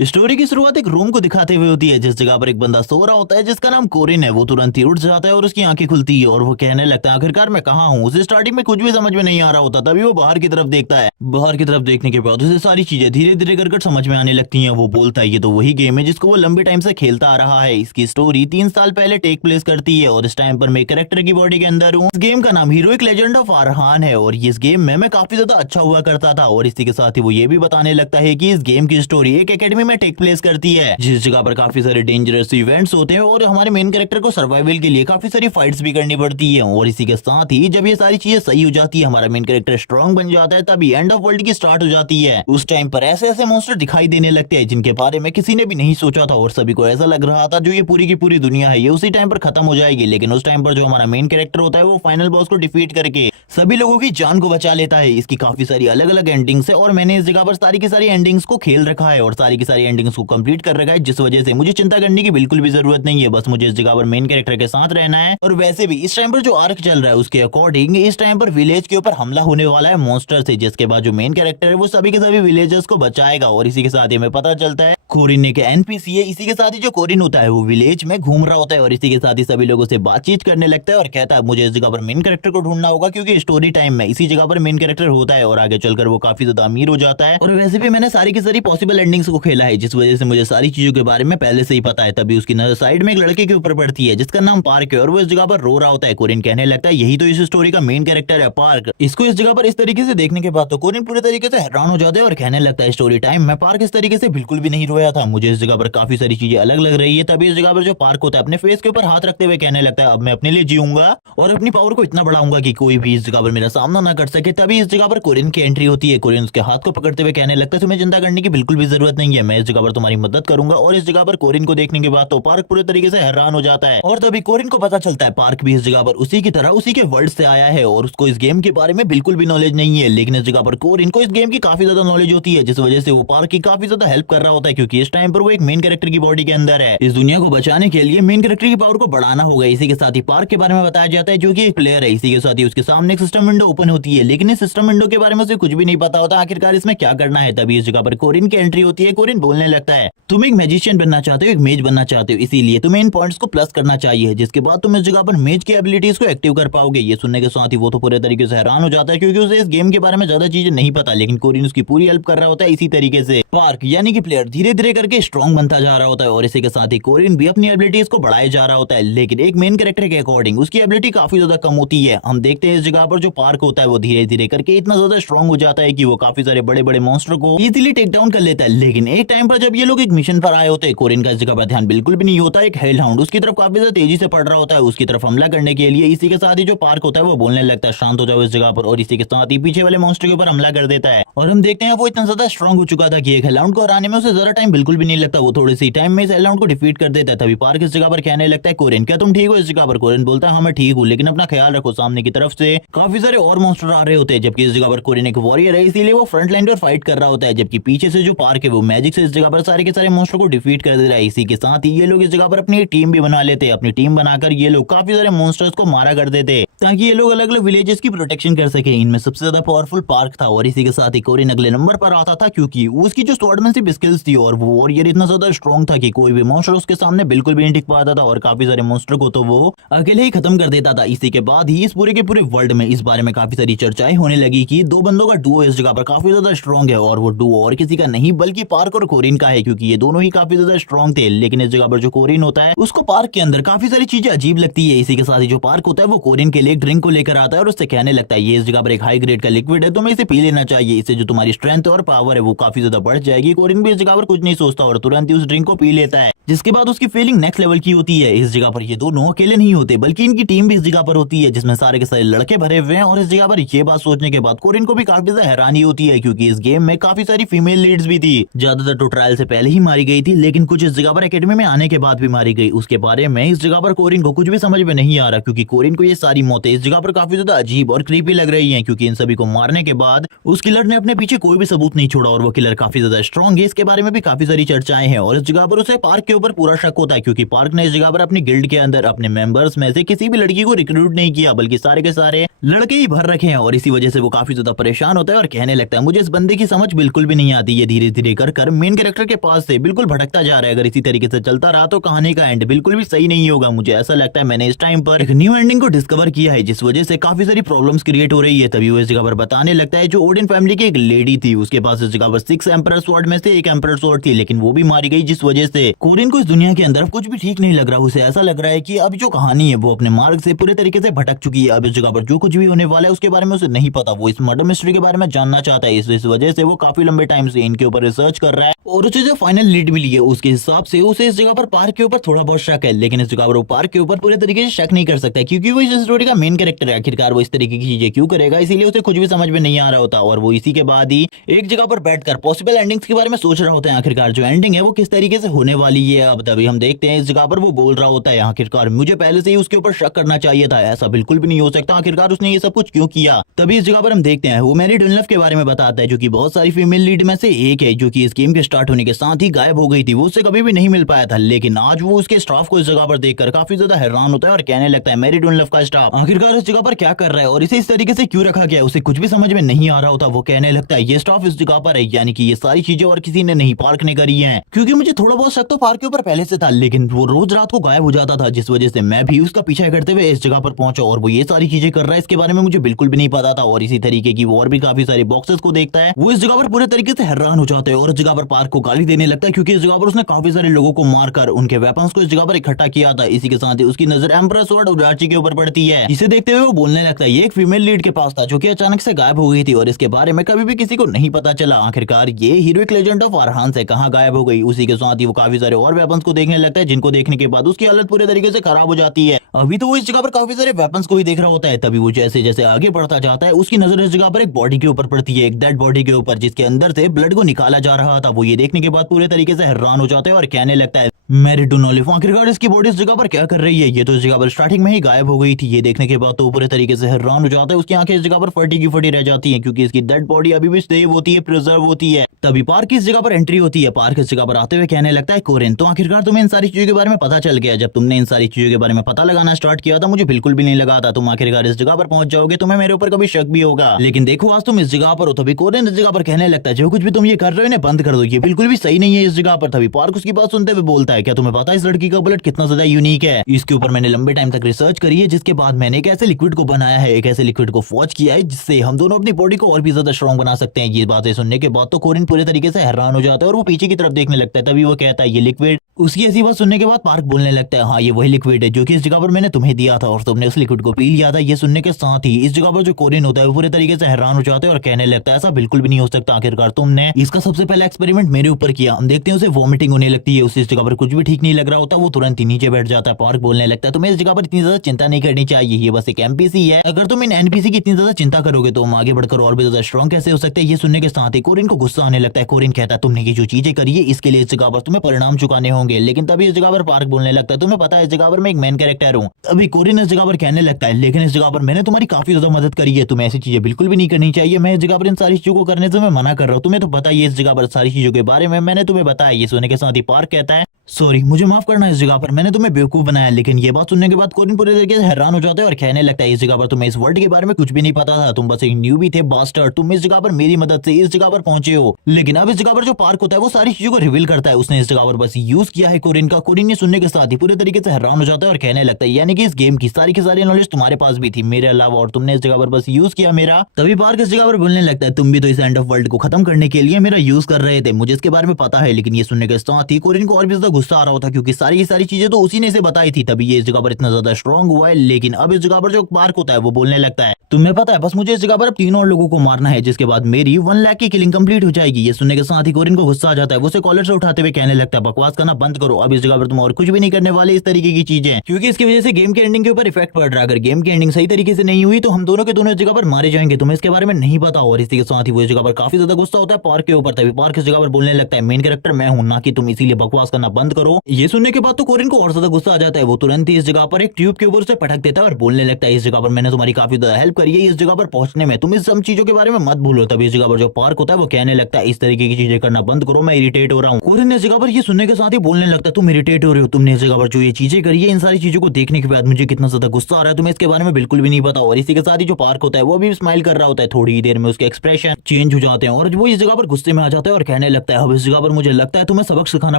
Story की शुरुआत एक रूम को दिखाते हुए होती है जिस जगह पर एक बंदा सो रहा होता है जिसका नाम कोरिन है। वो तुरंत ही उठ जाता है और उसकी आंखें खुलती है और वो कहने लगता है आखिरकार मैं कहाँ हूँ। उसे स्टार्टिंग में कुछ भी समझ में नहीं आ रहा होता, तभी वो बाहर की तरफ देखता है। बाहर की तरफ देखने के बाद उसे सारी चीजें धीरे धीरे कर समझ में आने लगती हैं। वो बोलता है ये तो वही गेम है जिसको वो लंबे टाइम से खेलता आ रहा है। इसकी स्टोरी 3 साल पहले टेक प्लेस करती है और इस टाइम पर मैं कैरेक्टर की बॉडी के अंदर हूँ। इस गेम का नाम हीरोइक लेजेंड ऑफ आरहान है और इस गेम में मैं काफी ज्यादा अच्छा हुआ करता था। और इसी के साथ ही वो ये भी बताने लगता है कि इस गेम की स्टोरी एक एकेडमी में टेक प्लेस करती है जिस जगह पर काफी सारे डेंजरस इवेंट्स होते हैं और हमारे मेन कैरेक्टर को सर्वाइवल के लिए काफी सारी फाइट्स भी करनी पड़ती है। और इसी के साथ ही जब ये सारी चीजें सही हो जाती है, हमारा मेन कैरेक्टर स्ट्रांग बन जाता है, तभी एंड ऑफ वर्ल्ड की स्टार्ट हो जाती है। उस टाइम पर ऐसे ऐसे मॉन्स्टर दिखाई देने लगते हैं जिनके बारे में किसी ने भी नहीं सोचा था और सभी को ऐसा लग रहा था जो ये पूरी की पूरी दुनिया है ये उसी टाइम पर खत्म हो जाएगी। लेकिन उस टाइम पर जो हमारा मेन कैरेक्टर होता है वो फाइनल बॉस को डिफीट करके सभी लोगों की जान को बचा लेता है। इसकी काफी सारी अलग अलग एंडिंग्स है और मैंने इस जगह पर सारी की सारी एंडिंग्स को खेल रखा है और सारी की सारी एंडिंग्स को कंप्लीट कर रखा है, जिस वजह से मुझे चिंता करने की बिल्कुल भी जरूरत नहीं है। बस मुझे इस जगह पर मेन कैरेक्टर के साथ रहना है। और वैसे भी इस टाइम पर जो आर्क चल रहा है उसके अकॉर्डिंग इस टाइम पर विलेज के ऊपर हमला होने वाला है मॉन्स्टर से, जिसके बाद जो मेन कैरेक्टर है वो सभी के सभी विलेजर्स को बचाएगा। और इसी के साथ ही हमें पता चलता है कोरिन एक एनपीसी है। इसी के साथ ही जो कोरिन होता है वो विलेज में घूम रहा होता है और इसी के साथ ही सभी लोगों से बातचीत करने लगता है और कहता है मुझे इस जगह पर मेन कैरेक्टर को ढूंढना होगा क्योंकि स्टोरी टाइम में इसी जगह पर मेन कैरेक्टर होता है और आगे चलकर वो काफी ज्यादा अमीर हो जाता है। और वैसे भी मैंने सारी की सारी पॉसिबल एंडिंग्स को खेला है जिस वजह से मुझे सारी चीजों के बारे में पहले से ही पता है। तभी उसकी नजर साइड में एक लड़के के ऊपर पड़ती है जिसका नाम पार्क है और वो इस जगह पर रो रहा होता है। कोरिन कहने लगता है यही तो इस स्टोरी का मेन कैरेक्टर है पार्क। इसको इस जगह पर इस तरीके से देखने के बाद तो कोरिन पूरे तरीके से हैरान हो जाता है और कहने लगता है स्टोरी टाइम में पार्क इस तरीके से बिल्कुल भी नहीं रोया था, मुझे इस जगह पर काफी सारी चीजें अलग लग रही है। तभी इस जगह पर जो पार्क होता है अपने फेस के ऊपर हाथ रखते हुए कहने लगता है अब मैं अपने लिए जीऊंगा और अपनी पावर को इतना बढ़ाऊंगा कि कोई भी इस जगह पर मेरा सामना ना कर सके। तभी इस जगह पर कोरिन की एंट्री होती है। कोरिन उसके हाथ को पकड़ते हुए कहने लगता है तुम्हें चिंता करने की बिल्कुल भी जरूरत नहीं है, मैं इस जगह पर तुम्हारी मदद करूंगा। और इस जगह पर कोरिन को देखने के बाद तो पार्क पूरे तरीके से हैरान हो जाता है और तभी कोरिन को पता चलता है पार्क भी इस जगह पर उसी की तरह उसी के वर्ल्ड से आया है और उसको इस गेम के बारे में बिल्कुल भी नॉलेज नहीं है। लेकिन इस जगह पर कोरिन को इस गेम की काफी ज्यादा नॉलेज होती है जिस वजह से वो पार्क की काफी ज्यादा हेल्प कर रहा होता है क्योंकि इस टाइम पर वो एक मेन कैरेक्टर की बॉडी के अंदर है। इस दुनिया को बचाने के लिए मेन कैरेक्टर की पावर को बढ़ाना होगा। इसी के साथ ही पार्क के बारे में बताया जाता है जो कि एक प्लेयर है। इसी के साथ ही उसके सामने एक सिस्टम विंडो ओपन होती है लेकिन इस सिस्टम विंडो के बारे में उसे कुछ भी नहीं पता होता आखिरकार इसमें क्या करना है। तभी इस जगह पर कोरिन की एंट्री होती है। कोरिन बोलने लगता है तुम एक मैजिशियन बनना चाहते हो, एक मेज बनना चाहते हो, इसीलिए तुम्हें इन पॉइंट्स को प्लस करना चाहिए जिसके बाद तुम इस जगह पर मेज की एबिलिटीज को एक्टिव कर पाओगे। ये सुनने के साथ ही वो तो पूरे तरीके से हैरान हो जाता है क्योंकि उसे इस गेम के बारे में ज्यादा चीजें नहीं पता, लेकिन कोरिन उसकी पूरी हेल्प कर रहा होता है। इसी तरीके से पार्क यानी कि प्लेयर धीरे धीरे करके स्ट्रॉन्ग बनता जा रहा होता है और इसी के साथ ही कोरिन भी अपनी एबिलिटीज को बढ़ाए जा रहा होता है। लेकिन एक मेन कैरेक्टर के अकॉर्डिंग उसकी एबिलिटी काफी ज्यादा कम होती है। हम देखते हैं इस जगह पर जो पार्क होता है वो धीरे धीरे करके इतना ज्यादा स्ट्रॉन्ग हो जाता है कि वो काफी सारे बड़े बड़े मॉन्स्टर को इजीली टेक डाउन कर लेता है। लेकिन एक टाइम पर जब ये लोग एक मिशन पर आए होते हैं कोरिन का इस जगह पर ध्यान बिल्कुल भी नहीं होता। एक हेल हाउंड उसकी तरफ काफी ज्यादा तेजी से पड़ रहा होता है उसकी तरफ हमला करने के लिए। इसी के साथ ही जो पार्क होता है वो बोलने लगता है शांत हो जाओ इस जगह पर और इसी के साथ ही पीछे वाले मॉन्स्टर के ऊपर हमला कर देता है। और हम देखते हैं वो इतना ज्यादा स्ट्रॉन्ग हो चुका था कि एक हेल हाउंड को हराने में उसे जरा टाइम बिल्कुल भी नहीं लगता। वो थोड़ी सी टाइम में इस हेल हाउंड को डिफीट कर देता है। तभी पार्क इस जगह पर कहने लगता है कोरिन क्या तुम ठीक हो? इस जगह पर कोरिन बोलता है हाँ मैं ठीक हूँ, लेकिन अपना ख्याल रखो सामने की तरफ से काफी सारे और मॉन्स्टर आ रहे होते हैं। जबकि इस जगह पर कोरिन एक वॉरियर है इसीलिए वो फ्रंट लाइन पर फाइट कर रहा होता है, जबकि पीछे से जो पार्क है वो मैजिक से इस जगह पर सारे के सारे मॉन्स्टर को डिफीट कर दे रहा है। इसी के साथ ही ये लोग इस जगह पर अपनी टीम भी बना लेते हैं। अपनी टीम बनाकर ये लोग काफी सारे मॉन्स्टर्स को मारा कर देते ताकि ये लोग अलग अलग विलेजेस की प्रोटेक्शन कर सके। इनमें सबसे ज्यादा पावरफुल पार्क था और इसी के साथ ही कोरिन अगले नंबर पर आता था क्योंकि उसकी जो स्वॉर्डमैनशिप स्किल्स थी और वो वॉरियर इतना ज्यादा स्ट्रॉन्ग था कि कोई भी मॉन्स्टर उसके सामने बिल्कुल भी नहीं टिक पाता था और काफी सारे मॉन्स्टर को तो वो अकेले ही खत्म कर देता था। इसी के बाद ही इस पूरे के पूरे वर्ल्ड में इस बारे में काफी सारी चर्चाएं होने लगी कि दो बंदों का डुओ इस जगह पर काफी ज्यादा स्ट्रॉन्ग है और वो डुओ और किसी का नहीं बल्कि पार्क और कोरिन का है क्योंकि ये दोनों ही काफी ज्यादा स्ट्रॉन्ग थे। लेकिन इस जगह पर जो कोरिन होता है उसको पार्क के अंदर काफी सारी चीजें अजीब लगती है। इसी के साथ ही जो पार्क होता है वो कोरिन के लिए एक ड्रिंक को लेकर आता है और उससे कहने लगता है ये इस जगह पर एक हाई ग्रेड का लिक्विड है, तुम्हें इसे पी लेना चाहिए, इससे जो तुम्हारी स्ट्रेंथ और पावर है वो काफी ज्यादा बढ़ जाएगी। कोरिन भी इस जगह पर कुछ नहीं सोचता और तुरंत ही उस ड्रिंक को पी लेता है, जिसके बाद उसकी फीलिंग नेक्स्ट लेवल की होती है। इस जगह पर ये दोनों अकेले नहीं होते बल्कि इनकी टीम भी इस जगह पर होती है जिसमें सारे के सारे लड़के भरे हुए हैं। और इस जगह पर ये बात सोचने के बाद कोरिन को भी काफी ज्यादा हैरानी होती है क्योंकि इस गेम में काफी सारी फीमेल लीड्स भी थी। ज्यादातर तो ट्रायल से पहले ही मारी गई थी लेकिन कुछ इस जगह पर एकेडमी में आने के बाद भी मारी गई। उसके बारे में इस जगह पर कोरिन को कुछ भी समझ में नहीं आ रहा क्योंकि कोरिन को ये सारी मौतें इस जगह पर काफी ज्यादा अजीब और क्रीपी लग रही है क्योंकि इन सभी को मारने के बाद उस किलर ने अपने पीछे कोई भी सबूत नहीं छोड़ा और वो किलर काफी ज्यादा स्ट्रॉन्ग है। इसके बारे में भी काफी सारी चर्चाएं हैं और इस जगह पर उसे पार्क के ऊपर पूरा शक होता है, क्योंकि पार्क ने इस जगह पर अपनी गिल्ड के अंदर अपने मेंबर्स में से किसी भी लड़की को रिक्रूट नहीं किया, बल्कि सारे के सारे लड़के ही भर रखे हैं। और इसी वजह से वो काफी ज्यादा परेशान होता है और कहने लगता है मुझे इस बंदे की समझ बिल्कुल भी नहीं आती, ये धीरे धीरे कर मेन कैरेक्टर के पास से बिल्कुल भटकता जा रहा है। अगर इसी तरीके से चलता रहा तो कहानी का एंड बिल्कुल भी सही नहीं होगा। मुझे ऐसा लगता है मैंने इस टाइम पर एक न्यू एंडिंग को डिस्कवर किया है, जिस वजह से काफी सारी प्रॉब्लम्स क्रिएट हो रही है। तभी वो इस जगह पर बताने लगता है जो ओडिन फैमिली की एक लेडी थी, उसके पास इस जगह पर 6 एम्परर स्वॉर्ड में से एक एम्परर स्वॉर्ड थी, लेकिन वो भी मारी गई, जिस वजह से कोरिन को इस दुनिया के अंदर कुछ भी ठीक नहीं लग रहा। उसे ऐसा लग रहा है कि अब जो कहानी है वो अपने मार्ग से पूरे तरीके से भटक चुकी है। अब इस जगह पर जो कुछ भी होने वाला है उसके बारे में उसे नहीं पता। वो इस मर्डर मिस्ट्री के बारे में जानना चाहता है, इस वजह से वो काफी लंबे टाइम से इनके ऊपर रिसर्च कर रहा है और उसे जो फाइनल लीड मिली है उसके हिसाब से उसे इस जगह पर पार्क के ऊपर थोड़ा बहुत शक है, लेकिन इस जगह पर वो पार्क के ऊपर पूरे तरीके से शक नहीं कर सकता, क्योंकि वो इस स्टोरी का मेन कैरेक्टर है। आखिरकार वो इस तरीके की चीजें क्यों करेगा, इसीलिए उसे कुछ भी समझ में नहीं आ रहा होता और वो इसी के बाद ही एक जगह पर बैठकर पॉसिबल एंडिंग्स के बारे में सोच रहा होता है। आखिरकार जो एंडिंग है वो किस तरीके से होने वाली है। अब तभी हम देखते हैं इस जगह पर वो बोल रहा होता है आखिरकार मुझे पहले से ही उसके ऊपर शक करना चाहिए था, ऐसा बिल्कुल भी नहीं हो सकता, आखिरकार उसने ये सब कुछ क्यों किया। तभी इस जगह पर हम देखते हैं वो मैरी डुनलफ के बारे में बताता है, जो कि बहुत सारी फीमेल लीड में से एक है, जो कि इस गेम के स्टार्ट होने के साथ ही गायब हो गई थी। वो उससे कभी भी नहीं मिल पाया था, लेकिन आज वो उसके स्टाफ को इस जगह पर देखकर काफी ज्यादा हैरान होता है और कहने लगता है मैरी डुनलफ का स्टाफ आखिरकार इस जगह पर क्या कर रहा है और इसे इस तरीके से क्यों रखा गया, उसे कुछ भी समझ में नहीं आ रहा होता। वो कहने लगता है ये स्टाफ इस जगह पर है, यानी कि ये सारी चीजें और किसी ने नहीं पार्क ने करी है, क्योंकि मुझे थोड़ा बहुत शक तो पार्क के ऊपर पहले से था, लेकिन वो रोज रात को गायब हो जाता था, जिस वजह से मैं भी उसका पीछा करते हुए इस जगह पर पहुंचा और वो ये सारी चीजें कर रहा है इसके बारे में मुझे बिल्कुल भी नहीं पता था। और इसी तरीके की वो और भी काफी सारी बॉक्सेस को देखता है, वो इस जगह पर पूरे तरीके से हैरान हो जाता है और इस जगह पर पार्क को गाली देने लगता है, क्योंकि इस जगह पर उसने काफी सारे लोगों को मारकर उनके वेपन्स को इस जगह पर इकट्ठा किया था। इसी के साथ ही उसकी नजर एम्परर स्वॉर्ड उडाची के ऊपर पड़ती है, इसे देखते हुए वो बोलने लगता है ये एक फीमेल लीड के पास था जो कि अचानक से गायब हो गई थी और इसके बारे में कभी भी किसी को नहीं पता चला। आखिरकार ये हीरोइक लेजेंड ऑफ अरहान से कहां गायब हो गई। उसी के साथ ही वो काफी सारे और वेपन्स को देखने लगता है, जिनको देखने के बाद उसकी हालत पूरे तरीके से खराब हो जाती है। अभी तो वो इस जगह पर काफी सारे वेपन्स को ही देख रहा होता है, तभी वो जैसे जैसे आगे बढ़ता जाता है उसकी नजर इस जगह पर एक बॉडी के ऊपर पड़ती है, एक डेड बॉडी के ऊपर, जिसके अंदर से ब्लड को निकाला जा रहा था। वो ये देखने के बाद पूरे तरीके से हैरान हो जाता है और कहने लगता है मैरी डुनोलिफ आखिरकार इसकी बॉडी इस जगह पर क्या कर रही है, ये तो इस जगह पर स्टार्टिंग में ही गायब हो गई थी। ये देखने के बाद तो पूरे तरीके से हैरान हो जाता है, उसकी आंखें इस जगह पर फटी की फटी रह जाती हैं, क्योंकि इसकी डेड बॉडी अभी भी सेव होती है, प्रिजर्व होती है। तभी पार्क इस जगह पर एंट्री होती है। पार्क इस जगह पर आते हुए कहने लगता है कोरिन तो आखिरकार तुम्हें इन सारी चीजों के बारे में पता चल गया। जब तुमने इन सारी चीजों के बारे में पता लगाना स्टार्ट किया था मुझे बिल्कुल भी नहीं लगा था तुम आखिरकार इस जगह पर पहुंच जाओगे, तुम्हें मेरे ऊपर कभी शक भी होगा, लेकिन देखो आज तुम इस जगह पर हो। तभी कोरिन इस जगह पर कहने लगता है जो कुछ भी तुम ये कर रहे हो इन्हें बंद कर दो, ये बिल्कुल भी सही नहीं है इस जगह पर। तभी पार्क उसकी बात सुनते हुए बोलता है क्या तुम्हें पता है इस लड़की का बुलेट कितना ज्यादा यूनिक है, इसके ऊपर मैंने लंबे टाइम तक रिसर्च करी है, जिसके बाद मैंने एक ऐसे लिक्विड को बनाया है, एक ऐसे लिक्विड को फॉर्ज किया है जिससे हम दोनों अपनी बॉडी को और भी ज्यादा स्ट्रॉन्ग बना सकते हैं। ये बातें सुनने के बाद तो कोरिन पूरे तरीके से हैरान हो जाता है और वो पीछे की तरफ देखने लगता है। तभी वो कहता है ये लिक्विड, उसकी ऐसी बात सुनने के बाद पार्क बोलने लगता है हाँ ये वही लिक्विड है जो कि इस जगह पर मैंने तुम्हें दिया था और तुमने उस लिक्विड को पी लिया था। ये सुनने के साथ ही इस जगह पर जो कोरिन होता है वो पूरे तरीके से हैरान हो जाता है और कहने लगता है ऐसा बिल्कुल भी नहीं हो सकता, आखिरकार तुमने इसका सबसे पहला एक्सपेरिमेंट मेरे ऊपर किया। हम देखते हैं उसे वॉमिटिंग होने लगती है, उसे इस जगह पर कुछ भी ठीक नहीं लग रहा होता, वो तुरंत ही नीचे बैठ जाता है। पार्क बोलने लगता है तुम्हें इस जगह पर इतनी ज्यादा चिंता नहीं करनी चाहिए, ये बस एक एनपीसी है, अगर तुम इन एनपीसी की इतनी ज्यादा चिंता करोगे तो हम आगे बढ़कर और भी ज्यादा स्ट्रॉन्ग कैसे हो सकते हैं। ये सुनने के साथ ही कोरिन को गुस्सा आने लगता है। कोरिन कहता है तुमने ये जो चीजें करी है इसके लिए इस जगह पर तुम्हें परिणाम चुकाने होंगे, लेकिन तभी इस जगह पर पार्क बोलने लगता है तुम्हें पता है इस जगह पर मैं एक मेन कैरेक्टर हूँ। अभी कोरिन इस जगह पर कहने लगता है लेकिन इस जगह पर मैंने तुम्हारी काफी ज्यादा मदद करी है, तुम्हें ऐसी चीजें बिल्कुल भी नहीं करनी चाहिए, मैं इस जगह पर इन सारी चीजों को करने से मैं मना कर रहा हूँ, तुम्हें तो पता ही है इस जगह पर सारी चीजों के बारे में मैंने तुम्हें बताया। ये सुनने के साथ ही पार्क कहता है सॉरी मुझे माफ करना इस जगह पर मैंने तुम्हें बेवकूफ बनाया, लेकिन ये बात सुनने के बाद कोरिन पूरे तरीके से हैरान हो जाता है और कहने लगता है इस जगह पर तुम्हें इस वर्ल्ड के बारे में कुछ भी नहीं पता था, तुम बस एक न्यूबी थे बास्टर्ड, तुम इस जगह पर मेरी मदद से इस जगह पर पहुंचे हो। लेकिन अब इस जगह पर जो पार्क होता है वो सारी चीजों को रिवील करता है, उसने इस जगह पर बस यूज किया है कोरिन का। कोरिन ने सुनने के साथ ही पूरे तरीके से हैरान हो जाता है और कहने लगता है यानी कि इस गेम की सारी नॉलेज तुम्हारे पास भी थी मेरे अलावा और तुमने इस जगह पर बस यूज किया मेरा। तभी पार्क इस जगह पर बोलने लगता है तुम भी तो इस एंड ऑफ वर्ल्ड को खत्म करने के लिए मेरा यूज कर रहे थे, मुझे इसके बारे में पता है। लेकिन ये सुनने के साथ ही कोरिन को और भी ज्यादा गुस्सा आ रहा होता क्योंकि सारी की सारी चीजें तो उसी ने इसे बताई थी, तभी ये इस जगह पर इतना ज्यादा स्ट्रॉन्ग हुआ है। लेकिन अब इस जगह पर जो पार्क होता है वो बोलने लगता है तुम्हें पता है बस मुझे इस जगह पर अब 3 और लोगों को मारना है, जिसके बाद मेरी 1 लाख की किलिंग कंप्लीट हो जाएगी। ये सुनने के साथ ही कोरिन को गुस्सा आ जाता है, वो उसे कॉलर से उठाते हुए कहने लगता है बकवास करना बंद करो, अब इस जगह पर तुम और कुछ भी नहीं करने वाले इस तरीके की चीजें, क्योंकि इसकी वजह से गेम के एंडिंग के ऊपर इफेक्ट पड़ रहा है। अगर गेम की एंडिंग सही तरीके से नहीं हुई तो हम दोनों के दोनों इस जगह पर मारे जाएंगे, तुम्हें इसके बारे में नहीं पता। और इसी के साथ ही वो इस जगह पर काफी ज्यादा गुस्सा होता है पार्क के ऊपर। तभी पार्क इस जगह पर बोलने लगता है मेन कैरेक्टर मैं हूं ना कि तुम, इसीलिए बकवास करना बंद बंद करो। ये सुनने के बाद तो कोरिन को और ज्यादा गुस्सा आ जाता है। वो तुरंत ही इस जगह पर एक ट्यूब के ऊपर उसे पटक देता है और बोलने लगता है, इस जगह पर मैंने तुम्हारी काफी ज्यादा हेल्प करी है इस जगह पर पहुंचने में, तुम इस सब चीजों के बारे में मत भूलो। तभी इस जगह पर जो पार्क होता है वो कहने लगता है, इस तरीके की चीजें करना बंद करो, मैं इरिटेट हो रहा हूँ। कोरिन इस जगह पर ये सुनने के साथ ही बोलने लगता है, तुम इरिटेट हो रहे हो, तुमने इस जगह पर जो ये चीजें करी है, इन सारी चीजों को देखने के बाद मुझे कितना ज्यादा गुस्सा आ रहा है, तुम्हें इसके बारे में बिल्कुल भी नहीं पता। और इसी के साथ ही जो पार्क होता है वो भी स्माइल कर रहा होता है। थोड़ी ही देर में उसके एक्सप्रेशन चेंज हो जाते हैं और वो इस जगह पर गुस्से में आ जाता है और कहने लगता है, अब इस जगह पर मुझे लगता है तुम्हें सबक सिखाना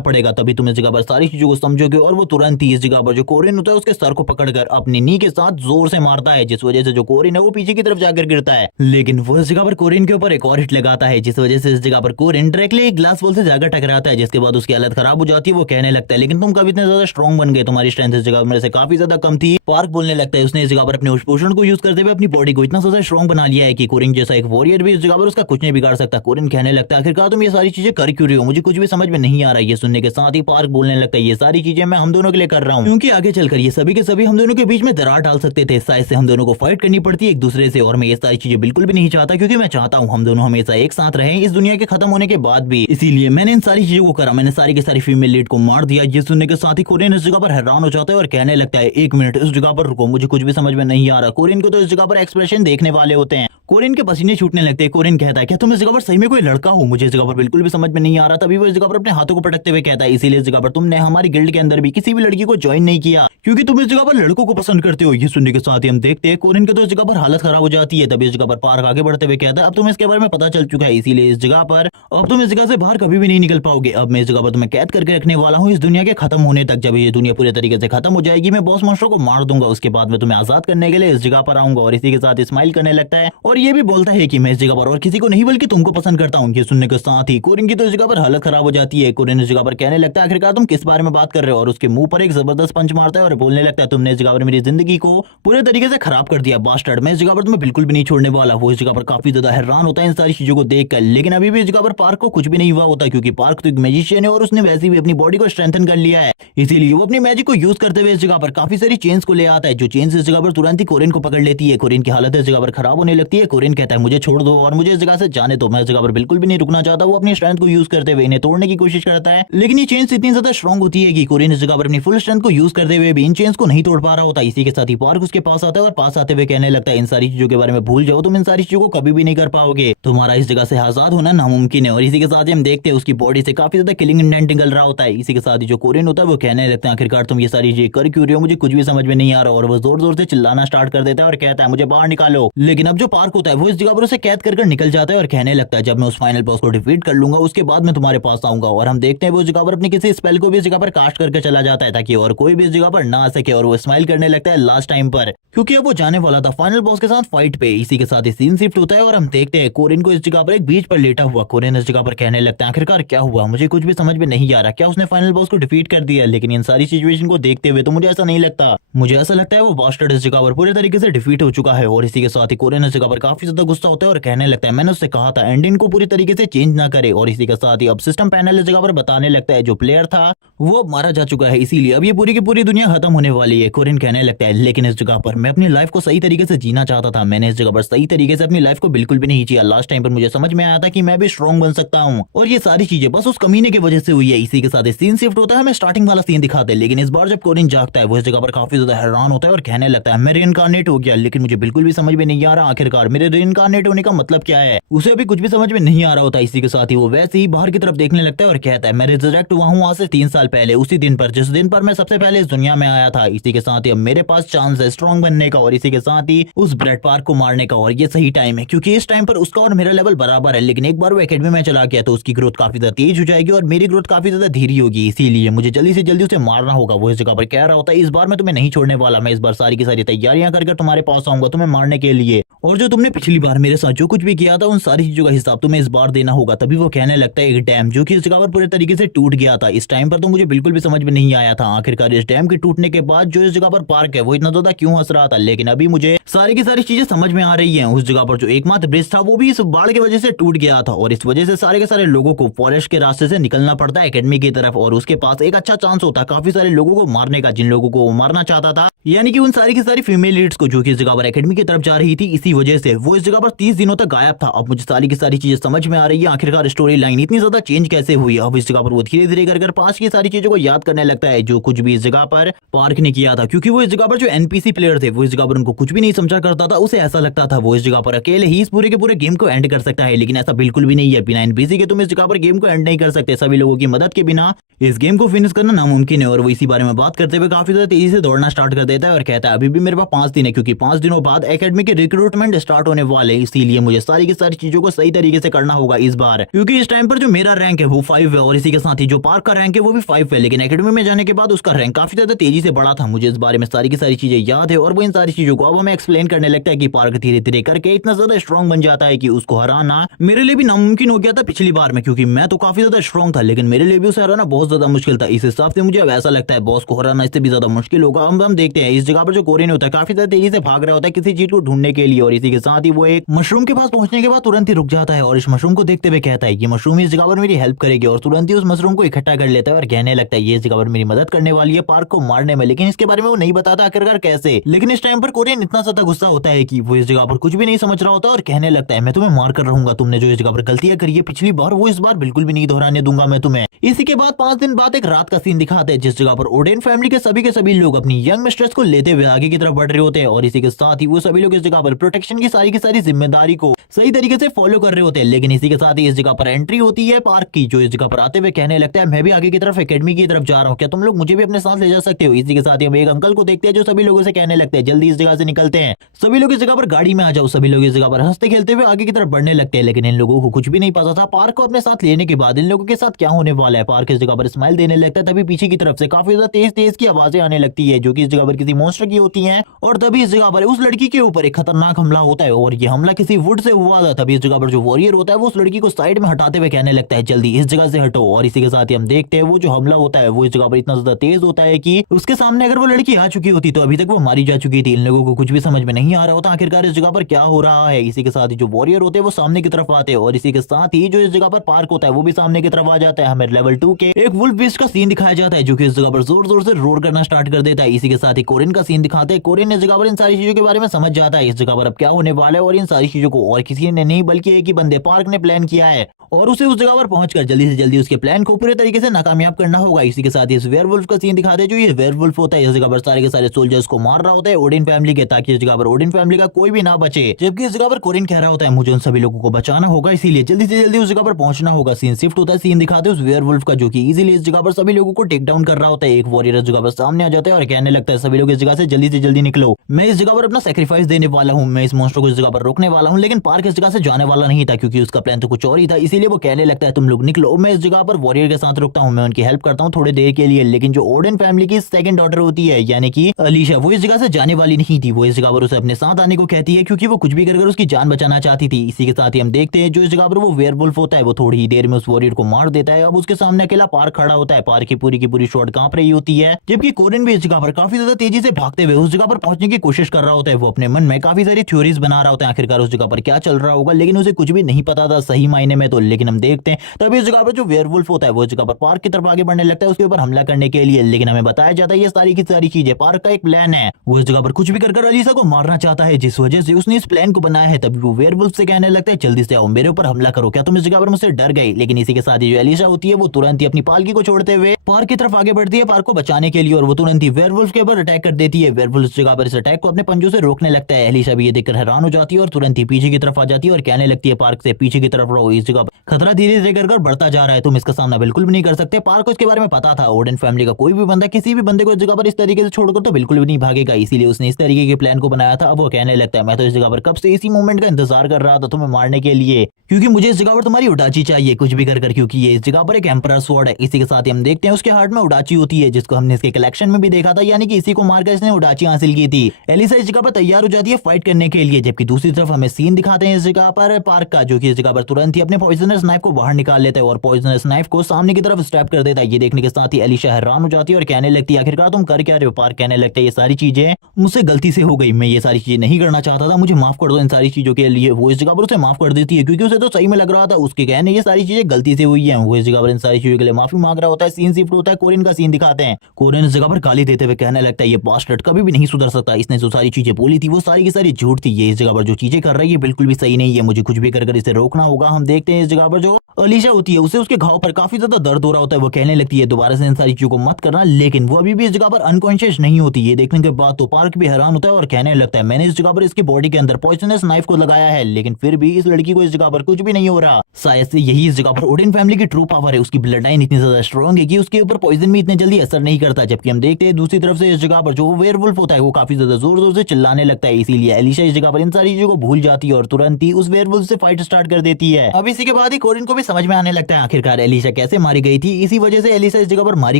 पड़ेगा, तभी तुम इस जगह पर सारी चीजों को समझोगे। और वो तुरंत ही इस जगह पर जो कोरिन होता है उसके सर को पकड़कर अपनी नी के साथ जोर से मारता है, जिस वजह से जो कोरिन है वो पीछे की तरफ जाकर गिरता है। लेकिन वो इस जगह पर कोरिन के ऊपर एक और हिट लगाता है, जिस वजह से इस जगह पर कोरिन डायरेक्टली एक ग्लास बॉल से जाकर टकराता है, जिसके बाद उसकी हालत खराब हो जाती है। वो कहने लगता है, लेकिन तुम कभी इतने ज्यादा स्ट्रॉन्ग बन गए, तुम्हारी स्ट्रेंथ इस जगह मेरे से काफी ज्यादा कम थी। पार्क बोलने लगता है, उसने इस जगह पर अपने पोषण को यूज करते हुए अपनी बॉडी को इतना ज्यादा स्ट्रॉन्ग बना लिया है कि कोरिन जैसा एक वॉरियर भी इस जगह पर उसका कुछ नहीं बिगाड़ सकता। कोरिन कहने लगता है, आखिरकार तुम ये सारी चीजें कर क्यों रही हो, मुझे कुछ भी समझ में नहीं आ रहा है। ये सुनने के साथ ही पार्क बोलने लगता है, ये सारी चीजें मैं हम दोनों के लिए कर रहा हूँ, क्योंकि आगे चलकर ये सभी के सभी हम दोनों के बीच में दरार डाल सकते थे, शायद से हम दोनों को फाइट करनी पड़ती है एक दूसरे से। और मैं ये सारी चीजें बिल्कुल भी नहीं चाहता, क्योंकि मैं चाहता हूँ हम दोनों हमेशा एक साथ रहें इस दुनिया के खत्म होने के बाद भी। इसीलिए मैंने इन सारी चीजों को करा, मैंने सारी की सारी फीमेल लीड को मार दिया। ये सुनने के साथ ही कोरिन इस जगह पर हैरान हो जाता है और कहने लगता है, एक मिनट इस जगह पर रुको, मुझे कुछ भी समझ में नहीं आ रहा। कोरिन को तो इस जगह पर एक्सप्रेशन देखने वाले होते हैं, कोरिन के पसीने छूटने लगते हैं। कोरिन कहता है, क्या तुम इस जगह पर सही में कोई लड़का हो, मुझे इस जगह पर बिल्कुल भी समझ में नहीं आ रहा। तभी वो इस जगह पर अपने हाथों को पटकते हुए कहता है, इसीलिए इस जगह पर तुमने हमारी गिल्ड के अंदर भी किसी भी लड़की को ज्वाइन नहीं किया, क्योंकि तुम इस जगह पर लड़कों को पसंद करते हो। ये सुनने के साथ ही हम देखते हैं कोरिन के तो इस जगह पर हालत खराब हो जाती है। तभी इस जगह पर पार्क आगे बढ़ते हुए कहता है, अब तुम्हें इसके बारे में पता चल चुका है, इसीलिए इस जगह पर अब तुम इस जगह से बाहर कभी भी नहीं निकल पाओगे। अब मैं इस जगह पर तुम्हें कैद करके रखने वाला हूँ इस दुनिया के खत्म होने तक। जब ये दुनिया पूरे तरीके से खत्म हो जाएगी, मैं बॉस मॉन्स्टर को मार दूंगा, उसके बाद मैं तुम्हें आजाद करने के लिए इस जगह पर आऊंगा। और इसी के साथ स्माइल करने लगता है और ये भी बोलता है कि मैं इस जगह पर और किसी को नहीं बल्कि तुमको पसंद करता हूँ। ये सुनने के साथ ही कोरिन की तो इस जगह पर हालत खराब हो जाती है। कोरिन इस जगह पर कहने लगता है, आखिरकार तुम किस बारे में बात कर रहे हो, और उसके मुंह पर एक जबरदस्त पंच मारता है और बोलने लगता है, तुमने इस जगह पर मेरी जिंदगी को पूरे तरीके से खराब कर दिया बास्टर्ड, मैं इस जगह पर तुम्हें बिल्कुल भी नहीं छोड़ने वाला। वो इस जगह पर काफी ज्यादा हैरान होता है इन सारी चीजों को देखकर, लेकिन अभी भी इस जगह पर पार्क को कुछ भी नहीं हुआ होता, क्योंकि पार्क तो एक मैजिशियन है और उसने वैसे भी अपनी बॉडी को स्ट्रेंथन कर लिया है। इसीलिए वो अपनी मैजिक को यूज करते हुए इस जगह पर काफी सारी चेन्स को ले आता है, जो चेन्स इस जगह पर तुरंत ही कोरिन को पकड़ लेती है। कोरिन की हालत इस जगह पर खराब होने लगती है। कोरिन कहता है, मुझे छोड़ दो और मुझे इस जगह से जाने दो, मैं इस जगह पर बिल्कुल भी नहीं रुकना चाहता। वो अपनी स्ट्रेंथ को यूज करते हुए इन्हें तोड़ने की कोशिश करता है, लेकिन ये चेन्स इतनी ज्यादा स्ट्रॉन्ग होती है कि कोरिन इस जगह पर अपनी फुल स्ट्रेंथ को यूज करते हुए भी इन चेन्स को नहीं तोड़ पा रहा होता। इसी के साथ ही पार्क उसके पास आता है और पास आते हुए कहने लगता है, इन सारी चीजों के बारे में भूल जाओ, तुम इन सारी चीजों को कभी भी नहीं कर पाओगे, तुम्हारा इस जगह से आजाद होना नामुमकिन है। और इसी के साथ ही हम देखते हैं उसकी बॉडी से काफी ज्यादा किलिंग इंटेंट निकल रहा होता है। इसी के साथ ही जो कोरिन होता है वो कहने लगता है, आखिरकार तुम ये सारी चीजें कर क्यों रहे हो, मुझे कुछ भी समझ में नहीं आ रहा। और वो जोर जोर से चिल्लाना स्टार्ट कर देता है और कहता है, मुझे बाहर निकालो। लेकिन अब जो पार्क होता है वो इस जगह पर उसे कैद कर निकल जाता है और कहने लगता है, जब मैं उस फाइनल बॉस को डिफीट कर लूंगा उसके बाद मैं तुम्हारे पास आऊंगा। और हम देखते हैं वो इस जगह पर अपनी किसी स्पेल को भी इस जगह पर कास्ट करके चला जाता है, ताकि और कोई भी इस जगह पर ना आ सके। और वो स्माइल करने लगता है लास्ट टाइम पर, क्योंकि अब वो जाने वाला था फाइनल बॉस के साथ फाइट पे। इसी के साथ ही सीन शिफ्ट होता है और हम देखते हैं कोरिन को इस जगह पर एक बीच पर लेटा हुआ। कोरिन इस जगह पर कहने लगता है, आखिरकार क्या हुआ, मुझे कुछ भी समझ में नहीं आ रहा, क्या उसने फाइनल बॉस को डिफीट कर दिया। लेकिन इन सारी सिचुएशन को देखते हुए तो मुझे ऐसा नहीं लगता, मुझे ऐसा लगता है वो बास्टर्ड इस जगह पर पूरे तरीके से डिफीट हो चुका है। और इसी के साथ ही कोरिन इस जगह पर काफी ज्यादा गुस्सा होता है और कहने लगता है, मैंने उससे कहा था एंडिंग को पूरी तरीके से चेंज ना करे। और इसी के साथ ही अब सिस्टम पैनल इस जगह पर बताने लगता है, जो प्लेयर था वो अब मारा जा चुका है, इसीलिए अब ये पूरी की पूरी दुनिया खत्म होने वाली है। कोरिन कहने लगता है, लेकिन इस जगह पर मैं अपनी लाइफ को सही तरीके से जीना चाहता था, मैंने इस जगह पर सही तरीके से अपनी लाइफ को बिल्कुल भी नहीं जिया। लास्ट टाइम पर मुझे समझ में आया था कि मैं भी स्ट्रॉन्ग बन सकता हूँ, और ये सारी चीजें बस उस कमीने की वजह से हुई है। इसी के साथ सीन शिफ्ट होता है, हमें स्टार्टिंग वाला सीन दिखाते हैं, लेकिन इस बार जब कोरिन जागता है वो इस जगह पर काफी ज्यादा हैरान होता है और कहने लगता है, मैं रीइंकार्नेट हो गया, लेकिन मुझे बिल्कुल भी समझ में नहीं आ रहा आखिरकार मेरे रीइंकार्नेट होने का मतलब क्या है, उसे भी कुछ भी समझ में नहीं आ रहा होता। इसी के साथ ही वो वैसे ही बाहर की तरफ देखने लगता है और कहता है, मैं रिजरेक्ट हुआ हूँ आज से 3 साल पहले, उसी दिन पर जिस दिन पर मैं सबसे पहले इस दुनिया में आया था। इसी के साथ ही अब मेरे पास चांस है स्ट्रॉन्ग बनने का, और इसी के साथ ही उस ब्रेड पार्क को मारने का। और ये सही टाइम है, क्योंकि इस टाइम पर उसका और मेरा लेवल बराबर है, लेकिन एक बार वो एकेडमी में चला गया तो उसकी ग्रोथ काफी ज्यादा तेज हो जाएगी और मेरी ग्रोथ काफी ज्यादा धीरे होगी, इसीलिए मुझे जल्दी से जल्दी उसे मारना होगा। वो इस जगह पर कह रहा होता है, इस बार मैं तुम्हें नहीं छोड़ने वाला, मैं इस बार सारी की सारी तैयारियां कर तुम्हारे पास आऊंगा तुम्हें मारने के लिए, और जो तुमने पिछली बार मेरे साथ जो कुछ भी किया था उन सारी चीजों का हिसाब तुम्हें इस बार देना होगा। तभी वो कहने लगता है, एक डैम जो कि इस जगह पर पूरे तरीके से टूट गया था, इस टाइम पर तो मुझे बिल्कुल भी समझ में नहीं आया था आखिरकार इस डैम के टूटने के बाद जो इस जगह पर पार्क है वो इतना ज्यादा क्यों हंस रहा था, लेकिन अभी मुझे सारी की सारी चीजें समझ में आ रही है। उस जगह पर जो एकमात्र ब्रिज था वो भी इस बाढ़ की वजह से टूट गया था, और इस वजह से सारे के सारे लोगों को फॉरेस्ट के रास्ते से निकलना पड़ता है एकेडमी की तरफ, और उसके पास एक अच्छा चांस होता है काफी सारे लोगों को मारने का, जिन लोगों को वो मारना चाहता था, यानी कि उन सारी की सारी फीमेल लीड्स को जो कि इस जगह पर एकेडमी की तरफ जा रही थी। इसी वजह से वो इस जगह पर 30 दिनों तक गायब था। अब मुझे सारी की सारी चीजें समझ में आ रही है, आखिरकार स्टोरी लाइन इतनी ज्यादा चेंज कैसे हुई। अब इस जगह पर वो धीरे धीरे कर जाकर पास की सारी चीजों को याद करने लगता है जो कुछ भी इस जगह पर पार्क ने किया था, क्योंकि वो इस जगह पर जो एनपीसी प्लेयर थे वो इस जगह पर उनको कुछ भी नहीं समझा करता था। उसे ऐसा लगता था वो इस जगह पर अकेले ही इस पूरे के पूरे गेम को एंड कर सकता है, लेकिन ऐसा बिल्कुल भी नहीं है। बिना एनपीसी के तुम इस जगह पर गेम को एंड नहीं कर सकते। सभी लोगों की मदद के बिना इस गेम को फिनिश करना नामुमकिन है। और वो इसी बारे में बात करते हुए काफी ज्यादा तेजी से दौड़ना स्टार्ट कर देता है और कहता है अभी भी मेरे पास 5 दिन है, क्योंकि 5 दिनों बाद एकेडमी के रिक्रूटमेंट स्टार्ट होने वाले, इसीलिए मुझे सारी की सारी चीजों को सही तरीके से करना होगा इस बार, क्योंकि इस टाइम पर जो मेरा रैंक है वो 5 है और इसी के साथ ही जो पार्क का रैंक है वो भी 5 है। लेकिन एकेडमी में जाने के बाद उसका रैंक काफी ज्यादा तेजी से बढ़ा था। मुझे इस बारे में सारी की सारी चीजें याद है और वो इन सारी चीजों को अब हमें एक्सप्लेन करने लगता है कि पार्क धीरे धीरे करके इतना ज्यादा स्ट्रॉन्ग बन जाता है कि उसको हराना मेरे लिए भी नामुमकिन हो गया था पिछली बार में, क्योंकि मैं तो काफी ज्यादा स्ट्रॉन्ग था लेकिन मेरे लिए भी उसे हराना बहुत ज्यादा मुश्किल था। इस हिसाब से मुझे अब ऐसा लगता है बॉस को हराना इससे भी ज्यादा मुश्किल होगा। हम देखते हैं इस जगह पर जो कोरिन होता है काफी ज्यादा तेजी से भाग रहा होता है किसी चीज को ढूंढने के लिए, और इसी के साथ ही वो एक मशरूम के पास पहुंचने के बाद तुरंत ही रुक जाता है और इस मशरूम को देखते हुए कहता है कि मशरूम इस जगह पर मेरी हेल्प करेगी, और तुरंत ही उस मशरूम को इकट्ठा कर लेता है और कहने लगता है ये इस जगह पर मेरी मदद करने वाली है पार्क को मारने में। लेकिन इसके बारे में वो नहीं बताता आखिरकार कैसे। लेकिन इस टाइम पर कोरियन इतना ज्यादा गुस्सा होता है कि वो इस जगह पर कुछ भी नहीं समझ रहा होता और कहने लगता है मैं तुम्हें मार कर रहूंगा, तुमने जो इस जगह पर गलतियां करी है पिछली बार वो इस बार बिल्कुल भी नहीं दोहराने दूंगा मैं तुम्हें। इसी के बाद 5 दिन बाद एक रात का सीन दिखाते हैं जिस जगह पर ओडेन फैमिली के सभी लोग अपनी यंग मिस्ट्रेस को लेते हुए आगे की तरफ बढ़ रहे होते हैं, और इसी के साथ ही वो सभी लोग इस जगह पर प्रोटेक्शन की सारी जिम्मेदारी को सही तरीके से फॉलो कर रहे होते हैं। लेकिन इसी के साथ ही इस जगह पर एंट्री होती है पार्क की, जो इस जगह पर आते हुए कहने लगता है मैं भी आगे की तरफ एकेडमी की तरफ जा रहा हूँ, क्या तुम लोग मुझे भी अपने साथ ले जा सकते हो। इसी के साथ ही हम एक अंकल को देखते हैं जो सभी लोगों से कहने लगते हैं जल्दी इस जगह से निकलते हैं, सभी लोग इस जगह पर गाड़ी में आ जाओ। सभी लोग इस जगह पर हंसते खेलते हुए आगे की तरफ बढ़ने लगते हैं, लेकिन इन लोगों को कुछ भी नहीं पता था पार्क को अपने साथ लेने के बाद इन लोगों के साथ क्या होने वाला है। पार्क इस जगह पर स्माइल देने लगता है, तभी पीछे की तरफ से काफी ज्यादा तेज तेज की आवाजें आने लगती है जो कि इस जगह पर किसी मॉन्स्टर की होती हैं, और तभी इस जगह पर उस लड़की के ऊपर एक खतरनाक हमला होता है और ये हमला किसी वुड से हुआ था। तभी इस जगह पर जो वॉरियर होता है वो उस लड़की को साइड में हटाते हुए कहने लगता है जल्दी इस जगह से हटो, और इसी के साथ ही हम देखते हैं वो जो हमला होता है वो इस जगह पर इतना ज्यादा तेज होता है कि उसके सामने अगर वो लड़की आ चुकी होती तो अभी तक वो मारी जा चुकी थी। इन लोगों को कुछ भी समझ में नहीं आ रहा होता आखिरकार इस जगह पर क्या हो रहा है। इसी के साथ ही जो वॉरियर होते हैं वो सामने की तरफ आते हैं, और इसी के साथ ही जो इस जगह पर पार्क होता है वो भी सामने की तरफ आ जाता है। हमें लेवल 2 के एक वुल्फ बीस्ट का सीन दिखाया जाता है जो कि इस जगह पर जोर जोर से रोर करना स्टार्ट कर देता है। इसी के साथ ही कोरिन का सीन दिखाते हैं। कोरिन इस जगह पर इन सारी चीजों के बारे में समझ जाता है इस जगह पर अब क्या होने वाला है, और इन सारी चीजों को और किसी ने नहीं बल्कि एक ही बंदे पार्क ने प्लान किया है, और उसे उस जगह पर पहुंचकर जल्दी से जल्दी उसके प्लान को पूरे तरीके से नाकामयाब करना होगा। इसी के साथ ही इस वेयरवुल्फ का सीन दिखाते हैं जो ये वेयरवुल्फ होता है इस जगह पर सारे के सारे सोल्जर्स को मार रहा होता है ओडिन फैमिली के, ताकि इस जगह पर ओडिन फैमिली का कोई भी ना बचे। जबकि इस जगह पर कोरिन कह रहा होता है मुझे उन सभी लोगों को बचाना होगा, इसीलिए जल्दी से जल्दी उस जगह पर पहुंचना होगा। सीन शिफ्ट होता है, सीन दिखाते हैं उस वेयरवुल्फ का जो कि इजीली इस जगह पर सभी लोगों को टेक डाउन कर रहा होता है। एक वॉरियर इस जगह पर सामने आ जाता है और कहने लगता है सभी लोग इस जगह से जल्दी निकलो, मैं इस जगह पर अपना सैक्रिफाइस देने वाला हूं, मैं इस मॉन्स्टर को इस जगह पर रोकने वाला हूं। लेकिन पार्क इस जगह से जाने वाला नहीं था क्योंकि उसका प्लान तो कुछ और ही था, इसीलिए वो कहने लगता है तुम लोग निकलो, मैं इस जगह पर वॉरियर के साथ रुकता हूं, मैं उनकी हेल्प करता हूं थोड़ी देर के लिए। लेकिन जो ओडेन फैमिली की सेकंड डॉटर होती है यानी कि अलीशा, वो इस जगह से जाने वाली नहीं थी, वो इस जगह पर उसे अपने साथ आने को कहती है क्योंकि वो कुछ भी कर उसकी जान बचाना चाहती थी। इसी के साथ ही हम देखते हैं जो इस जगह पर वो वेयरवुल्फ होता है वो थोड़ी ही देर में उस वॉरियर को मार देता है। अब उसके सामने अकेला पार्क खड़ा होता है, पार्क की पूरी शॉट कांप रही होती है, जबकि कोरिन भी इस जगह पर काफी ज्यादा तेजी से भागते हुए उस जगह पर पहुंचने की कोशिश कर रहा होता है। वो अपने मन में काफी सारी थ्योरीज बना रहा होता है आखिरकार उस जगह पर क्या चल रहा होगा, लेकिन उसे कुछ भी नहीं पता था सही मायने में तो। लेकिन हम देखते हैं तभी इस जगह पर जो वेयरवुल्फ होता है वो इस जगह पर पार्क की तरफ आगे बढ़ने लगता है उसके ऊपर हमला करने के लिए। लेकिन हमें बताया जाता है ये सारी की सारी चीजें पार्क का एक प्लान है, वो इस जगह पर कुछ भी कर अलीशा को मारना चाहता है, जिस वजह से उसने इस प्लान को बनाया है। तभी वो वेयरवुल्फ से कहने लगता है जल्दी से आओ मेरे ऊपर हमला करो, क्या तुम इस जगह पर मुझसे डर गए। लेकिन इसी के साथ ही जो अलीशा होती है वो तुरंत ही अपनी पालकी को छोड़ते हुए पार्क की तरफ आगे बढ़ती है पार्क को बचाने के लिए, और वो तुरंत ही वेयरवुल्फ के ऊपर अटैक कर देती है। वेयरवुल्फ इस जगह पर इस अटैक को अपने पंजों से रोकने लगता है। अलीशा भी ये देखकर हैरान हो जाती है और तुरंत ही पीछे की तरफ आ जाती है और कहने लगती है पार्क से पीछे की तरफ रहो, इस जगह खतरा धीरे धीरे कर बढ़ता जा रहा है, तुम इसका सामना बिल्कुल भी नहीं कर सकते। पार्क को इसके बारे में पता था, ओडेन फैमिली का कोई भी बंदा किसी भी बंदे को इस जगह पर इस तरीके से छोड़कर तो बिल्कुल भी नहीं भागेगा, इसीलिए उसने इस तरीके के प्लान को बनाया था। अब वो कहने लगता है मैं तो इस जगह पर कब से इसी मोमेंट का इंतजार कर रहा था तुम्हें मारने के लिए, क्योंकि मुझे इस जगह पर तुम्हारी उडाची चाहिए कुछ भी कर, क्योंकि ये इस जगह पर एक एम्परर स्वॉर्ड है। इसी के साथ ही हम देखते हैं उसके हार्ट में उडाची होती है जिसको हमने इसके कलेक्शन में भी देखा था, यानी कि इसी को मारकर इसने उडाची हासिल की थी। एलिसा इस जगह पर तैयार हो जाती है फाइट करने के लिए, जबकि दूसरी तरफ हमें सीन दिखाते हैं इस जगह पर पार्क का जो कि इस जगह पर तुरंत ही अपने पॉइजनस नाइफ को बाहर निकाल लेता है और पॉइजनस नाइफ को सामने की तरफ स्टैब कर देता है। ये देखने के साथ ही एलिशा हैरान हो जाती है और कहने लगती है आखिरकार तुम कर क्या रहे हो। पार्क कहने लगता है ये सारी चीजें मुझसे गलती से हो गई, मैं ये सारी चीजें नहीं करना चाहता था, मुझे माफ कर दो इन सारी चीजों के लिए। वो इस जगह पर उसे माफ कर देती है क्योंकि उसे तो सही में लग रहा था उसके कहने ये सारी चीजें गलती से हुई है। वो इस जगह पर इन सारी चीजों के लिए माफी मांग रहा होता है। सीन शिफ्ट होता है, कोरिन का सीन दिखाते हैं। कोरिन इस जगह पर गाली देते हुए कहने लगता है ये बास्टर्ड कभी भी नहीं सुधर सकता, इसने जो सारी चीजें बोली थी वो सारी की सारी झूठ थी, ये इस जगह पर जो चीजें कर रही है बिल्कुल भी सही नहीं है, मुझे कुछ भी कर इसे रोकना होगा। हम देखते हैं इस जगह पर जो अलीशा होती है उसे उसके घाव पर काफी ज्यादा दर्द हो रहा होता है वो कहने लगती है दोबारा से इन सारी चीजों को मत करना, लेकिन वो अभी भी इस जगह पर अनकॉन्शियस नहीं होती। ये देखने के बाद तो पार्क भी हैरान होता है और कहने लगता है मैंने इस जगह पर इसकी बॉडी के अंदर पॉइजनस नाइफ को लगाया है, लेकिन फिर भी इस लड़की को इस जगह पर कुछ भी नहीं हो रहा। शायद से यही इस जगह पर ओडिन फैमिली की ट्रू पावर है, उसकी ब्लड लाइन इतनी ज्यादा स्ट्रॉन्ग है कि उसके ऊपर पॉइजन भी इतने जल्दी असर नहीं करता। जबकि हम देखते हैं दूसरी तरफ से इस जगह पर जो वेयरवुल्फ होता है वो काफी ज्यादा जोर जोर से चिल्लाने लगता है, इसीलिए एलिशा इस जगह पर इन सारी चीजों को भूल जाती है और तुरंत ही उस वेयरवुल्फ से फाइट स्टार्ट कर देती है। अब इसी के बाद ही कोरिन को भी समझ में आने लगता है आखिरकार एलिशा कैसे मारी गई थी। इसी वजह से एलिशा इस जगह पर मारी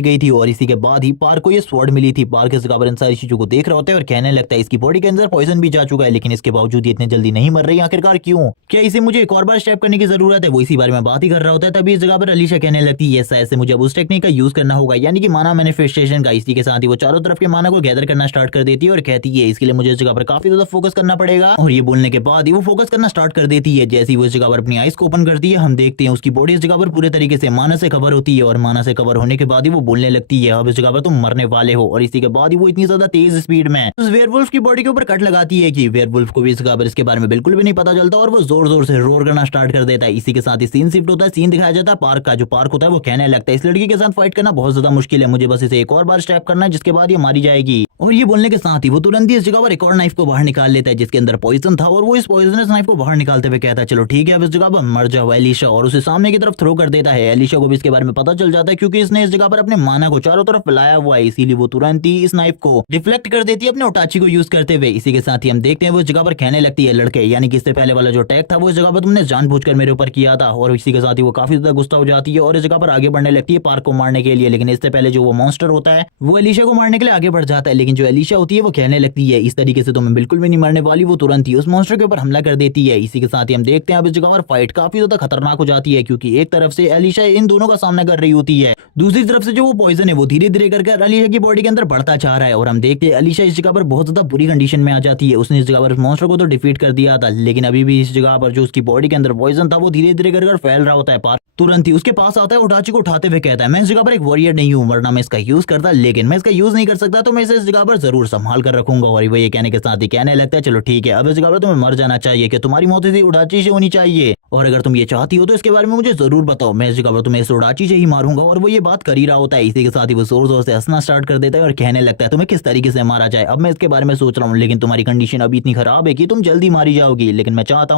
गई थी और इसी के बाद ही पार्क को ये स्वॉर्ड मिली थी। पार्क इस जगह पर इन सारी चीजों को देख रहा होता है और कहने लगता है इसकी बॉडी के अंदर पॉइजन भी जा चुका है, लेकिन इसके बावजूद इतने जल्दी नहीं मर रही आखिरकार क्यों? क्या इसे मुझे एक और बार स्टेप करने की जरूरत है? वो इसी बारे में बात ही कर रहा होता है। तभी इस जगह पर एलिशा कहने लगती है शायद से मुझे अब उस टेक्निक का यूज करना होगा, यानी कि माना मैनिफेस्टेशन का। इसी के साथ ही वो चारों तरफ के माना को गैदर करना स्टार्ट कर देती है और कहती है इसके लिए मुझे इस जगह पर काफी ज्यादा फोकस करना पड़ेगा। और ये बोलने के बाद ही वो फोकस करना स्टार्ट कर देती है। जैसे ही वो इस जगह पर अपनी आइज को ओपन करती है हम देखते हैं उसकी बॉडी इस जगह पर पूरे तरीके से माना से कवर होती है और माना से कवर होने के बाद ही वो बोलने लगती है अब इस जगह पर तुम मरने वाले हो। और इसी के बाद ही वो इतनी ज्यादा तेज स्पीड में उस वेयरवुल्फ की बॉडी के ऊपर कट लगाती है कि वेयरवुल्फ को भी इस जगह पर इसके बारे में बिल्कुल भी नहीं पता चलता और वो जोर जोर से रोर करना स्टार्ट कर देता है। इसी के साथ ही सीन शिफ्ट होता है, सीन दिखाया जाता है पार्क का। जो पार्क होता है वो कहने लगता है इस लड़की के साथ फाइट करना बहुत ज्यादा मुश्किल है, मुझे बस इसे एक और बार स्टेप करना है जिसके बाद ये मारी जाएगी। और ये बोलने के साथ ही वो तुरंत ही इस जगह पर एक और नाइफ को बाहर निकाल लेता है जिसके अंदर पॉइजन था और वो इस पॉइजनस नाइफ को बाहर निकालते हुए कहता है चलो ठीक है अब इस जगह पर मर जाओ एलिशा, और उसे सामने की तरफ थ्रो कर देता है। एलिशा को भी इसके बारे में पता चल जाता है क्योंकि इसने इस जगह पर अपने माना को चारों तरफ फैलाया हुआ है, इसीलिए वो तुरंत ही इस नाइफ को डिफ्लेक्ट कर देती है अपने ओटाची को यूज करते हुए। इसी के साथ ही हम देखते हैं वो इस जगह पर कहने लगती है लड़के, यानी कि इससे पहले वाला जो अटैक था वो इस जगह पर तुमने जानबूझकर मेरे ऊपर किया था। और इसी के साथ ही वो काफी ज्यादा गुस्सा हो जाती है और इस जगह पर आगे बढ़ने लगती है पार्क को मारने के लिए। लेकिन इससे पहले जो वो मॉन्स्टर होता है वो एलिशा को मारने के लिए आगे बढ़ जाता है, लेकिन जो एलिशा होती है वो कहने लगती है इस तरीके से तो मैं बिल्कुल भी नहीं मरने वाली। वो तुरंत ही उस मॉन्स्टर के ऊपर हमला कर देती है। इसी के साथ ही हम देखते हैं अब इस जगह पर फाइट काफी ज्यादा खतरनाक हो जाती है क्योंकि एक तरफ से एलिशा इन दोनों का सामना कर रही होती है, दूसरी तरफ से जो वो पॉइजन है वो धीरे धीरे करके एलिशा की बॉडी के अंदर बढ़ता जा रहा है। और हम देखते हैं एलिशा इस जगह पर बहुत ज्यादा बुरी कंडीशन में आ जाती है। उसने इस जगह पर मॉन्स्टर को तो डिफीट कर दिया था, लेकिन अभी भी इस जगह पर जो उसकी बॉडी के अंदर पॉइजन था वो धीरे धीरे कर फैल रहा होता है। पार्क तुरंत ही उसके पास आता है, ओटाची को उठाते हुए कहता है मैं इस जगह पर एक वॉरियर नहीं हूँ, वरना मैं इसका यूज करता, लेकिन मैं इसका यूज नहीं कर सकता तो मैं इसे इस जगह पर जरूर संभाल कर रखूंगा। और वो ये कहने के साथ ही कहने लगता है चलो ठीक है अब इस जगह पर तुम्हें मर जाना चाहिए कि तुम्हारी मौत इसी ओटाची से होनी चाहिए, और अगर तुम ये चाहती हो तो इसके बारे में मुझे जरूर बताओ, मैं इस जगह पर तुम्हें इस ओटाची से ही मारूंगा। और वो ये बात कर ही रहा होता है। इसी के साथ ही वो जोर जोर से हंसना स्टार्ट कर देता है और कहने लगता है तुम्हें किस तरीके से मारा जाए अब मैं इसके बारे में सोच रहा हूँ, लेकिन तुम्हारी कंडीशन अभी इतनी खराब है कि तुम जल्दी मारी जाओगी, लेकिन मैं चाहता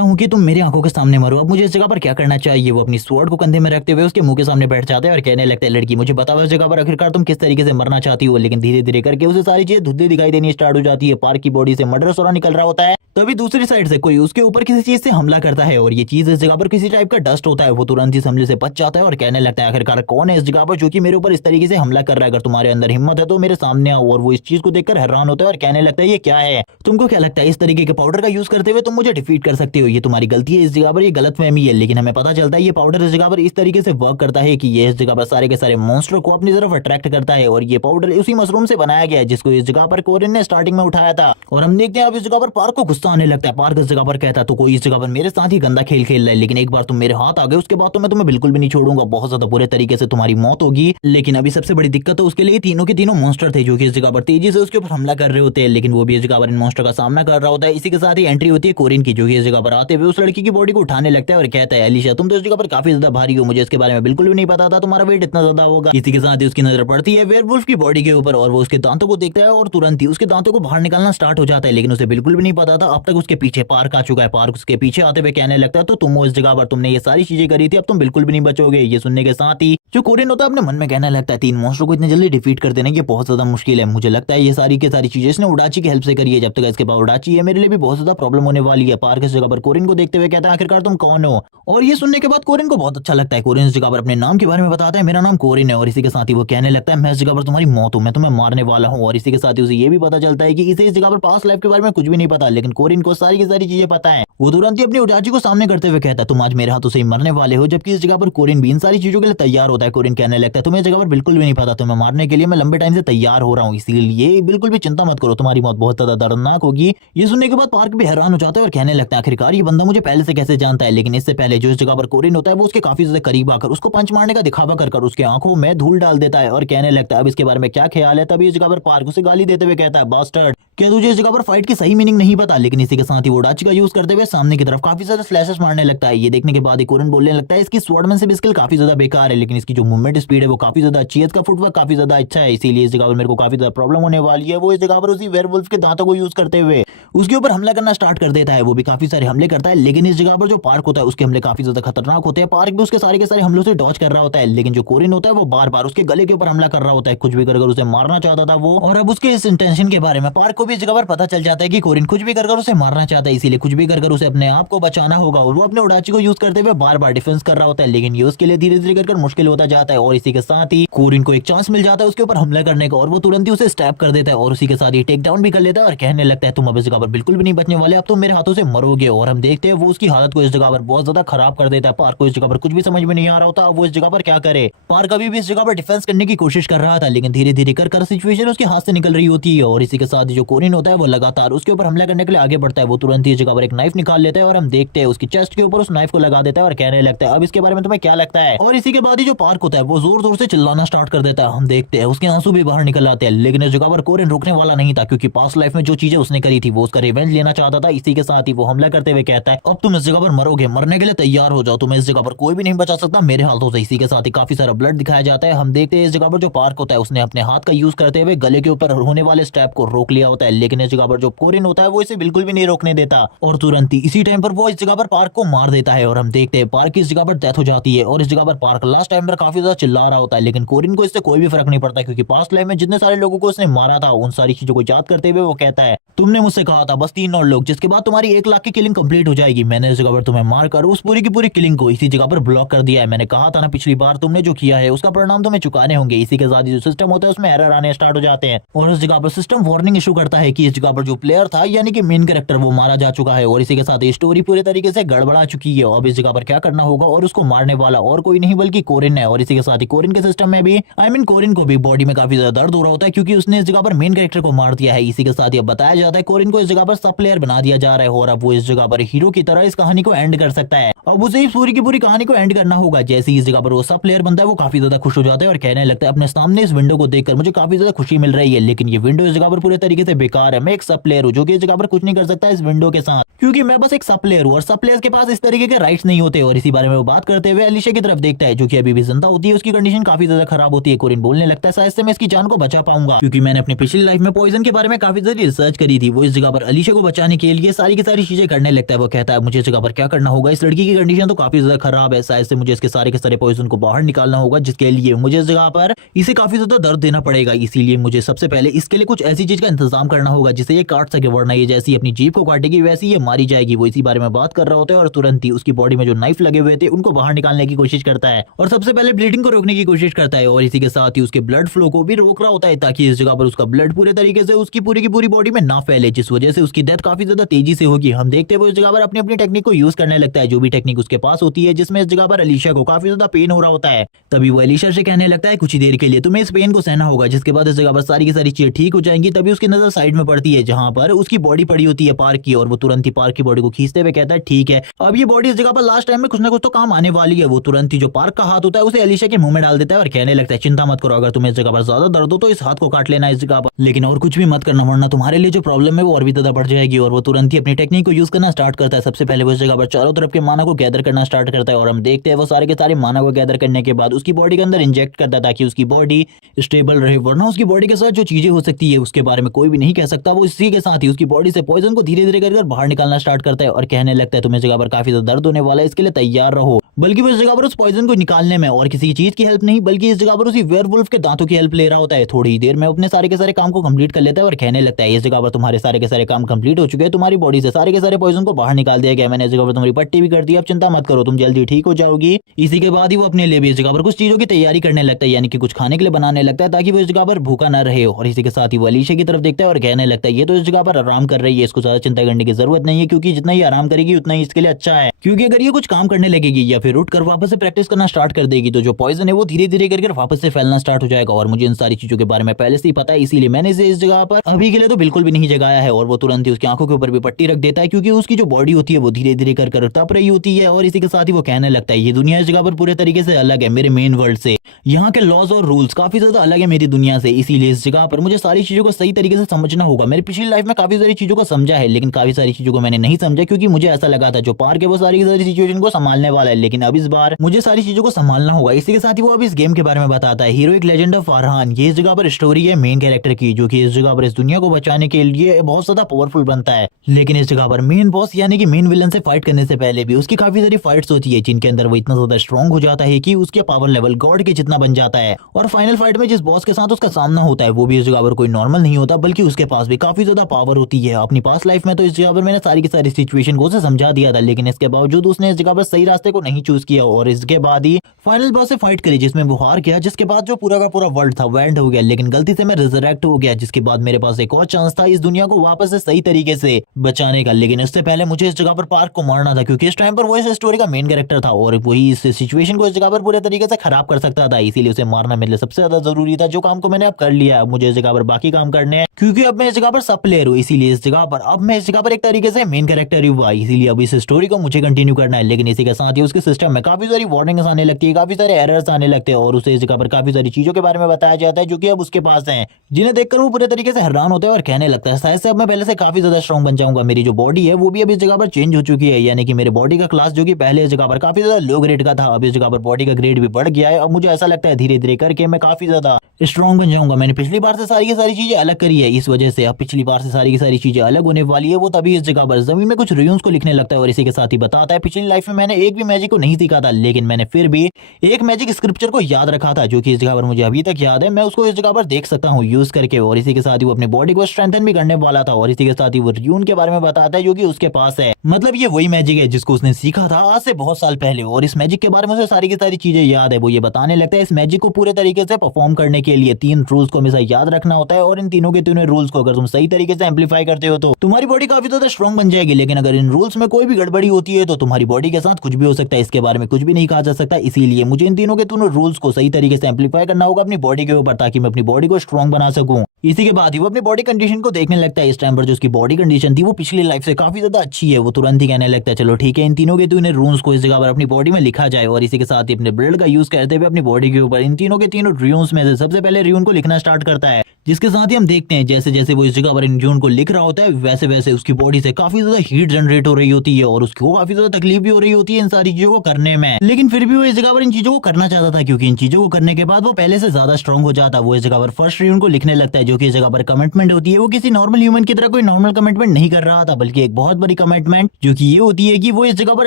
हूँ कि तुम मेरी आंखों के सामने मरो। अब मुझे इस जगह पर क्या करना चाहिए? वो अपनी स्वॉर्ड को कंधे में रखते हुए उसके मुंह के सामने बैठ जाते हैं और कहने लगता है लड़की मुझे बताओ इस जगह पर आखिरकार तुम किस तरीके से मरना चाहती हो। लेकिन धीरे धीरे करके उसे सारी चीजें धुंधली दिखाई देनी स्टार्ट हो जाती है। पार्क की बॉडी से मर्डर सोरा निकल रहा होता है। तभी दूसरी साइड से कोई उसके ऊपर किसी चीज से हमला करता है और ये चीज इस जगह पर किसी टाइप का डस्ट होता है। वो तुरंत इस हमले से बच जाता है और कहने लगता है आखिरकार कौन है इस जगह पर जो कि मेरे ऊपर इस तरीके से हमला कर रहा है, अगर तुम्हारे अंदर हिम्मत है तो मेरे सामने आओ। और वो इस चीज को देखकर हैरान होता है और कहने लगता है ये क्या है, तुमको क्या लगता है इस तरीके के पाउडर का यूज करते हुए तुम मुझे डिफीट कर सकते हो? ये तुम्हारी गलती है, इस जगह पर ये गलतफहमी है। लेकिन हमें पता चलता है ये पाउडर इस जगह पर इस तरीके से वर्क करता है कि ये इस जगह पर सारे के सारे मॉन्स्टर को अपनी तरफ अट्रैक्ट करता है और ये पाउडर उसी मशरूम से बनाया गया है जिसको इस जगह पर कोरिन ने स्टार्टिंग में उठाया था। और हम देखते हैं अब इस जगह पर पार्क को गुस्सा आने लगता है। पार्क इस जगह पर कहता है तो कोई इस जगह पर मेरे साथ ही गंदा खेल खेल रहा है, लेकिन एक बार तुम मेरे हाथ आ गए उसके बाद तो मैं तुम्हें बिल्कुल भी नहीं छोड़ूंगा, बहुत ज्यादा बुरे तरीके से तुम्हारी मौत होगी। लेकिन अभी सबसे बड़ी दिक्कत तो उसके लिए तीनों के तीनों मॉन्स्टर थे जो कि इस जगह पर तेजी से उसके ऊपर हमला कर रहे होते हैं, लेकिन वो भी इस जगह पर इन मॉन्स्टर का सामना कर रहा होता है। इसी के साथ ही एंट्री होती है कोरिन की जो कि इस जगह पर आते हुए उस लड़की की बॉडी को उठाने लगता है और कहता है एलिशा तुम तो इस जगह पर काफी ज्यादा भारी हो, मुझे इसके बारे में बिल्कुल भी नहीं पता था तुम्हारा वेट इतना ज्यादा होगा। इसी के साथ ही उसकी नजर पड़ती है वेयरवुल्फ की बॉडी के ऊपर और वो उसके दांतों को देखता है और तुरंत ही उसके दांतों को बाहर निकालना स्टार्ट हो जाता है, लेकिन उसे बिल्कुल भी नहीं पता था अब तक उसके पीछे पार्क आ चुका है। पार्क उसके पीछे आते हुए कहने लगता है तो तुम इस जगह पर तुमने ये सारी चीजें करी थी, अब तुम बिल्कुल भी नहीं बचोगे। ये सुनने के साथ ही जो कोरिन होता है अपने मन में कहने लगता है तीन मॉन्स्टर को इतने जल्दी डिफीट कर देना ये बहुत ज्यादा मुश्किल है, मुझे लगता है ये सारी की सारी चीजें इसने ओटाची की हेल्प से करी है, जब तक इसके पास ओटाची है मेरे लिए भी बहुत ज्यादा प्रॉब्लम होने वाली है। पार्क इस जगह पर कोरिन को देखते हुए कहता है आखिरकार तुम कौन हो? और ये सुनने के बाद कोरिन को बहुत अच्छा लगता है। कोरिन इस जगह पर अपने नाम के बारे में बताता है मेरा नाम कोरिन है, और इसी के साथ ही वो कहने लगता है मैं इस जगह पर तुम्हारी मौत हूँ, मैं तुम्हें मारने वाला हूँ। और इसी के साथ ही उसे ये भी पता चलता है कि इसे इस जगह पर पास्ट लाइफ के बारे में कुछ भी नहीं पता, लेकिन कोरिन को सारी की सारी चीजें पता है। वो तुरंत ही अपनी ओटाची को सामने करते हुए कहता है तुम आज मेरे हाथों से ही मरने वाले हो, जबकि इस जगह पर कोरिन भी इन सारी चीजों के लिए तैयार होता है। कोरिन कहने लगता है तुम्हें इस जगह पर बिल्कुल भी नहीं पता, तुम्हें मारने के लिए मैं लंबे टाइम से तैयार हो रहा हूँ, इसीलिए बिल्कुल भी चिंता मत करो, तुम्हारी मौत बहुत ज्यादा दर्दनाक होगी। ये सुनने के बाद पार्क भी हैरान हो जाता है और कहने लगता है आखिरकार ये बंदा मुझे पहले से कैसे जानता है। लेकिन इससे पहले जो इस जगह पर कोरिन होता है वो उसके काफी ज्यादा करीब आकर उसको पंच मारने का दिखावा कर उसके आंखों में धूल डाल देता है और कहने लगता है अब इसके बारे में क्या ख्याल है। तभी इस जगह पर पार्क उसे गाली देते हुए कहता है बास्टर्ड, क्या तुझे इस जगह पर फाइट की सही मीनिंग नहीं पता? लेकिन इसी के साथ ही वो डाची का यूज करते हुए सामने की तरफ काफी ज्यादा स्लैशेस मारने लगता है। ये देखने के बाद ही कोरिन बोलने लगता है इसकी स्वॉर्डमैनशिप स्किल काफी ज्यादा बेकार है, लेकिन इसकी जो मूवमेंट स्पीड है वो काफी ज्यादा अच्छी है, इसका फुटवर्क काफी ज्यादा अच्छा है, इसीलिए इस जगह पर मेरे को काफी ज्यादा प्रॉब्लम होने वाली है। वो इस जगह पर उसी वेयरवुल्फ के दांतों को यूज करते हुए उसके ऊपर हमला करना स्टार्ट कर देता है। वो भी काफी सारे हमले करता है, लेकिन इस जगह पर जो पार्क होता है उसके हमले काफी ज्यादा खतरनाक होते हैं। पार्क भी उसके सारे के सारे हमलों से डॉज कर रहा होता है, लेकिन जो कोरिन होता है वो बार बार उसके गले के ऊपर हमला कर रहा होता है। कुछ भी कर उसे मारना चाहता था वो, और अब उसके इस इंटेंशन के बारे में पार्क को भी इस जगह पर पता चल जाता है कि कोरिन कुछ भी कर उसे मारना चाहता है, इसीलिए कुछ भी कर उसे अपने आप को बचाना होगा। और वो अपने उड़ाची को यूज करते हुए बार बार डिफेंस कर रहा होता है, लेकिन ये उसके लिए धीरे धीरे कर मुश्किल होता जाता है। और इसी के साथ ही कोरिन को एक चांस मिल जाता है उसके ऊपर हमला करने का, और वो तुरंत ही उसे स्टैप कर देता है और उसी के साथ ही टेक डाउन भी कर लेता है और कहने लगता है तुम अब इस जगह पर बिल्कुल भी नहीं बचने वाले, अब तुम मेरे हाथों से मरोगे। और हम देखते हैं वो उसकी हालत को इस जगह पर बहुत ज्यादा खराब कर देता है। पार्क को इस जगह पर कुछ भी समझ में नहीं आ रहा होता वो इस जगह पर क्या करे। पार्क अभी भी इस जगह पर डिफेंस करने की कोशिश कर रहा था, लेकिन धीरे धीरे कर सिचुएशन उसके हाथ से निकल रही होती है। और इसी के साथ जो कोरिन होता है वो लगातार उसके ऊपर हमला करने के लिए आगे बढ़ता है। वो तुरंत ही इस जगह पर एक नाइफ निकाल लेता है और हम देखते हैं उसकी चेस्ट के ऊपर उस नाइफ को लगा देता है और कहने लगता है अब इसके बारे में तुम्हें क्या लगता है। और इसी के बाद ही जो पार्क होता है वो जोर जोर से चिल्लाना स्टार्ट कर देता है। हम देखते हैं उसके आंसू भी बाहर निकल आते हैं, लेकिन इस जगह पर कोरिन रुकने वाला नहीं था, क्योंकि पास्ट लाइफ में जो चीजें उसने करी थी वो उसका रिवेंज लेना चाहता था। इसी के साथ ही वो हमला करते हुए कहता है अब तुम इस जगह पर मरोगे, मरने के लिए तैयार हो जाओ, तुम्हें इस जगह पर कोई भी नहीं बचा सकता मेरे हाथों से। इसी के साथ ही काफी सारा ब्लड दिखाया जाता है। हम देखते हैं इस जगह पर जो पार्क होता है उसने अपने हाथ का यूज करते हुए गले के ऊपर होने वाले स्टेप को रोक लिया होता है, लेकिन इस जगह पर जो कोरिन होता है वो इसे बिल्कुल भी नहीं रोकने देता। और तुरंत ही इसी टाइम पर वो इस जगह पर पार्क को मार देता है और हम देखते हैं पार्क की इस जगह पर डेथ हो जाती है। और इस जगह पर पार्क लास्ट टाइम पर काफी ज्यादा चिल्ला रहा होता है, लेकिन कोरिन को इससे कोई भी फर्क नहीं पड़ता, क्योंकि पास्ट लाइफ में जितने सारे लोगों को उसने मारा था उन सारी चीजों को याद करते हुए वो कहता है तुमने मुझसे कहा था बस 3 और लोग, जिसके बाद तुम्हारी 1 लाख की किलिंग कंप्लीट हो जाएगी। मैंने इस जगह पर तुम्हें मारकर उस पूरी की पूरी किलिंग को इसी जगह पर ब्लॉक कर दिया है। मैंने कहा था ना पिछली बार तुमने जो किया है उसका परिणाम तुम्हें चुकाने होंगे। इसी के साथ जो सिस्टम होता है उसमें एरर आने स्टार्ट हो जाते हैं और उस जगह पर सिस्टम वार्निंग इशू करता है कि इस जगह पर जो प्लेयर था यानी कि मेन कैरेक्टर वो मारा जा चुका है। और इसी के साथ स्टोरी पूरे तरीके से गड़बड़ा चुकी है। अब इस जगह पर क्या करना होगा, और उसको मारने वाला और कोई नहीं बल्कि कोरिन है। और इसी के साथ ही कोरिन के सिस्टम में भी कोरिन को भी बॉडी में काफी ज्यादा दर्द हो रहा होता है, क्योंकि उसने इस जगह पर मेन कैरेक्टर को मार दिया है। इसी के साथ ही बताया जाता है कोरिन को इस जगह पर सब प्लेयर बना दिया जा रहा है और अब वो इस जगह पर हीरो की तरह इस कहानी को एंड कर सकता है। अब उसे इस पूरी की पूरी कहानी को एंड करना होगा। जैसे ही इस जगह पर वो सब प्लेयर बनता है वो काफी ज्यादा खुश हो जाता है और कहने लगता है अपने सामने इस विंडो को देखकर मुझे काफी ज्यादा खुशी मिल रही है, लेकिन ये विंडो इस जगह पर पूरे तरीके से बेकार है। मैं एक सब प्लेयर हूँ जो कि इस जगह पर कुछ नहीं कर सकता इस विंडो के साथ, क्योंकि मैं बस एक सब प्लेयर हूँ और सब प्लेयर्स के पास इस तरीके के राइट्स नहीं होते। और इसी बारे में वो बात करते हुए अलीशा की तरफ देखता है जो कि अभी भी जिंदा होती है, उसकी कंडीशन काफी ज्यादा खराब होती है। कोरिन बोलने लगता है शायद से मैं इसकी जान को बचा पाऊंगा, क्योंकि मैंने अपनी पिछली लाइफ में पॉइजन के बारे में काफी ज्यादा रिसर्च करी थी। वो इस जगह पर अलीशा को बचाने के लिए सारी की सारी चीजें करने लगता है। वो कहता है मुझे इस जगह पर क्या करना होगा, इस लड़की की कंडीशन तो काफी ज्यादा खराब है, शायद से मुझे इसके सारे के सारे पॉइजन को बाहर निकालना होगा, जिसके लिए मुझे इस जगह पर इसे काफी ज्यादा दर्द देना पड़ेगा। इसीलिए मुझे सबसे पहले इसके लिए कुछ ऐसी चीज का इंतजाम करना होगा जिसे ये काट सके, वरना ये जैसी अपनी जीभ को काटेगी वैसी ये मारी जाएगी। वो इसी बारे में बात कर रहा होता है और तुरंत ही उसकी बॉडी में जो नाइफ लगे हुए थे उनको बाहर निकालने की कोशिश करता है और सबसे पहले ब्लीडिंग को रोकने की कोशिश करता है। और इसी के साथ ही उसके ब्लड फ्लो को भी रोक रहा होता है ताकि इस जगह पर उसका ब्लड पूरे तरीके से उसकी पूरी की पूरी बॉडी में ना फैले, जिस वजह से उसकी डेथ काफी ज्यादा तेजी से होगी। हम देखते हैं वो इस जगह पर अपनी अपनी टेक्निक को यूज करने लगता है, जो भी टेक्निक उसके पास होती है, जिसमें इस जगह पर अलीशा को काफी ज्यादा पेन हो रहा होता है। तभी वो अलीशा से कहने लगता है कुछ ही देर के लिए तुम्हें इस पेन को सहना होगा, जिसके बाद इस जगह पर सारी की सारी चीजें ठीक हो जाएंगी। तभी उसकी नजर साइड में पड़ती है जहां पर उसकी बॉडी पड़ी होती है पार्क की, और वो तुरंत ही पार्क की बॉडी को खींचते हुए कहता है ठीक है अब ये बॉडी इस जगह पर लास्ट टाइम में कुछ ना कुछ तो काम आने वाली है। वो तुरंत ही जो पार्क का हाथ होता है उसे अलीशा के मुंह में डाल देता है और कहने लगता है चिंता मत करो, अगर तुम्हें इस जगह पर ज्यादा दर्द हो तो इस हाथ को काट लेना इस जगह पर, लेकिन और कुछ भी मत करना वरना तुम्हारे लिए जो प्रॉब्लम है वो और भी ज्यादा बढ़ जाएगी। और वो तुरंत ही अपनी टेक्निक को यूज करना स्टार्ट करता है। सबसे पहले वो इस जगह पर चारों तरफ के माना को गैदर करना स्टार्ट करता है और हम देखते हैं वो सारे के सारे माना को गैदर करने के बाद उसकी बॉडी के अंदर इंजेक्ट करता है ताकि उसकी बॉडी स्टेबल रहे, वरना उसकी बॉडी के साथ जो चीजें हो सकती है उसके बारे में कोई भी नहीं कह सकता। वो इसी के साथ ही उसकी बॉडी से पॉइजन को धीरे धीरे कर बाहर निकालना स्टार्ट करता है और कहने लगता है तुम्हें इस जगह पर काफी ज्यादा दर्द होने वाला है, इसके लिए तैयार रहो। बल्कि वो इस जगह पर उस पॉइजन को निकालने में और किसी चीज की हेल्प नहीं बल्कि इस जगह पर उसी वेयरवुल्फ के दांतों की हेल्प ले रहा होता है। थोड़ी ही देर में अपने सारे के सारे काम को कंप्लीट कर लेता है और कहने लगता है इस जगह पर तुम्हारे सारे के सारे काम कंप्लीट हो चुके हैं, तुम्हारी बॉडी से सारे के सारे पॉइजन को बाहर निकाल दिया गया, मैंने इस जगह पर तुम्हारी पट्टी भी कर दी, अब चिंता मत करो तुम जल्दी ठीक हो जाओगी। इसी के बाद ही वो अपने लिए भी इस जगह पर कुछ चीजों की तैयारी करने लगता है, यानी कि कुछ खाने के लिए बनाने लगता है ताकि वो इस जगह पर भूखा न रहे। और इसी के साथ ही वो अलीशा की तरफ देखता है और कहने लगता है ये तो इस जगह पर आराम कर रही है, इसको ज्यादा चिंता करने की जरूरत नहीं है, क्योंकि जितना ही आराम करेगी उतना ही इसके लिए अच्छा है, क्योंकि अगर ये कुछ काम करने लगेगी या फिर उठ कर वापस से प्रैक्टिस करना स्टार्ट कर देगी तो जो पॉइजन है वो धीरे धीरे करके वापस से फैलना स्टार्ट हो जाएगा। और मुझे इन सारी चीजों के बारे में पहले से ही पता है, इसीलिए मैंने इसे इस जगह पर अभी के लिए तो बिल्कुल भी नहीं जगाया है। और वो तुरंत ही उसकी आंखों के ऊपर भी पट्टी रख देता है, क्योंकि उसकी जो बॉडी होती है वो धीरे धीरे कर तप रही होती है। और इसी के साथ ही वो कहने लगता है ये दुनिया इस जगह पर पूरे तरीके से अलग है मेरे मेन वर्ल्ड से, यहाँ के लॉज और रूल्स काफी ज्यादा अलग है मेरी दुनिया से, इसीलिए इस जगह पर मुझे सारी चीजों को सही तरीके से समझना होगा। मेरी पिछली लाइफ में काफी सारी चीजों को समझा है, लेकिन काफी सारी चीजों को मैंने नहीं समझा, क्योंकि मुझे ऐसा लगा था जो पार्क है वो सारी की सारी सिचुएशन को संभालने वाला है, लेकिन अब इस बार मुझे सारी चीजों को संभालना होगा। इसी के साथ ही वो अब इस गेम के बारे में बताता है, हीरोइक लेजेंड ऑफ फरहान। ये इस जगह पर स्टोरी है मेन कैरेक्टर की, जो कि इस जगह पर इस दुनिया को बचाने के लिए बहुत ज्यादा पावरफुल बनता है, लेकिन इस जगह पर मेन बॉस यानी कि मेन विलन से फाइट करने से पहले भी उसकी काफी सारी फाइट्स होती है, जिनके अंदर वो इतना ज्यादा स्ट्रॉन्ग हो जाता है कि उसके पावर लेवल गॉड के जितना बन जाता है। और फाइनल फाइट में जिस बॉस के साथ उसका सामना होता है वो भी इस जगह पर कोई नॉर्मल नहीं होता, बल्कि उसके पास भी काफी ज्यादा पावर होती है। अपनी पास्ट लाइफ में तो इस जगह पर मैंने सारी की सारी सिचुएशन को उसे समझा दिया था, लेकिन इसके बावजूद उसने इस जगह पर सही रास्ते को नहीं चूज किया और इसके बाद ही फाइनल बॉस से फाइट करी, जिसमें वो हार गया, जिसके बाद जो पूरा का पूरा वर्ल्ड था वो एंड हो गया। लेकिन गलती से मैं रिजरेक्ट हो गया, जिसके बाद मेरे पास एक और चांस था इस दुनिया को वापस से सही तरीके से बचाने का, लेकिन उससे पहले मुझे इस जगह पर पार्क को मारना था, क्योंकि इस टाइम पर वो इस स्टोरी का मेन कैरेक्टर था और वही इस सिचुएशन को इस जगह पर पूरे तरीके से खराब कर सकता था, इसीलिए उसे मारना मेरे लिए सबसे ज्यादा जरूरी था। जो काम को मैंने अब कर लिया, अब मुझे इस जगह पर बाकी काम करने हैं, क्योंकि अब मैं इस जगह पर सब प्लेयर हूँ, इसीलिए इस जगह पर अब मैं इस जगह पर एक तरीके से मेन कैरेक्टर ही हुआ, इसीलिए अब इस स्टोरी को मुझे कंटिन्यू करना है। लेकिन इसी के साथ ही उसके सिस्टम में काफी सारी वार्निंग्स आने लगती है, काफी सारे एरर्स आने लगते हैं और उसे इस जगह पर काफी सारी चीजों के बारे में बताया जाता है जो कि अब उसके पास है, जिन्हें देखकर वो पूरे तरीके से हैरान होता है और कहने लगता है शायद से अब मैं पहले से काफी ज्यादा स्ट्रॉन्ग बन जाऊंगा। मेरी जो बॉडी है वो भी अब इस जगह पर चेंज हो चुकी है, यानी कि मेरे बॉडी का क्लास जो कि पहले इस जगह पर काफी ज्यादा लो ग्रेड का था, अब इस जगह पर बॉडी का ग्रेड भी बढ़ गया है। अब मुझे ऐसा लगता है धीरे धीरे करके मैं काफी ज्यादा स्ट्रॉन्ग बन जाऊंगा। मैंने पिछली बार से सारी की सारी चीजें अलग करी है, इस वजह से अब पिछली बार से सारी की सारी चीजें अलग होने वाली है। वो तभी इस जगह पर जमीन में कुछ रून्स को लिखने लगता है और इसी के साथ ही बताता है पिछली लाइफ में मैंने एक भी मैजिक को नहीं सीखा था, लेकिन मैंने फिर भी एक मैजिक स्क्रिप्चर को याद रखा था, जो कि इस जगह पर मुझे अभी तक याद है। मैं उसको इस जगह पर देख सकता हूँ यूज करके, और इसी के साथ ही वो अपनी बॉडी को स्ट्रेंथन भी करने वाला था। और इसी के साथ ही वो र्यून के बारे में बताता है जो कि उसके पास है, मतलब ये वही मैजिक है जिसको उसने सीखा था आज से बहुत साल पहले, और इस मैजिक के बारे में उसे सारी की सारी चीजें याद है। वो ये बताने लगता है इस मैजिक को पूरे तरीके से परफॉर्म करने के लिए 3 रूल्स को हमेशा याद रखना होता है, और इन तीनों के तीनों रूल्स को अगर तुम सही तरीके से एम्पलीफाई करते हो तो तुम्हारी बॉडी काफी ज्यादा स्ट्रॉन्ग बन जाएगी। लेकिन अगर इन रूल्स में कोई भी गड़बड़ी होती है तो तुम्हारी बॉडी के साथ कुछ भी हो सकता है, इसके बारे में कुछ भी नहीं कहा जा सकता। इसीलिए मुझे इन तीनों के तीनों रूल्स को सही तरीके से एम्पलीफाई करना होगा अपनी बॉडी के ऊपर, ताकि मैं अपनी बॉडी को स्ट्रॉन्ग बना सकूं। इसी के बाद ही वो अपनी बॉडी कंडीशन को देखने लगता है। इस टाइम पर जो उसकी बॉडी कंडीशन थी वो पिछली लाइफ से काफी ज्यादा अच्छी है। वो तुरंत ही कहने लगता है चलो ठीक है, इन तीनों के तीनों रूल्स को इस जगह पर अपनी बॉडी में लिखा जाए, और इसी के साथ ही अपने ब्लड का यूज करते हुए अपनी बॉडी के ऊपर इन तीनों के तीनों रूल्स में से सबसे पहले र्यून को लिखना स्टार्ट करता है। जिसके साथ ही हम देखते हैं जैसे जैसे वो इस जगह पर इन र्यून को लिख रहा होता है वैसे वैसे उसकी बॉडी से काफी ज्यादा हीट जनरेट हो रही होती है, और उसको काफी ज्यादा तकलीफ भी हो रही होती है इन सारी चीजों को करने में। लेकिन फिर भी वो इस जगह पर इन चीजों को करना चाहता था, क्योंकि इन चीजों को करने के बाद वो पहले से ज्यादा स्ट्रॉन्ग हो जाता। वो इस जगह पर फर्स्ट र्यून को लिखने लगता है, जो कि इस जगह पर कमिटमेंट होती है। वो किसी नॉर्मल ह्यूमन की तरह कोई नॉर्मल कमिटमेंट नहीं कर रहा था, बल्कि एक बहुत बड़ी कमिटमेंट जो कि ये होती है कि वो इस जगह पर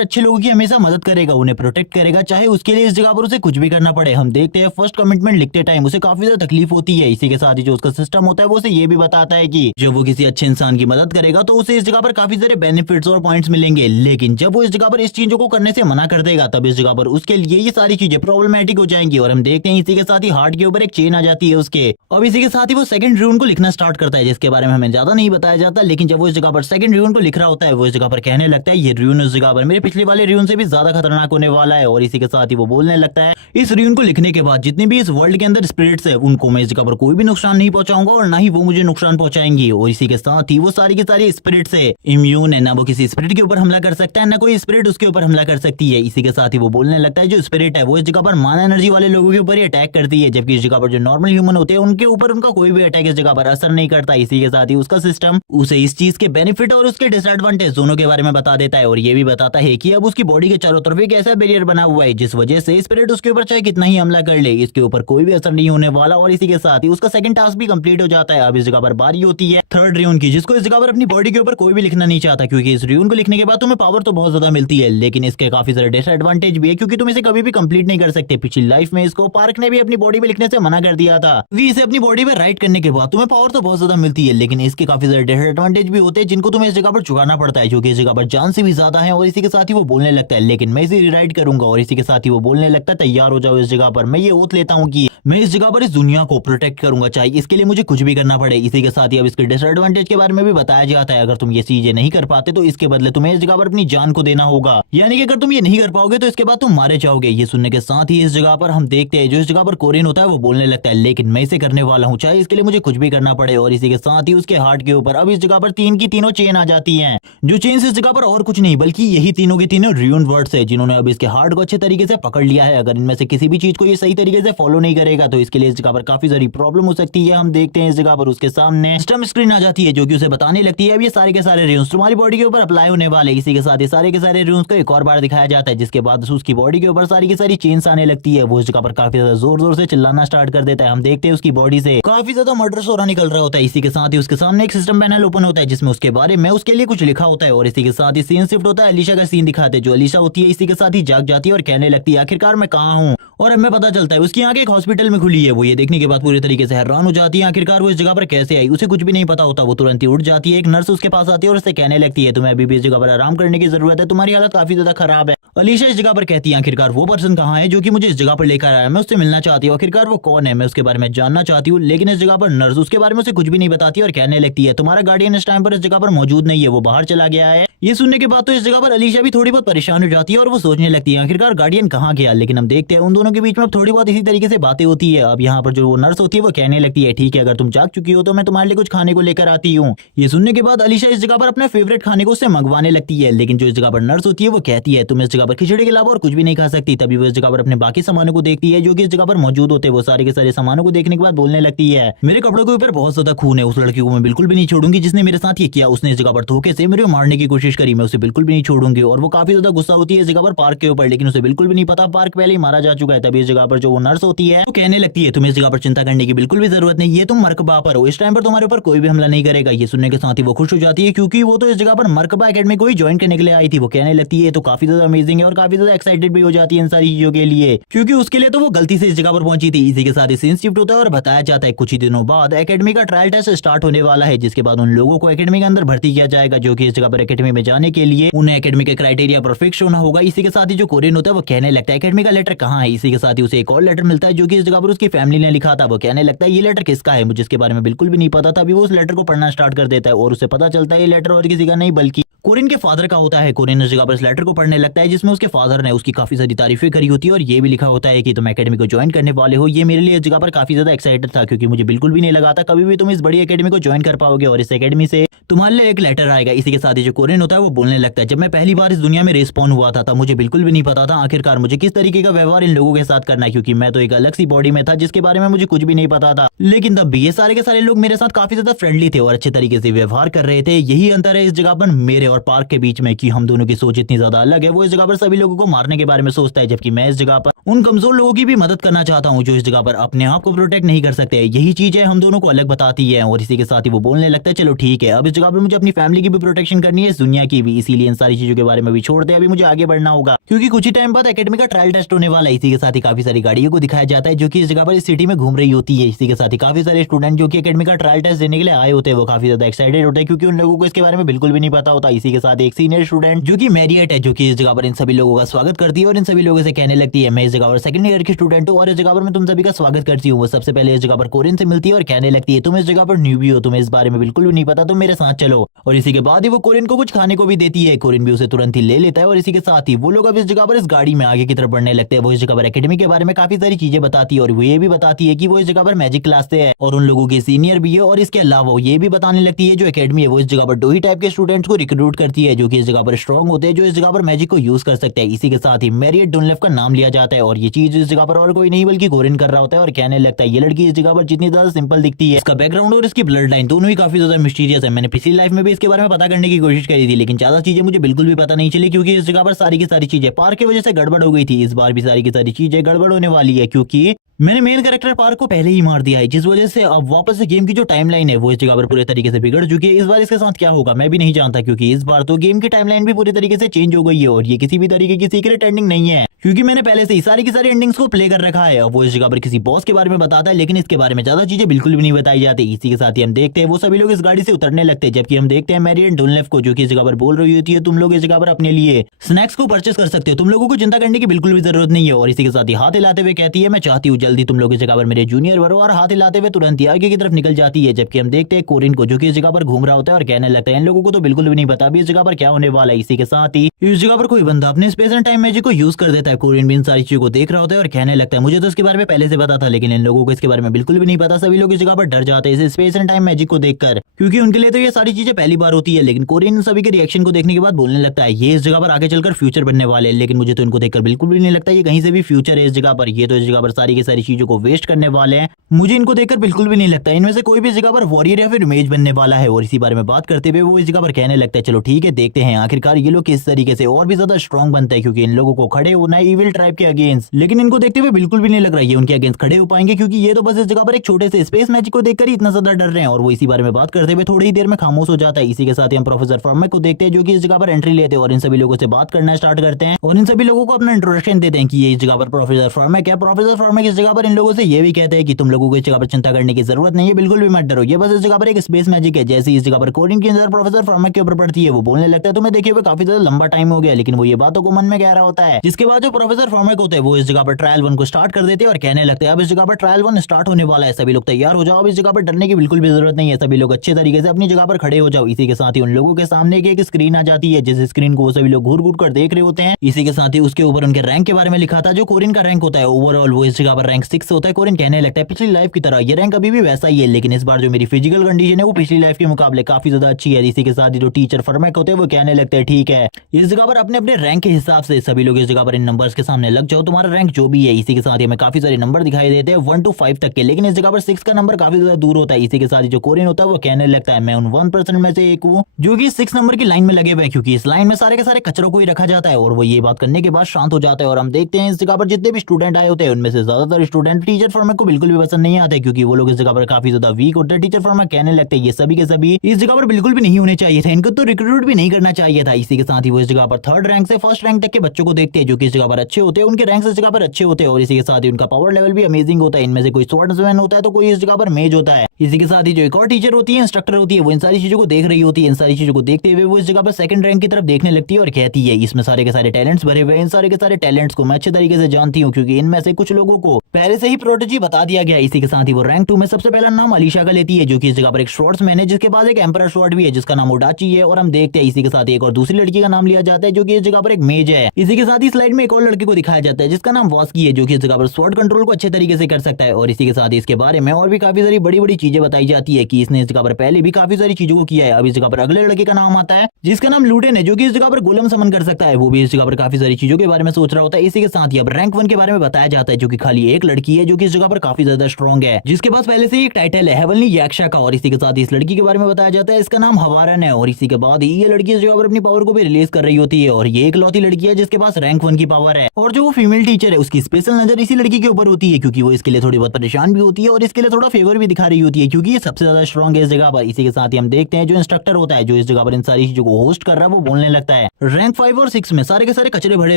अच्छे लोगों की हमेशा मदद करेगा, उन्हें प्रोटेक्ट करेगा, चाहे उसके लिए इस जगह पर उसे कुछ भी करना पड़े। हम देखते हैं फर्स्ट कमिटमेंट लिखते टाइम उसे काफी ज्यादा तकलीफ होती है। इसी के साथ ही जो उसका सिस्टम होता है वो उसे ये भी बताता है कि जब वो किसी अच्छे इंसान की मदद करेगा तो उसे इस जगह पर काफी सारे बेनिफिट्स और पॉइंट्स मिलेंगे। लेकिन जब वो इस जगह पर इस चीजों को करने से मना कर देगा तब इस जगह पर उसके लिए ये सारी चीजें प्रॉब्लमेटिक हो जाएंगी। और हम देखते हैं इसी के साथ ही हार्ट के ऊपर एक चेन आ जाती है उसके। अब इसी के साथ ही वो सेकंड र्यून को लिखना स्टार्ट करता है, जिसके बारे में हमें ज्यादा नहीं बताया जाता। लेकिन जब वो इस जगह पर सेकंड र्यून को लिख रहा होता है वो इस जगह पर कहने लगता है ये र्यून इस जगह पर मेरे पिछले वाले र्यून से भी ज्यादा खतरनाक होने वाला है। और इसी के साथ ही वो बोलने लगता है इस र्यून को लिखने के बाद जितने भी इस वर्ल्ड के अंदर स्पिरिट्स है उनको मैं इस जगह पर कोई भी नुकसान नहीं पहुंचाऊंगा, और ना ही वो मुझे नुकसान पहुंचाएंगी। और इसी के साथ ही वो सारी की सारी स्पिरिट से इम्यून है, ना वो किसी स्पिरिट के ऊपर हमला कर सकता है, ना कोई स्पिरिट उसके ऊपर हमला कर सकती है। इसी के साथ ही वो बोलने लगता है जो स्पिरिट है वो इस जगह पर माना एनर्जी वाले लोगों के ऊपर ही अटैक करती है, जबकि इस जगह पर जो नॉर्मल ह्यूमन होते हैं उनके ऊपर उनका कोई भी अटैक इस जगह पर असर नहीं करता। इसी के साथ ही उसका सिस्टम उसे इस चीज के बेनिफिट और उसके डिसएडवांटेज दोनों के बारे में बता देता है, और ये भी बताता है कि अब उसकी बॉडी के चारों तरफ एक ऐसा बैरियर बना हुआ है जिस वजह से स्पिरिट उसके ऊपर चाहे कितना ही हमला कर ले इसके ऊपर कोई भी असर नहीं होने वाला। और इसी के साथ ही उसका सेकंड टास्क भी कंप्लीट हो जाता है। अब इस जगह पर बारी होती है थर्ड र्यून की, जिसको इस जगह पर अपनी बॉडी के ऊपर कोई भी लिखना नहीं चाहता, क्योंकि इस र्यून को लिखने के बाद तुम्हें पावर तो बहुत ज्यादा मिलती है, लेकिन इसके काफी सारे डिसएडवांटेज भी है, क्योंकि तुम इसे कभी भी कंप्लीट नहीं कर सकते। पिछली लाइफ में इसको पार्क ने भी अपनी बॉडी में लिखने से मना कर दिया था। इसे अपनी बॉडी में राइट करने के बाद तुम्हें पावर तो बहुत ज्यादा मिलती है, लेकिन इसके काफी सारे डिसएडवांटेज भी होते हैं जिनको तुम्हें इस जगह पर चुकाना पड़ता है, जो कि इस जगह पर जान से भी ज्यादा है। और इसी के साथ ही वो बोलने लगता है लेकिन मैं इसे रिराइट करूंगा। और इसी के साथ ही वो बोलने लगता है तैयार हो जाओ, इस जगह पर मैं ये ओथ लेता हूँ कि मैं इस जगह पर इस दुनिया को प्रोटेक्ट करूंगा, चाहे इसके इसके लिए मुझे कुछ भी करना पड़े। इसी के साथ ही अब इसके डिसएडवांटेज के बारे में भी बताया जाता है, अगर तुम ये चीजें नहीं कर पाते तो इसके बदले तुम्हें इस जगह पर अपनी जान को देना होगा, यानी कि अगर तुम ये नहीं कर पाओगे तो इसके बाद तुम मारे जाओगे। ये सुनने के साथ ही इस जगह पर हम देखते हैं जो इस जगह पर कोरिन होता है वो बोलने लगता है, लेकिन मैं इसे करने वाला हूँ, चाहे इसके लिए मुझे कुछ भी करना पड़े। और इसी के साथ ही उसके हार्ट के ऊपर अब इस जगह पर तीन की तीनों चेन आ जाती है, जो चेन इस जगह पर और कुछ नहीं बल्कि यही तीनों के तीनों र्यून्ड वर्ड्स है, जिन्होंने अब इसके हार्ट को अच्छे तरीके से पकड़ लिया है। अगर इनमें से किसी भी चीज को ये सही तरीके से फॉलो नहीं करेगा तो इसके लिए इस जगह पर काफी सारी प्रॉब्लम हो सकती है। हम देखते हैं इस जगह पर उसके सामने सिस्टम स्क्रीन आ जाती है, जो कि उसे बताने लगती है अब ये सारे के सारे र्यून्स तुम्हारी बॉडी के ऊपर अप्लाई होने वाले। इसी के साथ ही सारे के सारे र्यून्स को एक और बार दिखाया जाता है, जिसके बाद उसकी बॉडी के ऊपर सारी की सारी चेन्स आने लगती है। वो इस जगह पर काफी ज्यादा जोर जोर से चिल्लाना स्टार्ट कर देता है। हम देखते हैं उसकी बॉडी से काफी ज्यादा मर्डर सोरा निकल रहा होता है। इसी के साथ ही उसके सामने एक सिस्टम पैनल ओपन होता है, जिसमें उसके बारे में उसके लिए कुछ लिखा होता है। और इसी के साथ ही सीन शिफ्ट होता है, अलीशा का सीन दिखाते हैं, जो अलीशा होती है इसी के साथ ही जाग जाती है और कहने लगती है आखिरकार मैं कहाँ हूँ। और हमें पता चलता है उसकी आंखें एक हॉस्पिटल में खुली है। वो ये देखने के बाद पूरी तरीके से हैरान हो जाती है, आखिरकार वो इस जगह पर कैसे आई, उसे कुछ भी नहीं पता होता। वो तुरंत ही उठ जाती है, एक नर्स उसके पास आती है और उससे कहने लगती है तुम्हें अभी भी इस जगह पर आराम करने की जरूरत है, तुम्हारी हालत काफी ज्यादा खराब है। अलीशा इस जगह पर कहती है आखिरकार वो पर्सन कहाँ है जो कि मुझे इस जगह पर लेकर आया, मैं उससे मिलना चाहती हूँ, आखिरकार वो कौन है, मैं उसके बारे में जानना चाहती हूँ। लेकिन इस जगह पर नर्स उसके बारे में उसे कुछ भी नहीं बताती और कहने लगती है तुम्हारा गार्डियन इस टाइम पर इस जगह पर मौजूद नहीं है, वो बाहर चला गया है। ये सुनने के बाद तो इस जगह पर अलीशा भी थोड़ी बहुत परेशान हो जाती है और वो सोचने लगती है आखिरकार गार्डियन कहाँ गया। लेकिन हम देखते हैं उन दोनों के बीच में थोड़ी बहुत इसी तरीके से बातें होती है। अब यहाँ पर जो वो नर्स होती है वो कहने लगती है ठीक है अगर तुम जाग चुकी हो तो मैं तुम्हारे लिए कुछ खाने को लेकर आती हूँ। ये सुनने के बाद अलीशा इस जगह पर अपने फेवरेट खाने को उससे मंगवाने लगती है, लेकिन जो इस जगह पर नर्स होती है वो कहती है तुम इस जगह पर खिचड़ी के अलावा और कुछ भी नहीं खा सकती। तभी वो इस जगह पर अपने बाकी सामानों को देखती है जो कि इस जगह पर मौजूद होते हैं। वो सारे के सारे सामानों को देखने के बाद बोलने लगती है मेरे कपड़ों के ऊपर बहुत ज्यादा खून है, उस लड़की को मैं बिल्कुल भी नहीं छोड़ूंगी जिसने मेरे साथ ये किया, उसने इस जगह पर धोखे से मेरे मारने की कोशिश करी, मैं उसे बिल्कुल भी नहीं छोड़ूंगी। और वो काफी ज्यादा गुस्सा होती है इस जगह पर पार्क के ऊपर, लेकिन उसे बिल्कुल भी नहीं पता पार्क पहले ही मारा जा चुका है। तभी इस जगह पर जो वो नर्स होती है वो कहने लगती है तुम्हें इस जगह पर चिंता करने की बिल्कुल भी जरूरत नहीं, ये तुम मरकबा पर हो, इस टाइम पर तुम्हारे ऊपर कोई भी हमला नहीं करेगा। ये सुनने के साथ ही वो खुश हो जाती है क्योंकि वो तो इस जगह पर मरकबा एकेडमी को ही ज्वाइन करने के लिए आई थी। वो कहने लगती है तो काफी ज्यादा अमेजिंग है और काफी ज्यादा एक्साइटेड भी हो जाती है इन सारी चीजों के लिए, क्योंकि उसके लिए तो वो गलती से इस जगह पर पहुंची थी। इसी के साथ ही सीन शिफ्ट होता है और बताया जाता है कुछ ही दिनों बाद एकेडमी का ट्रायल टेस्ट स्टार्ट होने वाला है, जिसके बाद उन लोगों को एकेडमी के अंदर भर्ती किया जाएगा जो कि इस जगह पर एकेडमी में जाने के लिए उन्हें एकेडमी के क्राइटेरिया पर फिक्स होना होगा। इसी के साथ ही जो कोरियन होता है वो कहने लगता है एकेडमी का लेटर कहाँ है। इसी के साथ ही उसे एक और लेटर मिलता है जो कि इस जगह पर उसकी फैमिली ने लिखा था। वो कहने लगता है ये लेटर किसका है, मुझे इसके बारे में बिल्कुल भी नहीं पता था। अभी वो उस लेटर को पढ़ना स्टार्ट कर देता है और उसे पता चलता है ये लेटर और किसी का नहीं बल्कि कोरिन के फादर का होता है। कोरिन इस जगह पर इस लेटर को पढ़ने लगता है जिसमें उसके फादर ने उसकी काफी सारी तारीफें करी होती है और ये भी लिखा होता है कि तुम एकेडमी को ज्वाइन करने वाले हो। ये मेरे लिए इस जगह पर काफी ज्यादा एक्साइटेड था क्योंकि मुझे बिल्कुल भी नहीं लगा था कभी भी तुम इस बड़ी एकेडमी को ज्वाइन कर पाओगे और इस एकेडमी से तुम्हारे लिए एक लेटर आएगा। इसी के साथ ही जो कोरिन होता है वो बोलने लगता है जब मैं पहली बार इस दुनिया में रिस्पॉन हुआ था तब मुझे बिल्कुल भी नहीं पता था आखिरकार मुझे किस तरीके का व्यवहार इन लोगों के साथ करना है, क्योंकि मैं तो एक अलग सी बॉडी में था जिसके बारे में मुझे कुछ भी नहीं पता था। लेकिन तब भी ये सारे के सारे लोग मेरे साथ काफी ज्यादा फ्रेंडली थे और अच्छे तरीके से व्यवहार कर रहे थे। यही अंतर है इस जगह पर मेरे और पार्क के बीच में कि हम दोनों की सोच इतनी ज्यादा अलग है। वो इस जगह पर सभी लोगों को मारने के बारे में सोचता है, जबकि मैं इस जगह पर उन कमजोर लोगों की भी मदद करना चाहता हूँ जो इस जगह पर अपने आप को प्रोटेक्ट नहीं कर सकते। यही चीज है हम दोनों को अलग बताती है। और इसी के साथ ही वो बोलने लगता है चलो ठीक है अब इस जगह पर मुझे अपनी फैमिली की भी प्रोटेक्शन करनी है, इस दुनिया की भी, इसीलिए इन सारी चीजों के बारे में भी छोड़ दे, अभी मुझे आगे बढ़ना होगा क्योंकि कुछ ही टाइम बाद एकेडमी का ट्रायल टेस्ट होने वाला है। इसी के साथ ही काफी सारी गाड़ियों को दिखाया जाता है जो कि इस जगह पर इस सिटी में घूम रही होती है। इसी के साथ ही काफी सारे स्टूडेंट जो कि एकेडमी का ट्रायल टेस्ट देने के लिए आए होते हैं वो काफी ज्यादा एक्साइटेड होते हैं क्योंकि उन लोगों को इसके बारे में बिल्कुल भी नहीं पता होता। इसी के साथ एक सीनियर स्टूडेंट जो कि मैरियट है जो कि इस जगह पर इन सभी लोगों का स्वागत करती है और इन सभी लोगों से कहने लगती है मैं इस जगह पर सेकंड ईयर की स्टूडेंट हूँ और इस जगह पर मैं तुम सभी का स्वागत करती हूँ। वो सबसे पहले इस जगह पर कोरिन से मिलती है और कहने लगती है तुम इस जगह पर न्यूबी हो, तुम्हें इस बारे में बिल्कुल भी नहीं पता, तुम मेरे साथ चलो। और इसी के बाद ही वो कोरिन को कुछ खाने को भी देती है। कोरिन भी उसे तुरंत ही ले लेता है और इसी के साथ ही वो लोग अब इस जगह पर इस गाड़ी में आगे की तरफ बढ़ने लगते हैं। वो इस जगह पर एकेडमी के बारे में काफी सारी चीजें बताती है और वो ये भी बताती है कि वो इस जगह पर मैजिक क्लास से है और उन लोगों के सीनियर भी है। और इसके अलावा वो ये भी बताने लगती है जो एकेडमी है वो इस जगह पर दो ही टाइप के स्टूडेंट्स को रिक्रूट करती है जो कि इस जगह पर स्ट्रॉन्ग होते हैं, जो इस जगह पर मैजिक को यूज कर सकते हैं। इसी के साथ ही मैरियट डुनलेफ का नाम लिया जाता है और ये चीज इस जगह पर और कोई नहीं बल्कि कोरिन कर रहा होता है और कहने लगता है ये लड़की इस जगह पर जितनी ज्यादा सिंपल दिखती है, इसका बैकग्राउंड और इसकी ब्लड लाइन दोनों ही काफी ज्यादा मिस्टीरियस है। मैंने पिछली लाइफ में भी इसके बारे में पता करने की कोशिश करी थी लेकिन ज्यादा चीजें मुझे बिल्कुल भी पता नहीं चली क्योंकि इस जगह पर सारी की सारी चीजें पार्क की वजह से गड़बड़ हो गई थी। इस बार भी सारी की सारी चीजें गड़बड़ होने वाली है क्योंकि मैंने मेन कैरेक्टर पार्क को पहले ही मार दिया है, जिस वजह से अब वापस से गेम की जो टाइमलाइन है वो इस जगह पर पूरे तरीके से बिगड़ चुकी है। इस बार इसके साथ क्या होगा मैं भी नहीं जानता क्योंकि इस बार तो गेम की टाइमलाइन भी पूरी तरीके से चेंज हो गई है और ये किसी भी तरीके की सीक्रेट एंडिंग नहीं है। क्योंकि मैंने पहले से ही सारी की सारी एंडिंग्स को प्ले कर रखा है। और वो इस जगह पर किसी बॉस के बारे में बताता है, लेकिन इसके बारे में ज्यादा चीजें बिल्कुल भी नहीं बताई जाती। इसी के साथ ही हम देखते हैं वो सभी लोग इस गाड़ी से उतरने लगते हैं, जबकि हम देखते हैं मैरियन डुनलेफ को, जो कि इस जगह पर बोल रही होती है तुम लोग इस जगह पर अपने लिए स्नैक्स को परचेस कर सकते हो, तुम लोगों को चिंता करने की बिल्कुल भी जरूरत नहीं है। और इसी के साथ ही हाथ हिलाते हुए कहती है मैं चाहती हूँ जल्दी तुम लोग इस जगह पर मेरे जूनियर बनो, और हाथ हिलाते हुए तुरंत ही आगे की तरफ निकल जाती है। जबकि हम देखते हैं कोरिन को, जो कि इस जगह पर घूम रहा होता है और कहने लगता है इन लोगों को तो बिल्कुल भी नहीं पता अभी इस जगह पर क्या होने वाला है। इसी के साथ ही इस जगह पर कोई बंदा अपने स्पेस एंड टाइम मैजिक को यूज कर देता है। कोरिन भी इन सारी चीजों को देख रहा होता है और कहने लगता है मुझे तो इसके बारे में पहले से पता था, लेकिन इन लोगों को इसके बारे में बिल्कुल भी नहीं पता। सभी लोग इस जगह पर डर जाते हैं इस स्पेस एंड टाइम मैजिक को देखकर, क्योंकि उनके लिए तो ये सारी चीजें पहली बार होती है। लेकिन कोरिन सभी के रिएक्शन को देखने के बाद बोलने लगता है ये इस जगह पर आगे चलकर फ्यूचर बनने वाले हैं, लेकिन मुझे तो इनको देखकर बिल्कुल भी नहीं लगता ये कहीं से भी फ्यूचर है इस जगह पर। ये तो इस जगह पर सारी की सारी चीजों को वेस्ट करने वाले हैं, मुझे इनको देखकर बिल्कुल भी नहीं लगता इनमें से कोई भी इस जगह पर वॉरियर या फिर इमेज बनने वाला है। और इसी बारे में बात करते हुए वो इस जगह पर कहने लगता है चलो ठीक है देखते हैं आखिरकार ये लोग किस तरीके से और भी ज्यादा स्ट्रॉन्ग बनते हैं, क्योंकि इन लोगों को खड़े होना है इविल ट्राइब के अगेंस्ट। लेकिन इनको देखते हुए बिल्कुल भी नहीं लग रहा है ये उनके अगेंस्ट खड़े हो पाएंगे, क्योंकि ये तो बस इस जगह पर एक छोटे से स्पेस मैजिक को देखकर ही इतना ज्यादा डर रहे हैं। और वो इसी बारे में बात करते हुए थोड़ी ही देर में खामोश हो जाता है। इसी के साथ ही हम प्रोफेसर फॉर्मेक को देखते हैं, जो कि इस जगह पर एंट्री लेते हैं और इन सभी लोगों से बात करना स्टार्ट करते हैं और इन सभी लोगों को अपना इंट्रोडक्शन देते हैं कि ये इस जगह पर प्रोफेसर फॉर्मेक है। प्रोफेसर फॉर्मेक इस जगह पर इन लोगों से ये भी कहते हैं कि तुम लोगों को इस जगह पर चिंता करने की जरूरत नहीं है, बिल्कुल भी मत डरो, ये बस इस जगह पर एक स्पेस मैजिक है। जैसे इस जगह पर कोरिन की नजर प्रोफेसर फॉर्मेक के ऊपर पड़ती है वो बोलने लगता है तुम्हें देखे हुए काफी ज्यादा लंबा टाइम हो गया, लेकिन वो ये बातों को मन में कह रहा होता है। जिसके बाद जो प्रोफेसर फॉर्मेक होते हैं वो इस जगह पर ट्रायल 1 को स्टार्ट कर देते हैं और कहने लगते हैं अब इस जगह पर ट्रायल 1 स्टार्ट होने वाला है, सभी लोग तैयार हो जाओ, अब इस जगह पर डरने की बिल्कुल भी जरूरत नहीं है, सभी लोग अच्छे तरीके से अपनी जगह पर खड़े हो जाओ। इसी के साथ ही उन लोगों के सामने एक स्क्रीन आ जाती है, जिस स्क्रीन को वो सभी लोग घूर घूर कर देख रहे होते हैं। इसी के साथ ही उसके ऊपर उनके रैंक के बारे में लिखा था, जो कोरिन का रैंक होता है ओवरऑल वो इस जगह पर रैंक 6 होता है। कोरिन कहने लगता है पिछली लाइफ की तरह ये रैंक अभी भी वैसा ही है, लेकिन इस बार जो मेरी फिजिकल कंडीशन है वो पिछली लाइफ के मुकाबले काफी ज्यादा अच्छी है। इसी के साथ ही जो टीचर फॉर्मेक होते हैं वो कहने लगते हैं ठीक है इस जगह पर अपने अपने रैंक के हिसाब से सभी लोग इस जगह पर इन नंबर्स के सामने लग जाओ, तुम्हारा रैंक जो भी है। इसी के साथ ही हमें काफी सारे नंबर दिखाई देते हैं 1 to 5 तक के, लेकिन इस जगह पर 6 का नंबर काफी ज्यादा दूर होता है। इसी के साथ ही जो कोरिन होता है वो कहने लगता है मैं उन 1% में से एक हूँ जो कि 6 नंबर की लाइन में लगे हुए हैं, क्योंकि इस लाइन में सारे के सारे कचरों को ही रखा जाता है। और वो ये बात करने के बाद शांत हो जाता है और हम देखते हैं इस जगह पर जितने भी स्टूडेंट आए होते हैं उनमें से ज्यादातर स्टूडेंट टीचर फॉर्मेक को बिल्कुल भी पसंद नहीं आते, क्योंकि वो लोग इस जगह पर काफी ज्यादा वीक होते हैं। टीचर फॉर्मेक कहने लगते हैं ये सभी के सभी इस जगह पर बिल्कुल भी नहीं होने चाहिए थे, इनको तो रिक्रूट भी नहीं करना चाहिए था। इसी के साथ ही वो इस जगह पर 3rd रैंक से 1st रैंक तक के बच्चों को देखते हैं जो कि इस जगह पर अच्छे होते हैं, उनके रैंक इस जगह पर अच्छे होते हैं और इसी के साथ ही उनका पावर लेवल भी अमेजिंग होता है। इनमें से कोई स्वॉर्ड्समैन होता है तो कोई इस जगह पर मेज होता है। इसी के साथ ही जो एक और टीचर होती है इंस्ट्रक्टर होती है वो इन सारी चीजों को देख रही होती है। इन सारी चीजों को देखते हुए वो इस जगह पर 2nd रैंक की तरफ देखने लगती है और कहती है इसमें सारे के सारे टैलेंट्स भरे हुए हैं, इन सारे के सारे टैलेंट्स को मैं अच्छे तरीके से जानती हूँ, क्योंकि इनमें से कुछ लोगों को पहले से ही प्रोटेजी बता दिया गया। इसी के साथ ही वो रैंक 2 में सबसे पहला नाम अलीशा का लेती है, जो कि इस जगह पर एक स्वॉर्ड्समैन है, जिसके पास एक एम्परर स्वॉर्ड भी है जिसका नाम ओडाची है। और हम देखते हैं इसी के साथ एक और दूसरी लड़की का नाम लिया जाता है जो कि इस जगह पर एक मेज है। इसी के साथ ही स्लाइड में एक और लड़के को दिखाया जाता है जिसका नाम वास्की है, जो कि इस जगह पर स्वॉर्ड कंट्रोल को अच्छे तरीके से कर सकता है। और इसी के साथ ही इसके बारे में और भी काफी सारी बड़ी बड़ी चीजें बताई जाती है कि इसने इस जगह पर पहले भी काफी सारी चीजों को किया है। अब इस जगह पर अगले लड़के का नाम आता है जिसका नाम लूटेन है, जो कि इस जगह पर गोलम समन कर सकता है, वो भी इस जगह पर काफी सारी चीजों के बारे में सोच रहा होता है। इसी के साथ ही अब रैंक 1 के बारे में बताया जाता है, जो कि खाली एक लड़की है जो कि इस जगह पर काफी ज्यादा स्ट्रॉन्ग है, जिसके पास पहले से ही एक टाइटल है हेवनली यक्षा का। और इसी के साथ ही इस लड़की के बारे में बताया जाता है, इसका नाम हवारन है। और इसी के बाद ही ये लड़की इस जगह पर अपनी पावर को भी रिलीज कर रही होती है और ये एक लौती लड़की है जिसके पास रैंक 1 की पावर है। और जो वो फीमेल टीचर है उसकी स्पेशल नजर इसी लड़की के ऊपर होती है, क्योंकि वो इसके लिए थोड़ी बहुत परेशान भी होती है और इसके लिए थोड़ा फेवर भी दिखा रही होती है, क्योंकि ये सबसे ज्यादा स्ट्रॉन्ग है इस जगह पर। इसी के साथ ही हम देखते हैं जो इंस्ट्रक्टर होता है जो इस जगह पर इन सारी चीजों को होस्ट कर रहा है वो बोलने लगता है रैंक 5 और 6 में सारे के सारे कचरे भरे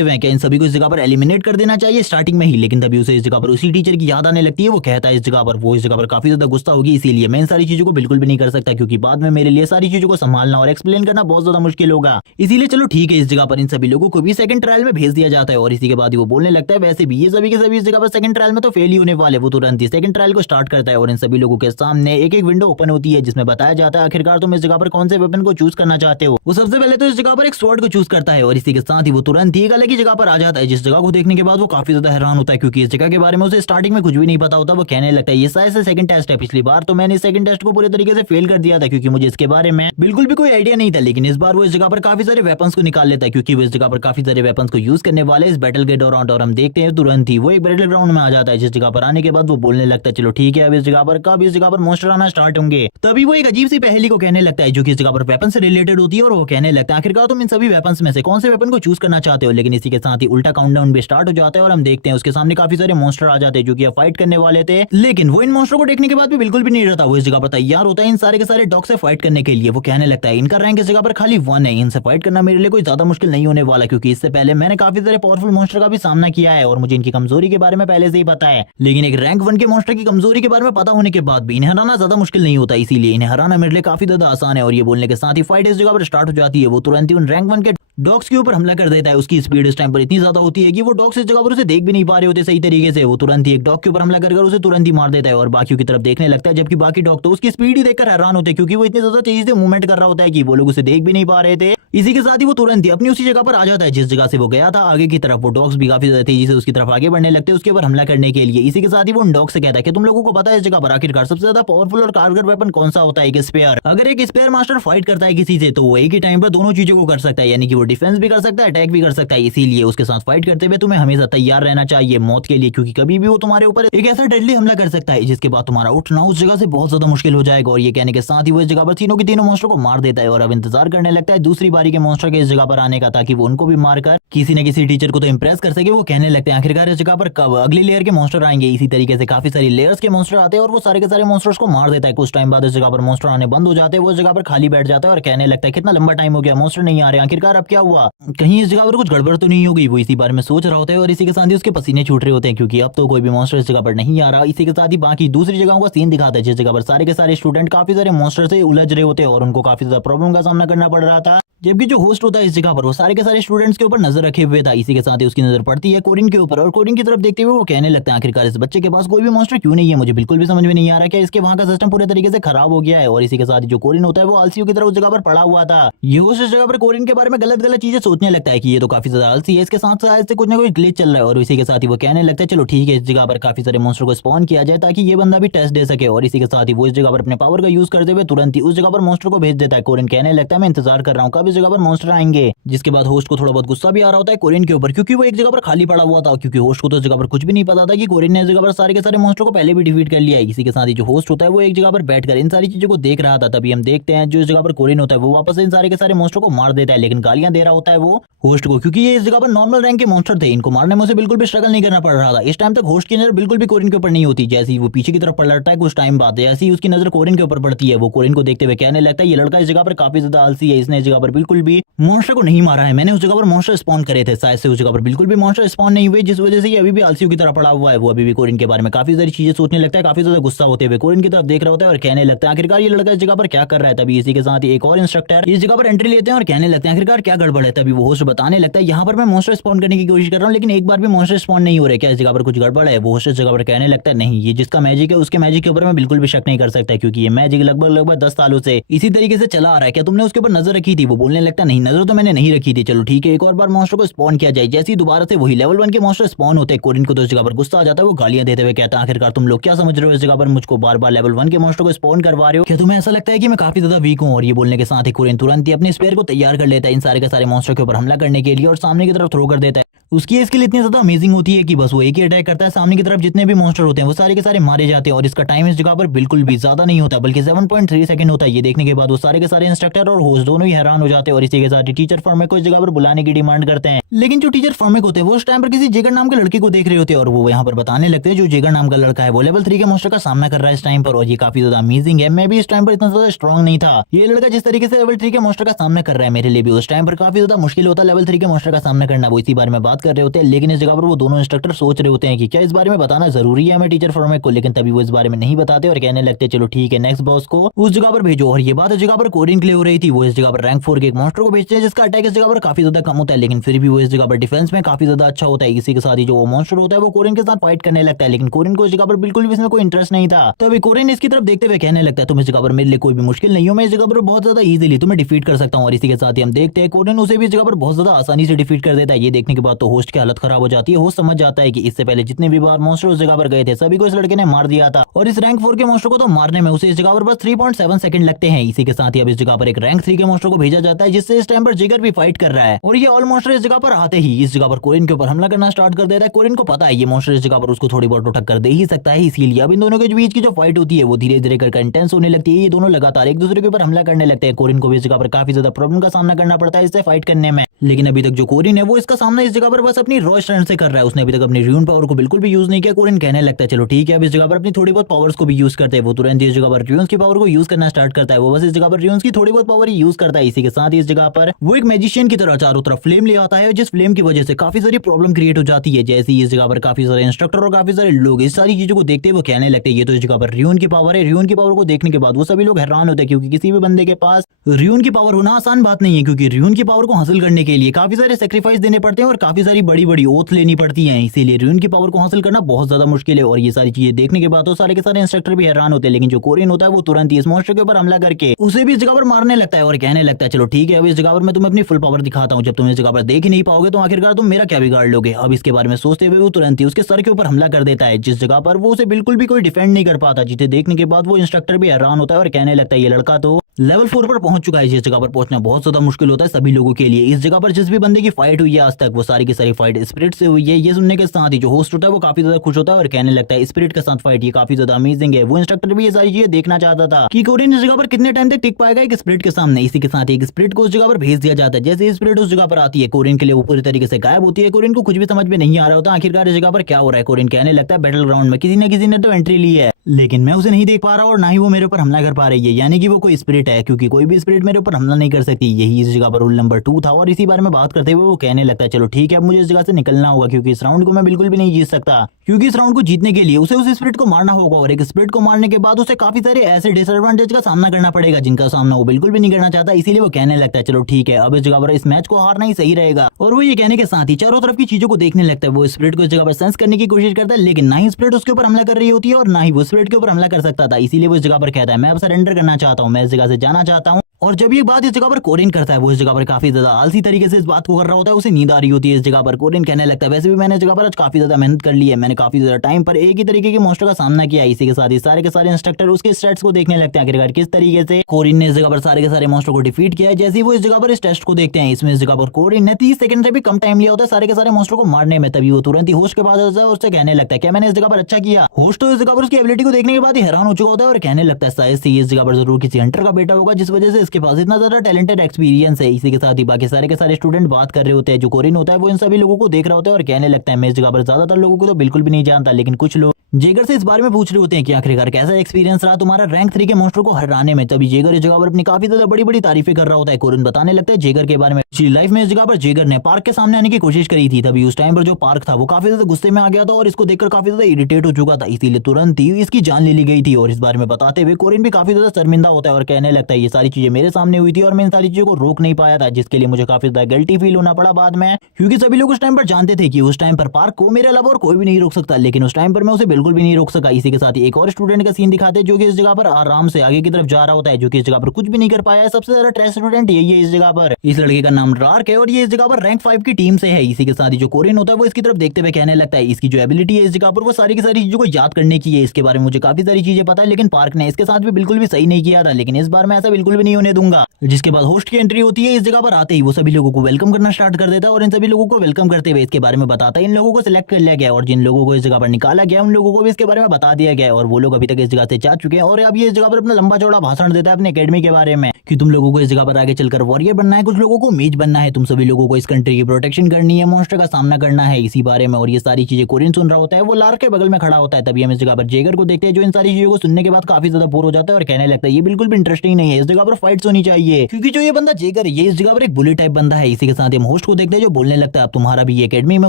हुए हैं, क्या इन सभी को इस जगह पर एलिमिनेट कर देना चाहिए स्टार्टिंग में ही। लेकिन तभी उसे इस जगह पर उसी टीचर की याद आने लगती है, वो कहता है इस जगह पर वो इस जगह पर काफी ज्यादा गुस्सा होगी, इसीलिए मैं इन सारी चीजों को बिल्कुल भी नहीं कर सकता, क्योंकि बाद में मेरे लिए सारी चीजों को संभालना और एक्सप्लेन करना बहुत ज्यादा मुश्किल होगा। इसीलिए चलो ठीक है इस जगह पर इन सभी लोगों को भी 2nd ट्रायल में भेज दिया जाता है। और इसी के बाद वो बोलने लगता है वैसे भी ये सभी के सभी इस जगह पर 2nd ट्रायल में तो फेल ही होने वाले। वो तुरंत ही 2nd ट्रायल को स्टार्ट करता है और इन सभी लोगों के सामने एक एक विंडो ओपन होती है जिसमें बताया जाता है आखिरकार तुम इस जगह पर कौन से वेपन को चूज करना चाहते हो। वो सबसे पहले तो इस जगह पर एक स्वॉर्ड को चूज करता है और इसी के साथ ही वो तुरंत ही एक अलग ही जगह पर आ जाता है, जिस जगह को देखने के बाद वो काफी ज्यादा हैरान होता है, क्योंकि इस जगह के बारे में उसे स्टार्टिंग में कुछ भी नहीं पता होता। वो कहने लगता है ये शायद से 2nd टेस्ट है, पिछली बार तो मैंने 2nd टेस्ट को पूरे तरीके से फेल कर दिया था, क्योंकि मुझे इसके बारे में बिल्कुल भी कोई आइडिया नहीं था। लेकिन इस बार वो इस जगह पर काफी सारे वेपन्स को निकाल लेता है, क्योंकि वो इस जगह पर काफी सारे वेपन्स को यूज करने वाले इस बैटल के दौरान। और हम देखते हैं तुरंत ही वो एक बैटल ग्राउंड में आ जाता है, जिस जगह पर आने के बाद वो बोलने लगता है चलो ठीक है अब इस जगह पर कब इस जगह पर मॉन्स्टर आना स्टार्ट होंगे। तभी वो एक अजीब सी पहेली को कहने लगता है जो कि इस जगह पर वेपन से रिलेटेड होती है और वो कहने लगता है आखिरकार तुम इन सभी वेपन्स में से कौन से वेपन को चूज करना चाहते हो। लेकिन इसी के साथ ही उल्टा काउंटडाउन भी स्टार्ट हो जाता है और हम देखते हैं उसके सामने काफी सारे मॉन्स्टर आ जाते हैं जो कि फाइट करने वाले थे। लेकिन वो इन मॉन्स्टर को देखने के बाद भी बिल्कुल भी नहीं रहता, वो इस जगह पर तैयार होता है इन सारे के सारे डॉग से फाइट करने के लिए। वो कहने लगता है इनका रैंक इस जगह पर खाली 1 है, इनसे फाइट करना मेरे लिए कोई ज्यादा मुश्किल नहीं होने वाला क्योंकि इससे पहले मैंने काफी सारे पावरफुल मॉन्स्टर का भी सामना किया है और मुझे इनकी कमजोरी के बारे में पहले से ही पता है। लेकिन एक रैंक 1 के मॉन्स्टर की कमजोरी के बारे में पता होने के बाद भी इन्हें हराना ज्यादा मुश्किल नहीं होता, इसीलिए इन्हें हराना मेरे लिए काफी ज्यादा आसान है। और ये बोलने के साथ ही फाइट इस जगह पर स्टार्ट हो जाती है। वो तुरंत ही उन रैंक 1 के डॉग्स के ऊपर हमला कर देता है। उसकी स्पीड इस टाइम पर इतनी ज्यादा होती है कि वो डॉग्स इस जगह पर उसे देख भी नहीं पा रहे होते सही तरीके से। वो तुरंत ही एक डॉग के ऊपर हमला कर उसे तुरंत ही मार देता है और बाकियों की तरफ देखने लगता है, जबकि बाकी डॉग तो उसकी स्पीड ही देखकर हैरान होते हैं क्योंकि वो इतनी ज्यादा तेजी से मूवमेंट कर रहा होता है कि वो लोग उसे देख भी नहीं पा रहे थे। इसी के साथ ही वो तुरंत ही अपनी उसी जगह पर आ जाता है जिस जगह से वो गया था आगे की तरफ। वो डॉग्स भी काफी ज्यादा तेजी से उसकी तरफ आगे बढ़ने लगते हैं उसके ऊपर हमला करने के लिए। इसी के साथ ही वो उन डॉग से कहता है कि तुम लोगों को पता है इस जगह पर आखिरकार सबसे ज्यादा पावरफुल और कारगर वेपन कौन सा होता है? एक स्पेयर। अगर एक स्पेयर मास्टर फाइट करता है किसी से तो वो एक ही टाइम पर दोनों चीजों को कर सकता है, यानी कि वो डिफेंस भी कर सकता है, अटैक भी कर सकता है। इसीलिए उसके साथ फाइट करते हुए तुम्हें हमेशा तैयार रहना चाहिए मौत के लिए, क्योंकि कभी भी वो तुम्हारे ऊपर एक ऐसा डेडली हमला कर सकता है जिसके बाद तुम्हारा उठना उस जगह से बहुत ज्यादा मुश्किल हो जाएगा। और ये कहने के साथ ही वो इस जगह पर तीनों के तीनों मॉन्स्टर को मार देता है और अब इंतजार करने लगता है दूसरी बारी के मॉन्स्टर के इस जगह पर आने का, ताकि वो उनको भी मारकर किसी न किसी टीचर को तो इंप्रेस कर सके। वो कहने लगते हैं आखिरकार इस जगह पर कब अगली लेयर के मॉन्स्टर आएंगे। इसी तरीके से काफी सारी लेयर्स के मॉन्स्टर आते हैं और वो सारे के सारे मॉन्स्टर्स को मार देता है। कुछ टाइम बाद इस जगह पर मॉन्स्टर आने बंद हो जाते हैं। वो इस जगह पर खाली बैठ जाता है और कहने लगता है कितना लंबा टाइम हो गया, मॉन्स्टर नहीं आ रहे, आखिरकार अब क्या हुआ, कहीं इस जगह पर कुछ गड़बड़ तो नहीं हो गई। वो इसी बारे में सोच रहा होता है और इसी के साथ ही उसके पसीने छूट रहे होते हैं क्योंकि अब तो कोई भी मॉन्स्टर इस जगह पर नहीं आ रहा। इसी के साथ ही बाकी दूसरी जगहों का सीन दिखाता है जिस जगह पर सारे के सारे स्टूडेंट काफी सारे मॉन्स्टर से उलझ रहे होते हैं और उनको काफी ज्यादा प्रॉब्लम का सामना करना पड़ रहा था। जबकि जो होस्ट होता है इस जगह पर वो सारे के सारे स्टूडेंट्स के ऊपर नजर रखे हुए था। इसी के साथ ही उसकी नजर पड़ती है कोरिन के ऊपर और कोरिन की तरफ देखते हुए वो कहने लगता है आखिरकार इस बच्चे के पास कोई भी मॉन्स्टर क्यों नहीं है, मुझे बिल्कुल भी समझ में नहीं आ रहा क्या इसके वहां का सिस्टम पूरे तरीके से खराब हो गया है। और इसी के साथ ही जो कोरिन होता है वो आलसियों की तरह उस जगह पर पड़ा हुआ था। ये होस्ट इस जगह पर कोरिन के बारे में गलत गलत चीजें सोचने लगता है कि ये तो काफी ज्यादा आलसी है, इसके साथ शायद से कुछ ना कुछ ग्लिच चल रहा है। और इसी के साथ ही वो कहने लगता है चलो ठीक है इस जगह पर काफी सारे मॉन्स्टर को स्पॉन किया जाए ताकि ये बंदा भी टेस्ट दे सके। और इसी के साथ ही वो इस जगह पर अपने पावर का यूज करते हुए तुरंत ही उस जगह पर मॉन्स्टर को भेज देता है। कोरिन कहने लगता है मैं इंतजार कर रहा हूँ कब इस जगह पर मॉन्स्टर आएंगे। जिसके बाद होस्ट को थोड़ा बहुत गुस्सा भी आ रहा होता है कोरिन के ऊपर क्योंकि वो एक जगह पर खाली पड़ा हुआ था, क्योंकि होस्ट को तो इस जगह पर कुछ भी नहीं पता था कि कोरिन ने इस जगह पर सारे के सारे मॉन्स्टर को पहले भी डिफीट कर लिया है। इसी के साथ ही जो होस्ट होता है वो एक जगह पर बैठकर इन सारी चीजों को देख रहा था। तभी हम देखते हैं जो इस जगह पर कोरिन होता है वो वापस इन सारे के सारे मॉन्स्टर को मार देता है, लेकिन गालियां दे रहा होता है वो होस्ट को क्योंकि ये इस जगह पर नॉर्मल रैंक के मॉन्स्टर थे, इनको मारने में उसे बिल्कुल भी स्ट्रगल नहीं करना पड़ रहा था। इस टाइम तक होस्ट की नजर बिल्कुल भी कोरिन के ऊपर नहीं होती। जैसे ही वो पीछे की तरफ पलटता है कुछ टाइम बाद जैसे ही उसकी नजर कोरिन के ऊपर पड़ती है वो कोरिन को देखते हुए कहने लगता है ये लड़का इस जगह पर काफी ज्यादा आलसी है, इसने इस जगह पर बिल्कुल भी मॉन्स्टर को नहीं मारा है, मैंने उस जगह पर मॉन्स्टर स्पॉन करे थे, शायद से उस जगह पर बिल्कुल भी मॉन्स्टर स्पॉन नहीं हुए जिस वजह से ये अभी भी आलसियों की तरह पड़ा हुआ है। वो अभी भी कोरिन के बारे में काफी सारी चीजें सोचने लगता है, काफी ज्यादा गुस्सा होते हुए कोरिन की तरफ देख रहा होता है और कहने लगता है आखिरकार ये लड़का इस जगह पर क्या कर रहा है। तभी इसी के साथ ही एक और इंस्ट्रक्टर इस जगह पर एंट्री लेते हैं और कहने लगते हैं आखिरकार क्या गड़बड़ है। तभी वो होस्ट बताने लगता है यहाँ पर मैं मॉन्स्टर स्पॉन करने की कोशिश कर रहा हूँ लेकिन एक बार भी मॉन्स्टर स्पॉन नहीं हो रहा है, क्या इस जगह पर कुछ गड़बड़ है। वो होस्ट इस जगह पर कहने लगता है नहीं, ये जिसका मैजिक है उसके मैजिक के ऊपर मैं बिल्कुल भी शक नहीं कर सकता क्योंकि ये मैजिक लगभग 10 सालों से इसी तरीके से चला आ रहा है, क्या तुमने उसके ऊपर नजर रखी थी। वो बोलने लगता नहीं, नजर तो मैंने नहीं रखी थी, चलो ठीक है एक और बार मॉन्स्टर को स्पॉन किया जाए। जैसे ही दोबारा से वही लेवल 1 के मॉन्स्टर स्पॉन होते हैं कोरिन को तो इस जगह पर गुस्सा आ जाता है। वो गालियां देते हुए कहता है आखिरकार तुम लोग क्या समझ रहे हो, इस जगह पर मुझको बार बार लेवल 1 के मॉन्स्टर को स्पॉन करवा रहे हो, क्या तुम्हें ऐसा लगता है कि मैं काफी ज्यादा वीक हूँ। और ये बोलने के साथ ही कोरिन तुरंत ही अपने स्पेयर को तैयार कर लेता है इन सारे के सारे मॉन्स्टर के ऊपर हमला करने के लिए और सामने की तरफ थ्रो कर देता है। उसकी स्किल इतनी ज्यादा अमेजिंग होती है कि बस वो एक ही अटैक करता है, सामने की तरफ जितने भी मॉन्स्टर होते हैं वो सारे के सारे मारे जाते हैं। और इसका टाइम इस जगह पर बिल्कुल भी ज्यादा नहीं होता बल्कि 7.3 सेकंड होता है। ये देखने के बाद वो सारे के सारे इंस्ट्रक्टर और होस्ट दोनों ही हैरान हो जाते हैं और इसी के साथ ही टीचर फॉर्मेक को इस जगह पर बुलाने की डिमांड करते हैं। लेकिन जो टीचर फॉर्मेक होते हैं वो उस टाइम पर किसी जेगर नाम के लड़के को देख रहे होते हैं और वो यहाँ पर बताने लगते हैं जो जेगर नाम का लड़का है वो लेवल 3 के मॉन्स्टर का सामना कर रहा है इस टाइम पर और ये काफी ज्यादा अमेजिंग है। मैं भी इस टाइम पर इतना ज्यादा स्ट्रॉन्ग नहीं था, ये लड़का जिस तरीके से लेवल 3 के मॉन्स्टर का सामना कर रहा है मेरे लिए भी उस टाइम पर काफी ज्यादा मुश्किल होता है लेवल 3 के मॉन्स्टर का सामना करना। वो इसी बारे में बात कर रहे होते हैं लेकिन इस जगह पर वो दोनों इंस्ट्रक्टर सोच रहे होते हैं कि क्या इस बारे में बताना जरूरी है हमें टीचर फॉर्मेक को, लेकिन तभी वो इस बारे में नहीं बताते और कहने लगते चलो ठीक है नेक्स्ट बॉस को उस जगह पर भेजो। और ये बात इस जगह पर कोरिन के लिए हो रही थी। वो इस जगह पर रैंक 4 के एक मॉन्स्टर को भेजते हैं जिसका अटैक इस जगह पर काफी ज्यादा कम होता है लेकिन फिर भी वो इस जगह पर डिफेंस में काफी ज्यादा अच्छा होता है। इसी के साथ ही जो वो मॉन्स्टर होता है वो कोरिन के साथ फाइट करने लगता है लेकिन कोरिन को इस जगह पर बिल्कुल भी इसमें कोई इंटरेस्ट नहीं था। तो अभी कोरिन इसकी तरफ देखते हुए कहने लगता है तुम इस जगह पर मेरे लिए कोई भी मुश्किल नहीं हो, मैं इस जगह पर बहुत ज्यादा इजीली तुम्हें डिफीट कर सकता हूँ। और इसी के साथ ही हम देखते हैं कोरिन उसे भी इस जगह पर बहुत ज्यादा आसानी से डिफीट कर देता है। ये देखने के बाद तो होस्ट की हालत खराब हो जाती है। होस्ट समझ जाता है कि इससे पहले जितने भी बार मॉन्स्टर उस जगह पर गए थे सभी को इस लड़के ने मार दिया था और इस रैंक 4 के मॉन्स्टर को तो मारने में उसे इस जगह पर बस 3.7 सेकंड लगते हैं। इसी के साथ ही अब इस जगह पर एक रैंक 3 के मॉन्स्टर को भेजा जाता है जिससे इस टाइम पर जिगर भी फाइट कर रहा है और ये ऑल मॉन्स्टर इस जगह पर आते ही इस जगह पर कोरिन के ऊपर हमला करना स्टार्ट कर देता है। कोरिन को पता है ये मॉन्स्टर इस जगह पर उसको थोड़ी बहुत टक्कर दे ही सकता है, इसीलिए अब इन दोनों के बीच की जो फाइट होती है वो धीरे धीरे कर इंटेंस होने लगती है। ये दोनों लगातार एक दूसरे के ऊपर हमला करने लगते हैं। कोरिन को भी इस जगह पर काफी ज्यादा प्रॉब्लम का सामना करना पड़ता है इससे फाइट करने में, लेकिन अभी तक जो कोरिन है वो इसका सामना इस जगह पर बस अपनी रॉ स्ट्रेंथ से कर रहा है। उसने अभी तक अपनी र्यून पावर को बिल्कुल भी यूज नहीं किया। कोरिन कहने लगता है चलो ठीक है अब इस जगह पर अपनी थोड़ी बहुत पावर्स को भी यूज करते हैं। वो तुरंत इस जगह पर र्यून्स की पावर को यूज करना स्टार्ट करता है। वो बस इस जगह पर र्यून्स की थोड़ी बहुत पावर ही यूज करता है। इसी के साथ ही इस जगह पर वो एक मैजिशियन की तरह चारों तरफ फ्लेम ले आता है जिस फ्लेम की वजह से काफी सारी प्रॉब्लम क्रिएट हो जाती है। जैसे इस जगह पर काफी सारे इंस्ट्रक्टर और काफी सारे लोग इस सारी चीजों को देखते हुए कहने लगते हैं ये तो इस जगह पर र्यून की पावर है। र्यून की पावर को देखने के बाद वो सभी लोग हैरान होते हैं क्योंकि किसी भी बंदे के पास र्यून की पावर होना आसान बात नहीं है, क्योंकि र्यून की पावर को हासिल करने के लिए काफी सारे सेक्रीफाइस देने पड़ते हैं और काफी सारी बड़ी बड़ी ओथ लेनी पड़ती हैं। इसीलिए र्यून की पावर को हासिल करना बहुत ज्यादा मुश्किल है और ये सारी चीजें देखने के बाद तो सारे के सारे इंस्ट्रक्टर भी हैरान होते हैं। लेकिन जो कोरिन होता है वो तुरंत ही इस मॉन्स्टर के ऊपर हमला करके उसे भी इस जगह पर मारने लगता है और कहने लगता है चलो ठीक है अब इस जगह पर मैं तुम्हें अपनी फुल पावर दिखाता हूँ। जब तुम इस जगह पर देख ही नहीं पाओगे तो आखिरकार तुम मेरा क्या बिगाड़ लोगे। अब इसके बारे में सोचते हुए वो तुरंत ही उसके सर के ऊपर हमला कर देता है जिस जगह पर वो उसे बिल्कुल भी कोई डिफेंड नहीं कर पाता, जिसे देखने के बाद वो इंस्ट्रक्टर भी हैरान होता है और कहने लगता है ये लड़का तो लेवल 4 पर पहुंच चुका है। जिस जगह पर पहुंचना बहुत ज्यादा मुश्किल होता है सभी लोगों के लिए। इस जगह पर जिस भी बंदे की फाइट हुई है आज तक वो सारी की सारी फाइट स्पिरिट से हुई है। ये सुनने के साथ ही जो होस्ट होता है वो काफी ज्यादा खुश होता है और कहने लगता है स्पिरिट के साथ फाइट ये काफी ज्यादा अमेजिंग है। वो इंस्ट्रक्टर भी ये सारी चीजें देखना चाहता था कि कोरिन इस जगह पर कितने टाइम तक टिक पाएगा एक स्पिरिट के सामने। इसी के साथ एक स्पिरिट को उस जगह पर भेज दिया जाता है। जैसे स्पिरिट उस जगह पर आती है कोरिन के लिए वो पूरी तरीके से गायब होती है। कोरिन को कुछ भी समझ में नहीं आ रहा होता आखिरकार इस जगह पर क्या हो रहा है। कोरिन कहने लगता है बैटल ग्राउंड में किसी न किसी ने तो एंट्री ली है लेकिन मैं उसे नहीं देख पा रहा और ना ही वो मेरे ऊपर हमला कर पा रही है, यानी कि वो कोई स्पिरिट है क्योंकि कोई भी स्पिरिट मेरे ऊपर हमला नहीं कर सकती। यही इस जगह पर रूल नंबर 2 था और इसी बारे में बात करते हुए वो कहने लगता है चलो ठीक है अब मुझे इस जगह से निकलना होगा क्योंकि इस राउंड को मैं बिल्कुल भी नहीं जीत सकता, क्योंकि इस राउंड को जीतने के लिए उसे उस स्पिरिट को मारना होगा और एक स्पिरिट को मारने के बाद उसे काफी सारे ऐसे डिसएडवांटेज का सामना करना पड़ेगा जिनका सामना वो बिल्कुल भी नहीं करना चाहता। इसीलिए वो कहने लगता है चलो ठीक है अब इस जगह पर इस मैच को हारना ही सही रहेगा और वो ये कहने के साथ ही चारों तरफ की चीजों को देखने लगता है। वो स्पिरिट को इस जगह पर सेंस करने की कोशिश करता है लेकिन ना ही स्पिरिट उसके ऊपर हमला कर रही होती है और ना ही वो स्पिरिट के ऊपर हमला कर सकता था। इसीलिए वो इस जगह पर कहता है मैं अब सरेंडर करना चाहता हूँ, मैं इस जगह से जाना चाहता हूँ। और जब ये बात इस जगह पर कोरिन करता है वो इस जगह पर काफी ज्यादा आलसी तरीके से इस बात को कर रहा होता है, उसे नींद आ रही होती है। इस जगह पर कोरिन कहने लगता है वैसे भी मैंने इस जगह पर आज काफी ज्यादा मेहनत कर ली है, मैंने काफी ज्यादा टाइम पर एक ही तरीके के मॉन्स्टर का सामना किया। इसी के साथ ही सारे के सारे इंस्ट्रक्टर उसके स्टैट्स को देखने लगते हैं आखिरकार किस तरीके से कोरिन ने इस जगह पर सारे के सारे मॉन्स्टर को डिफीट किया है। जैसे ही वो इस जगह पर इस टेस्ट को देखते हैं इसमें इस जगह पर कोरिन ने 30 सेकंड से भी कम टाइम लिया होता है सारे के सारे मॉन्स्टर को मारने में। तभी वो तुरंत ही होस्ट के पास आता है और उससे कहने लगता है क्या मैंने इस जगह पर अच्छा किया। होस्ट तो इस जगह पर उसकी एबिलिटी को देखने के बाद ही हैरान हो चुका होता है और कहने लगता है शायद से इस जगह पर जरूर किसी हंटर का बेटा होगा जिस वजह से इसके पास इतना ज्यादा टैलेंटेड एक्सपीरियंस है। इसी के साथ ही बाकी सारे के सारे स्टूडेंट बात कर रहे होते हैं। जो कोरिन होता है वो इन सभी लोगों को देख रहा होता है और कहने लगता है मैं इस जगह पर ज्यादातर लोगों को तो बिल्कुल भी नहीं जानता, लेकिन कुछ लोग जेगर से इस बारे में पूछ रहे होते हैं कि आखिरकार कैसा एक्सपीरियंस रहा तुम्हारा रैंक 3 के मॉन्स्टर को हराने में। तभी जेगर इस जगह पर अपनी काफी ज्यादा बड़ी बड़ी तारीफें कर रहा होता है। कोरिन बताने लगता है जेगर के बारे में लाइफ में इस जगह पर जेगर ने पार्क के सामने आने की कोशिश करी थी। तभी उस टाइम पर जो पार्क था वो काफी ज्यादा गुस्से में आ गया था और इसको देखकर काफी ज्यादा इरिटेट हो चुका था, इसीलिए तुरंत ही इसकी जान ले ली गई थी। और इस बारे में बताते हुए कोरिन भी काफी ज्यादा शर्मिंदा होता है और कहने लगता है ये सारी चीजें मेरे सामने हुई थी और मैं इन सारी चीजों को रोक नहीं पाया था, जिसके लिए मुझे काफी ज्यादा गिल्टी फील होना पड़ा बाद में, क्योंकि सभी लोग उस टाइम पर जानते थे कि उस टाइम पर पार्क को मेरे अलावा और कोई भी नहीं रोक सकता, लेकिन उस टाइम पर मैं उसे बिल्कुल भी नहीं रोक सका। इसी के साथ ही एक और स्टूडेंट का सीन दिखाते हैं जो कि इस जगह पर आराम से आगे की तरफ जा रहा होता है, जो कि इस जगह पर कुछ भी नहीं कर पाया है। सबसे ज्यादा ट्रेस स्टूडेंट यही है इस जगह पर। इस लड़के का नाम रार्क है और ये इस जगह पर रैंक 5 की टीम से है। इसी के साथ ही जो कोरिन होता है वो इसकी तरफ देखते हुए कहने लगता है इसकी जो एबिलिटी है इस जगह पर वो सारी की सारी चीजों को याद करने की है। इसके बारे में मुझे काफी सारी चीजें पता है, लेकिन पार्क ने इसके साथ भी बिल्कुल भी सही नहीं किया था, लेकिन इस बार मैं ऐसा बिल्कुल भी नहीं होने दूंगा। जिसके बाद होस्ट की एंट्री होती है। इस जगह पर आते ही वो सभी लोगों को वेलकम करना स्टार्ट कर देता है और इन सभी लोगों को वेलकम करते हुए इसके बारे में बताता है इन लोगों को सिलेक्ट कर लिया गया और जिन लोगों को इस जगह पर निकाला गया उन लोगों को भी इसके बारे में बता दिया गया और वो लोग अभी तक इस जगह से जा चुके हैं। और अब ये इस जगह पर अपना लंबा चौड़ा भाषण देता है अपने एकेडमी के बारे में कि तुम लोगों को इस जगह पर आगे चलकर वॉरियर बनना है, कुछ लोगों को मेज बनना है, तुम सभी लोगों को इस कंट्री की प्रोटेक्शन करनी है, मॉन्स्टर का सामना करना है, इसी बारे में। और ये सारी चीजें कोरिन सुन रहा होता है, वो लार्क के बगल में खड़ा होता है। तभी हम इस जगह पर जेगर को देखते हैं जो इन सारी चीजों को सुनने के बाद काफी ज्यादा बोर हो जाता है और कहने लगता है ये बिल्कुल भी इंटरेस्टिंग नहीं है, इस जगह पर फाइट्स होनी चाहिए, क्योंकि जो ये बंदा जेगर है ये इस जगह पर एक बुली टाइप बंदा है। इसी के साथ हम होस्ट को देखते हैं जो बोलने लगता है अब तुम्हारा भी एकेडमी में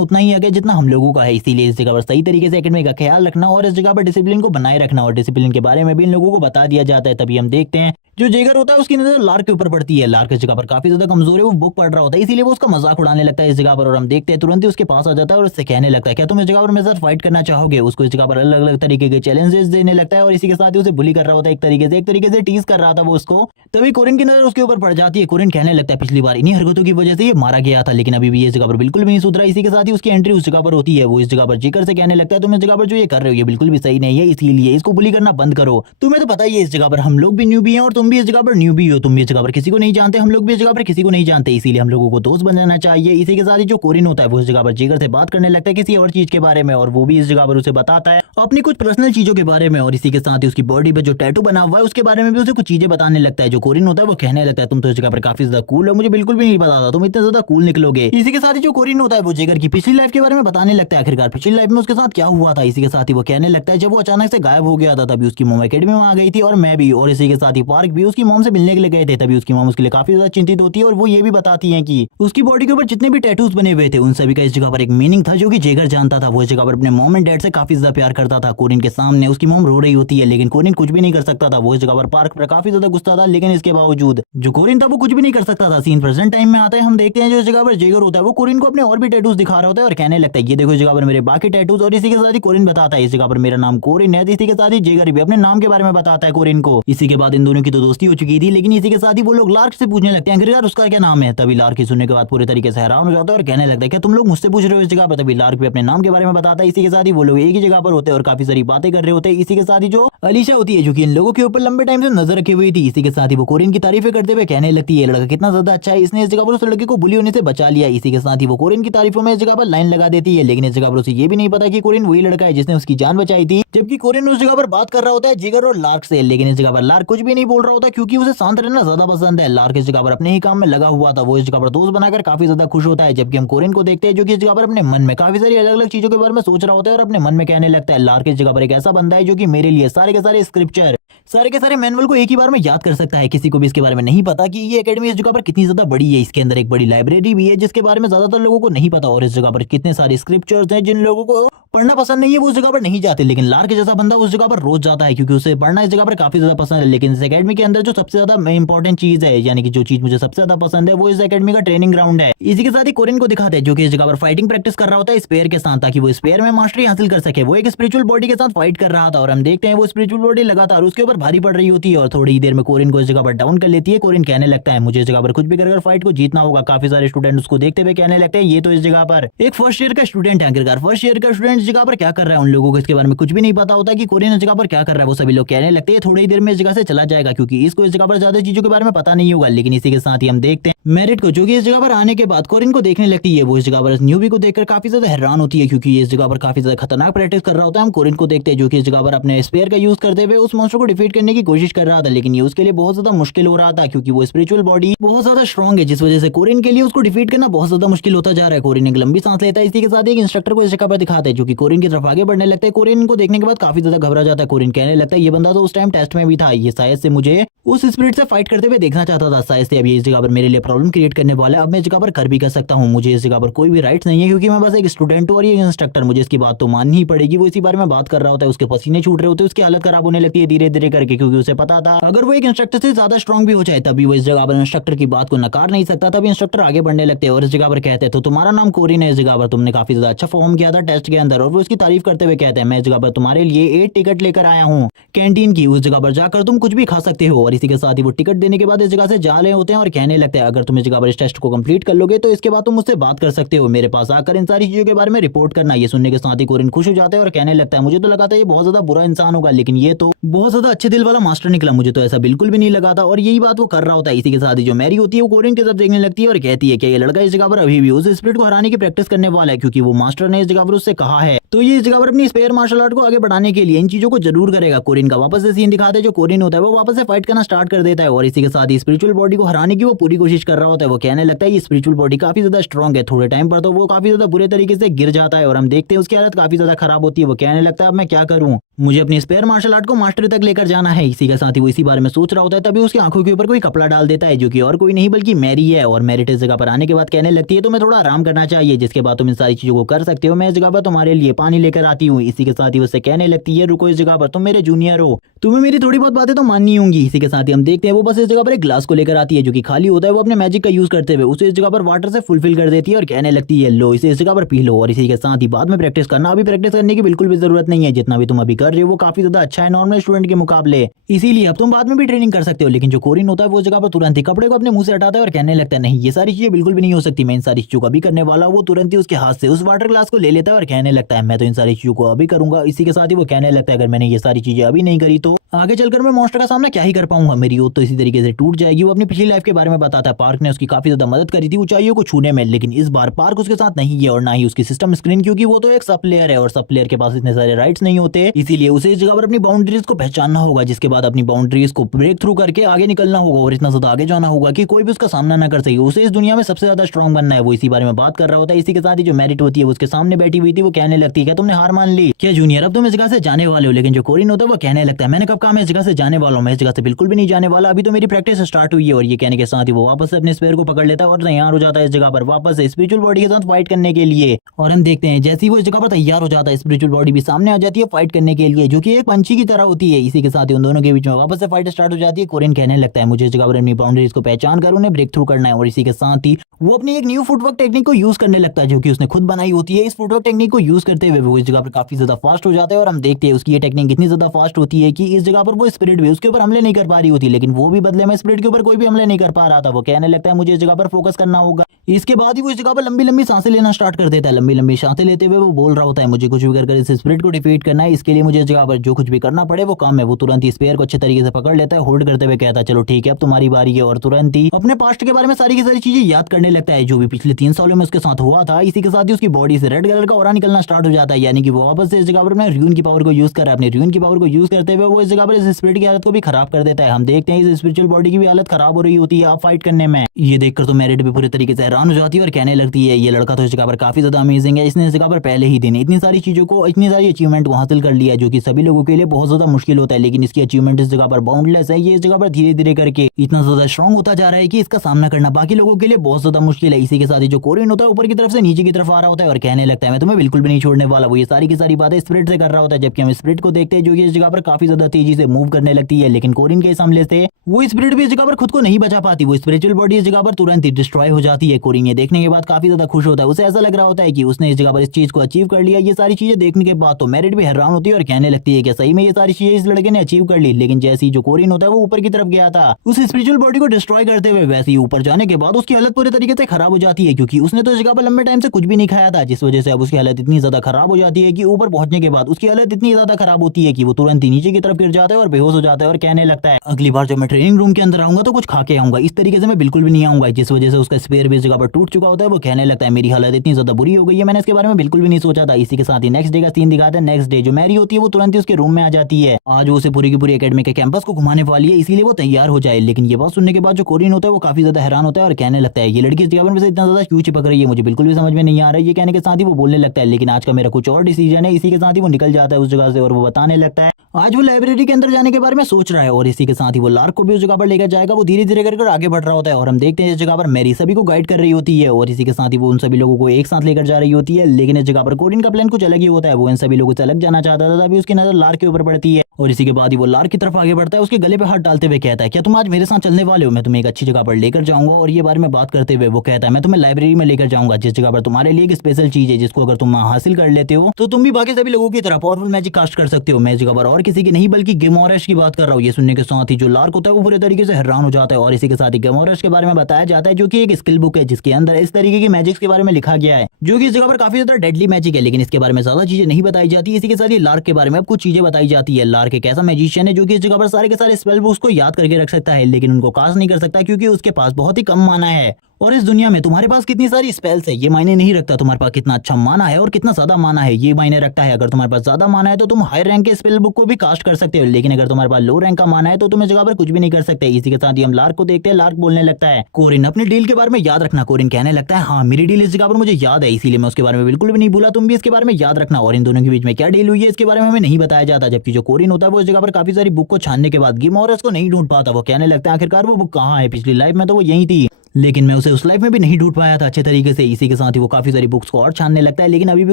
उतना ही आगे जितना हम लोगों का है, इसीलिए इस जगह पर सही तरीके से एकेडमी का ख्याल रखना और इस जगह पर डिसिप्लिन को बनाए रखना, और डिसिप्लिन के बारे में भी इन लोगों को बता दिया जाता है। तभी हम देखते हैं जो जेगर होता है उसकी नजर लार्क के ऊपर पड़ती है। लार्क इस जगह पर काफी ज्यादा कमजोर है, वो बुक पढ़ रहा होता है, इसीलिए वो उसका मजाक उड़ाने लगता है इस जगह पर। और हम देखते हैं तुरंत ही उसके पास आ जाता है और उससे कहने लगता है क्या तुम इस जगह पर मेरे साथ फाइट करना चाहोगे। उसको इस जगह पर अलग अलग तरीके के चैलेंजेस देने लगता है और इसी के साथ ही उसे बुली कर रहा होता है, एक तरीके से टीज कर रहा था वो उसको। तभी कोरिन की नजर उसके ऊपर पड़ जाती है। कोरिन कहने लगता है पिछली बार इन्हीं हरकतों की वजह से ये मारा गया था, लेकिन अभी भी ये इस जगह पर बिल्कुल भी नहीं सुधरा। इसी के साथ ही उसकी एंट्री उस जगह पर होती है। वो इस जगह पर जिगर से कहने लगता है तुम इस जगह पर जो ये कर रहे हो ये बिल्कुल भी सही नहीं है, इसीलिए इसको बुली करना बंद करो। तुम्हें तो पता ही है इस जगह पर हम लोग भी न्यूबी हैं और तुम भी इस जगह पर न्यूबी हो, तुम भी इस जगह पर किसी को नहीं जानते, हम लोग भी इस जगह पर किसी को नहीं जानते, इसीलिए हम लोगों को दोस्त बन जाना चाहिए। इसी के साथ ही जो कोरिन होता है वो इस जगह पर जिगर से बात करने लगता है किसी और चीज के बारे में, और वो भी इस जगह पर उसे बताता है अपनी कुछ पर्सनल चीजों के बारे में। और इसी के साथ ही उसकी बॉडी पे जो टैटू बना हुआ है उसके बारे में भी उसे कुछ चीजें बताने लगता है। जो कोरिन होता है वो कहने लगता है तुम तो इस जगह पर काफी ज्यादा कूल हो, मुझे बिल्कुल भी नहीं पता था तुम इतने ज्यादा कूल निकलोगे। इसी के साथ ही जो कोरिन होता है वो जिगर की पिछली लाइफ के बारे में बताने लगता है, आखिरकार पिछली लाइफ में उसके साथ क्या हुआ था। इसी के साथ ही वो कहने लगता है जब वो अचानक से गायब हो गया था तभी उसकी मॉम एकेडमी में आ गई थी और मैं भी, और इसी के साथ ही पार्क भी उसकी मॉम से मिलने के लिए गए थे। तभी उसकी मॉम उसके लिए काफी ज्यादा चिंतित होती है और वो ये भी बताती है कि उसकी बॉडी के ऊपर जितने भी टैटूज बने हुए थे उन सभी का इस जगह पर एक मीनिंग था जो कि जिगर जानता था। वो इस जगह पर अपने मॉम एंड डैड से काफी ज्यादा प्यार करता था। कोरिन के सामने उसकी मॉम रो रही होती है लेकिन कोरिन कुछ भी नहीं कर सकता था। वो इस जगह पर पार्क पर काफी ज्यादा गुस्सा था, लेकिन इसके बावजूद जो कोरिन था वो कुछ भी नहीं कर सकता था। सीन प्रेजेंट टाइम में आता है, हम देखते हैं जो इस जगह पर जिगर होता है वो कोरिन को अपने और भी टैटूज दिखा रहा होता है और कहने लगता है ये देखो इस जगह पर मेरे बाकी टैटूज। और इसी के साथ ही कोरिन बताता है इस जगह पर मेरा नाम कोरिन है। इसी के साथ ही जिगर भी अपने नाम के बारे में बताता है कोरिन को। इसी के बाद इन दोनों की तो दोस्ती हो चुकी थी, लेकिन इसी के साथ ही वो लोग लार्क से पूछने लगते हैं यार उसका क्या नाम है। तभी लार्क सुनने के बाद पूरे तरीके से हैरान हो जाता है और कहने लगता है क्या तुम लोग मुझसे पूछ रहे हो इस जगह पर। तभी लार्क भी अपने नाम के बारे में बताता है। इसी के साथ ही वो लोग एक ही जगह पर होते हैं और काफी सारी बातें कर रहे होते हैं। इसी के साथ ही जो अलीशा होती है जो कि इन लोगों के ऊपर लंबे टाइम से नजर रखी हुई थी, इसी के साथ ही वो कोरिन की तारीफें करते हुए कहने लगती है लड़का कितना ज्यादा अच्छा है, इसने इस जगह पर उस लड़के को बुली होने से बचा लिया। इसी के साथ ही वो कोरिन की तारीफों में इस जगह पर लाइन लगा देती है, लेकिन इस जगह पर उसे ये भी नहीं पता कि कोरिन वही लड़का है जिसने उसकी जान बचाई थी। जबकि कोरिन उस जगह पर बात कर रहा होता है जिगर और लार्क से, लेकिन इस जगह पर लार्क कुछ भी नहीं बोल रहा होता क्योंकि उसे शांत रहना ज्यादा पसंद है। लार्क इस जगह पर अपने ही काम में लगा हुआ था। वो इस जगह पर दोस्त बनाकर काफी ज्यादा खुश होता है। जबकि हम कोरिन को देखते हैं जो कि इस जगह पर अपने मन में काफी सारी अलग अलग चीजों के बारे में सोच रहा होता है और अपने मन में कहने लगता है लार्क इस जगह पर एक ऐसा बंदा है जो कि मेरे लिए सारे के सारे स्क्रिप्चर सारे के सारे मैनुअल को एक ही बार में याद कर सकता है। किसी को भी इसके बारे में नहीं पता कि ये एकेडमी इस जगह पर कितनी ज्यादा बड़ी है। इसके अंदर एक बड़ी लाइब्रेरी भी है जिसके बारे में ज्यादातर लोगों को नहीं पता, और इस जगह पर कितने सारे स्क्रिप्चर्स हैं जिन लोगों को पढ़ना पसंद नहीं है वो उस जगह पर नहीं जाते। लेकिन लार्क जैसा बंदा उस जगह पर रोज जाता है क्योंकि उसे पढ़ना इस जगह पर काफी ज्यादा पसंद है। लेकिन इस एकेडमी के अंदर जो सबसे ज्यादा इंपॉर्टेंट चीज है, यानी कि जो चीज मुझे सबसे ज्यादा पसंद है वो इस एकेडमी का ट्रेनिंग ग्राउंड है। इसी के साथ ही कोरिन को दिखाते हैं जो कि इस जगह पर फाइटिंग प्रैक्टिस कर रहा होता है स्पेयर के साथ, ताकि वो स्पेयर में मास्टरी हासिल कर सके। वो एक स्पिरिचुअल बॉडी के साथ फाइट कर रहा था और हम देखते हैं वो स्पिरिचुअल बॉडी लगातार उसके ऊपर भारी पड़ रही होती है और थोड़ी ही देर में कोरिन को इस जगह पर डाउन कर लेती है। कोरिन कहने लगता है मुझे इस जगह पर कुछ भी कर फाइट को जीतना होगा। काफी सारे स्टूडेंट उसको देखते हुए कहने लगते हैं ये तो इस जगह पर एक फर्स्ट ईयर का स्टूडेंट है। आखिरकार फर्स्ट ईयर का स्टूडेंट इस जगह पर क्या कर रहा है, उन लोगों को इसके बारे में कुछ भी नहीं पता होता कि कोरिन इस जगह पर क्या कर रहा है। वो सभी लोग कहने लगते हैं थोड़ी ही देर में इस जगह से चला जाएगा क्योंकि इसको इस जगह पर ज्यादा चीजों के बारे में पता नहीं होगा। लेकिन इसी के साथ ही हम देखते हैं मेरिट को जो कि इस जगह पर आने के बाद कोरिन को देखने लगती है। वो इस जगह पर न्यूबी को देखकर काफी ज्यादा हैरान होती है क्योंकि इस जगह पर काफी ज्यादा खतरनाक प्रैक्टिस कर रहा होता है। हम कोरिन को देखते हैं जो कि इस जगह पर अपने स्पेयर का यूज करते हुए उस मॉन्स्टर को डिफीट करने की कोशिश कर रहा था, लेकिन ये उसके लिए बहुत ज्यादा मुश्किल हो रहा था क्योंकि वो स्पिरिचुअल बॉडी बहुत ज्यादा स्ट्रॉन्ग है, जिस वजह से कोरिन के लिए उसको डिफीट करना बहुत ज्यादा मुश्किल होता जा रहा है। कोरिन एक लंबी सांस लेता है। इसी के साथ एक इंस्ट्रक्टर को इस जगह पर दिखाते हैं जो कि कोरिन की तरफ आगे बढ़ने लगता है। कोरिन को देखने के बाद काफी ज्यादा घबरा जाता है। कोरिन कहने लगता है ये बंदा तो उस टाइम टेस्ट में भी था, ये शायद से मुझे उस स्पिरिट से फाइट करते हुए देखना चाहता था, शायद से अभी इस जगह पर मेरे लिए प्रॉब्लम क्रिएट करने वाला है। अब मैं इस जगह पर कर भी कर सकता हूँ, मुझे इस जगह पर कोई भी राइट्स नहीं है क्योंकि मैं बस एक स्टूडेंट हूँ और ये इंस्ट्रक्टर, मुझे इसकी बात तो माननी ही पड़ेगी। वो इसी बारे में बात कर रहा होता है, उसके पसीने छूट रहे होते हैं, उसकी हालत खराब होने लगती है धीरे धीरे करके क्योंकि उसे पता था अगर वो एक इंस्ट्रक्टर से ज्यादा स्ट्रॉन्ग भी हो जाए तभी वो इस जगह पर इंस्ट्रक्टर की बात को नकार नहीं सकता। तभी इंस्ट्रक्टर आगे बढ़ने लगते हैं और इस जगह पर कहते हैं तो तुम्हारा नाम कोरिन है, इस जगह पर तुमने काफी ज्यादा अच्छा परफॉर्म किया था टेस्ट के अंदर। और वो उसकी तारीफ करते हुए कहते हैं मैं इस जगह पर तुम्हारे लिए 8 टिकट लेकर आया हूँ कैंटीन की, उस जगह पर जाकर तुम कुछ भी खा सकते हो। और इसी के साथ ही वो टिकट देने के बाद इस जगह से जा रहे होते हैं और कहने लगते हैं अगर तुम इस जगह पर इस टेस्ट को कंप्लीट कर लोगे तो इसके बाद तुम मुझसे बात कर सकते हो, मेरे पास आकर इन सारी चीजों के बारे में रिपोर्ट करना। ये सुनने के साथ ही कोरिन खुश हो जाता है और कहने लगता है मुझे तो लगा था ये बहुत ज्यादा बुरा इंसान होगा, लेकिन ये तो बहुत ज्यादा अच्छे दिल वाला मास्टर निकला, मुझे तो ऐसा बिल्कुल भी नहीं लगा था। और यही बात वो कर रहा होता है। इसी के साथ ही जो मैरी होती है वो कोरिन की तरफ देखने लगती है और कहती है कि ये लड़का इस जगह पर अभी भी उस स्पिरिट को हराने की प्रैक्टिस करने वाला है क्योंकि वो मास्टर ने इस जगह पर उससे कहा है, तो ये इस जगह पर अपनी स्पेयर मार्शल आर्ट को आगे बढ़ाने के लिए इन चीजों को जरूर करेगा। कोरिन का वापस से सीन दिखाते हैं, जो कोरिन होता है वो वापस से फाइट करना स्टार्ट कर देता है और इसी के साथ ही स्पिरिचुअल बॉडी को हराने की वो पूरी कोशिश कर रहा होता है वो कहने लगता है ये स्पिरिचुअल बॉडी काफी ज्यादा स्ट्रॉन्ग है, थोड़े टाइम पर तो वो काफी ज्यादा बुरे तरीके से गिर जाता है और हम देखते हैं उसकी हालत काफी ज्यादा खराब होती है। वो कहने लगता है अब मैं क्या करूं, मुझे अपनी स्पेयर मार्शल आर्ट को मास्टरी तक लेकर जाना है। इसी के साथ ही वो इसी बारे में सोच रहा होता है तभी उसकी आंखों के ऊपर कोई कपड़ा डाल देता है जो कि और कोई नहीं बल्कि मैरी है। और मैरी इस जगह पर आने के बाद कहने लगती है तो मैं थोड़ा आराम करना चाहिए, जिसके बाद तुम इन सारी चीजों को कर सकते हो, मैं इस जगह पर तुम्हारे लिए पानी लेकर आती हूँ। इसी के साथ ही उससे कहने लगती है रुको इस जगह पर, तुम मेरे जूनियर हो, तुम्हें मेरी थोड़ी बहुत बातें तो माननी होंगी। इसी के साथ ही हम देखते हैं वो बस इस जगह पर एक ग्लास को लेकर आती है जो कि खाली होता है। वो अपने मैजिक का यूज करते हुए उसे इस जगह पर वाटर से फुलफिल कर देती है और कहने लगती है लो इसे इस जगह पर पी लो। और इसी के साथ ही बाद में प्रैक्टिस करना, अभी प्रैक्टिस करने की बिल्कुल भी जरूरत नहीं है, जितना भी तुम अभी कर रहे हो वो काफी ज्यादा अच्छा है नॉर्मल स्टूडेंट के मुकाबले, इसीलिए अब तुम बाद में भी ट्रेनिंग कर सकते हो। लेकिन जो कोरिन होता है वो जगह पर तुरंत ही कपड़े को अपने मुंह से हटाता है और कहने लगता है नहीं ये सारी चीजें बिल्कुल भी नहीं हो सकती, मैं इन सारी चीजों को अभी करने वाला हूं। वो तुरंत ही उसके हाथ से उस वाटर ग्लास को ले लेता है और कहने लगता है मैं तो इन सारी चीजों को अभी करूंगा। इसी के साथ ही वो कहने लगता है अगर मैंने ये सारी चीजें अभी नहीं करी तो आगे चलकर मैं मॉन्स्टर का सामना क्या ही कर पाऊंगा, मेरी ओट तो इसी तरीके से टूट जाएगी। वो अपनी पिछली लाइफ के बारे में बताता है, पार्क ने उसकी काफी ज्यादा मदद करी थी ऊंचाइयों को छूने में, लेकिन इस बार पार्क उसके साथ नहीं है और ना ही उसकी सिस्टम स्क्रीन, क्योंकि वो तो एक सब प्लेयर है और सब प्लेयर के पास इतने सारे राइट्स नहीं होते, इसीलिए उसे इस जगह पर अपनी बाउंड्रीज को पहचानना होगा, जिसके बाद अपनी बाउंड्रीज को ब्रेक थ्रू करके आगे निकलना होगा और इतना ज्यादा आगे जाना होगा कि कोई भी उसका सामना ना कर सके। उसे इस दुनिया में सबसे ज्यादा स्ट्रॉन्ग बनना है, वो इसी बारे में बात कर रहा होता है। इसी के साथ ही जो मैरिट होती है उसके सामने बैठी हुई थी, वो कहने लगती है क्या तुमने हार मान ली क्या जूनियर, अब तुम इस जगह से जाने वाले हो। लेकिन जो कोरिन होता है वो कहने लगता है मैंने कब कहा मैं इस जगह से जाने वाला हूं, मैं इस जगह से बिल्कुल भी नहीं जाने वाला, अभी तो मेरी प्रैक्टिस स्टार्ट हुई है। और ये कहने के साथ ही वो वापस से अपने स्पेयर को पकड़ लेता है और तैयार हो जाता है इस जगह पर वापस से स्पिरिचुअल बॉडी के साथ फाइट करने के लिए। और हम देखते हैं जैसे ही वो इस जगह पर तैयार हो जाता है स्पिरिचुअल बॉडी भी सामने आ जाती है फाइट करने के लिए, जो कि एक पंछी की तरह होती है। इसी के साथ ही उन दोनों के बीच में वापस से फाइट स्टार्ट हो जाती है। कोरिन कहने लगता है मुझे इस जगह पर अपनी बाउंड्रीज को पहचान कर उन्हें ब्रेक थ्रू करना है। और इसी के साथ ही वो अपनी एक न्यू फुटवर्क टेक्निक को यूज करने लगता है जो कि उसने खुद बनाई होती है। इस फुटवर्क टेक्निक को यूज करते हुए वो इस जगह पर काफी ज्यादा फास्ट हो जाता है और हम देखते हैं उसकी ये टेक्निक इतनी ज्यादा फास्ट होती है कि इस जगह पर वो स्पिरिट भी उसके ऊपर हमले नहीं कर पा रही होती, लेकिन वो भी बदले में स्पिरिट के ऊपर कोई भी हमले नहीं कर पा रहा था। वो कहने लगता है मुझे इस जगह पर फोकस करना होगा। इसके बाद ही वो इस जगह पर लंबी लंबी सांसें लेना स्टार्ट कर देता है। लंबी लंबी सांसें लेते हुए वो बोल रहा होता है मुझे कुछ भी कर इस स्पिरिट को डिफीट करना है, इसके लिए मुझे इस जगह पर जो कुछ भी करना पड़े वो काम है। वो तुरंत ही स्पेयर को अच्छे तरीके से पकड़ लेता है, होल्ड करते हुए कहता है चलो ठीक है अब तुम्हारी बारी है। और तुरंत ही अपने पास्ट के बारे में सारी की सारी चीजें याद करने लगता है जो भी पिछले 3 सालों में उसके साथ हुआ था। इसी के साथ ही उसकी बॉडी से रेड कलर का ऑरा निकलना स्टार्ट हो जाता है, यानी कि वो वापस से इस जगह पर अपने र्यून की पावर को यूज कर रहा है। अपने र्यून की पावर को यूज करते हुए वो इस जगह पर इस स्पिरिट की हालत को भी खराब कर देता है। हम देखते हैं इस स्पिरिचुअल बॉडी की भी हालत खराब हो रही होती है आप फाइट करने में। ये देखकर तो मैरिट भी पूरी तरीके से हैरान हो जाती है और कहने लगती है ये लड़का तो इस जगह पर काफी ज्यादा अमेजिंग है, इसने इस जगह पर पहले ही दिन इतनी सारी चीजों को इतनी सारी अचीवमेंट को हासिल कर लिया जो कि सभी लोगों के लिए बहुत ज्यादा मुश्किल होता है, लेकिन इसकी अचीवमेंट इस जगह पर बाउंडलेस है। ये इस जगह पर धीरे धीरे करके इतना ज्यादा स्ट्रॉन्ग होता जा रहा है कि इसका सामना करना बाकी लोगों के लिए बहुत ज्यादा मुश्किल है। इसी के साथ ही जो कोरिन होता है ऊपर की तरफ से नीचे की तरफ आ रहा होता है और कहने लगता है मैं तुम्हें बिल्कुल भी नहीं छोड़ने वाला। वो ये सारी की सारी बातें स्पिरिट से कर रहा होता है, जबकि हम स्पिरिट को देखते हैं जो कि इस जगह पर काफी ज्यादा तेजी से मूव करने लगती है, लेकिन कोरिन के इस हमले से वो स्पिरिट भी इस जगह पर खुद को नहीं बचा पाती। वो स्पिरिचुअल बॉडी इस जगह पर तुरंत ही डिस्ट्रॉय हो जाती है। कोरिन ये देखने के बाद काफी ज्यादा खुश होता है, उसे ऐसा लग रहा होता है कि उसने इस जगह पर इस चीज को अचीव कर लिया। ये सारी चीजें देखने के बाद तो मैरिट भी हैरान होती है और कहने लगती है कि सही में ये सारी चीजें इस लड़के ने अचीव कर ली। लेकिन जैसे ही जो कोरिन होता है वो ऊपर की तरफ गया था उस स्पिरिचुअल बॉडी को डिस्ट्रॉय करते हुए, वैसे ही ऊपर जाने के बाद उसकी हालत पूरे तरीके से खराब हो जाती है, क्योंकि उसने तो इस जगह पर लंबे टाइम से कुछ भी नहीं खाया था, जिस वजह से अब उसकी हालत इतनी ज्यादा खराब हो जाती है कि ऊपर पहुंचने के बाद उसकी हालत इतनी ज्यादा खराब होती है कि वो तुरंत ही नीचे की तरफ गिर जाता है और बेहोश हो जाता है और कहने लगता है अगली बार जब मैं ट्रेनिंग रूम के अंदर आऊंगा तो कुछ खा के आऊंगा, इस तरीके से मैं बिल्कुल भी नहीं आऊंगा। जिस वजह से उसका स्पेयर भी इस जगह पर टूट चुका होता है। वो कहने लगता है मेरी हालत इतनी ज्यादा बुरी हो गई है, मैंने इसके बारे में बिल्कुल भी नहीं सोचा था। इसी के साथ ही नेक्स्ट डे का सीन दिखाता है। नेक्स्ट डे जो मैरी होती है वो तुरंत ही उसके रूम में आ जाती है। आज वो उसे पूरी की पूरी एकेडमी के कैंपस को घुमाने वाली है, इसीलिए वो तैयार हो जाए। लेकिन ये बात सुनने के बाद जो कोरिन होता है वो काफी ज्यादा हैरान होता है और कहने लगता है ये लड़की इस जगह पर इतना ज्यादा क्यों चिपक रही है, मुझे बिल्कुल भी समझ में नहीं आ रहा है। ये कहने के साथ ही वो बोलने लगता है लेकिन आज का मेरा कुछ और डिसीजन है। इसी के साथ ही वो निकल जाता है उस जगह से और वो बताने लगता है आज वो लाइब्रेरी के अंदर जाने के बारे में सोच रहा है। और इसी के साथ ही वो लार्क को भी उस जगह पर लेकर जाएगा। वो धीरे धीरे करके आगे बढ़ रहा होता है और हम देखते हैं इस जगह पर मैरी सभी को गाइड कर रही होती है और इसी के साथ ही वो उन सभी लोगों को एक साथ लेकर जा रही होती है। लेकिन इस जगह पर कोरिन का प्लान कुछ अलग ही होता है, वो इन सभी लोगों से अलग जाना चाहता था, तभी उसकी नजर लार्क के ऊपर पड़ती है और इसी के बाद ही वो लार्क की तरफ आगे बढ़ता है, उसके गले पे हाथ डालते हुए कहता है क्या तुम आज मेरे साथ चलने वाले हो, मैं तुम्हें एक अच्छी जगह पर लेकर जाऊंगा। और ये बारे में बात करते हुए वो कहता है मैं तुम्हें लाइब्रेरी में लेकर जाऊंगा, जिस जगह पर तुम्हारे लिए एक स्पेशल चीज है जिसको अगर तुम हासिल कर लेते हो तो तुम भी बाकी सभी लोगों की तरह पावरफुल मैजिक कास्ट कर सकते हो। मैं इस जगह पर और किसी की नहीं बल्कि गेमोरेश की बात कर रहा हूँ। ये सुनने के साथ ही जो लार्क होता है वो पूरे तरीके से हैरान हो जाता है और इसी के साथ ही गेमोरेश के बारे में बताया जाता है जो कि एक स्किल बुक है जिसके अंदर इस तरीके की मैजिक्स के बारे में लिखा गया है जो कि इस जगह पर काफी ज्यादा डेडली मैजिक है, लेकिन इसके बारे में ज्यादा चीजें नहीं बताई जाती। इसी के साथ ही लार्क के बारे में अब कुछ चीजें बताई जाती है। लार्क एक ऐसा मैजिशियन है जो कि इस जगह पर सारे के सारे स्पेल बुक्स को याद करके रख सकता है, लेकिन उनको कास्ट नहीं कर सकता क्योंकि उसके पास बहुत ही कम माना है और इस दुनिया में तुम्हारे पास कितनी सारी स्पेल्स है ये मायने नहीं रखता तुम्हारे पास कितना अच्छा माना है और कितना ज्यादा माना है ये मायने रखता है। अगर तुम्हारे पास ज्यादा माना है तो तुम हाई रैंक के स्पेल बुक को भी कास्ट कर सकते हो, लेकिन अगर तुम्हारे पास लो रैंक का माना है तो तुम इस जगह पर कुछ भी नहीं कर सकते। इसी के साथ ही हम लार्क को देखते हैं। लार्क बोलने लगता है कोरिन अपनी डील के बारे में याद रखना। कोरिन कहने लगता है हाँ मेरी डील इस जगह पर मुझे याद है, इसीलिए मैं उसके बारे में बिल्कुल भी नहीं भूला, तुम भी इसके बारे में याद रखना। और इन दोनों के बीच में क्या डील हुई है इसके बारे में हमें नहीं बताया जाता। जबकि जो कोरिन होता है वो इस जगह पर काफी सारी बुक को छानने के बाद गिमोरस को नहीं ढूंढ पाता। वो कहने लगता है आखिरकार वो बुक कहाँ है, पिछली लाइफ में तो वो यही थी लेकिन मैं उसे उस लाइफ में भी नहीं ढूंढ पाया था अच्छे तरीके से। इसी के साथ ही वो काफी सारी बुक्स को और छानने लगता है लेकिन अभी भी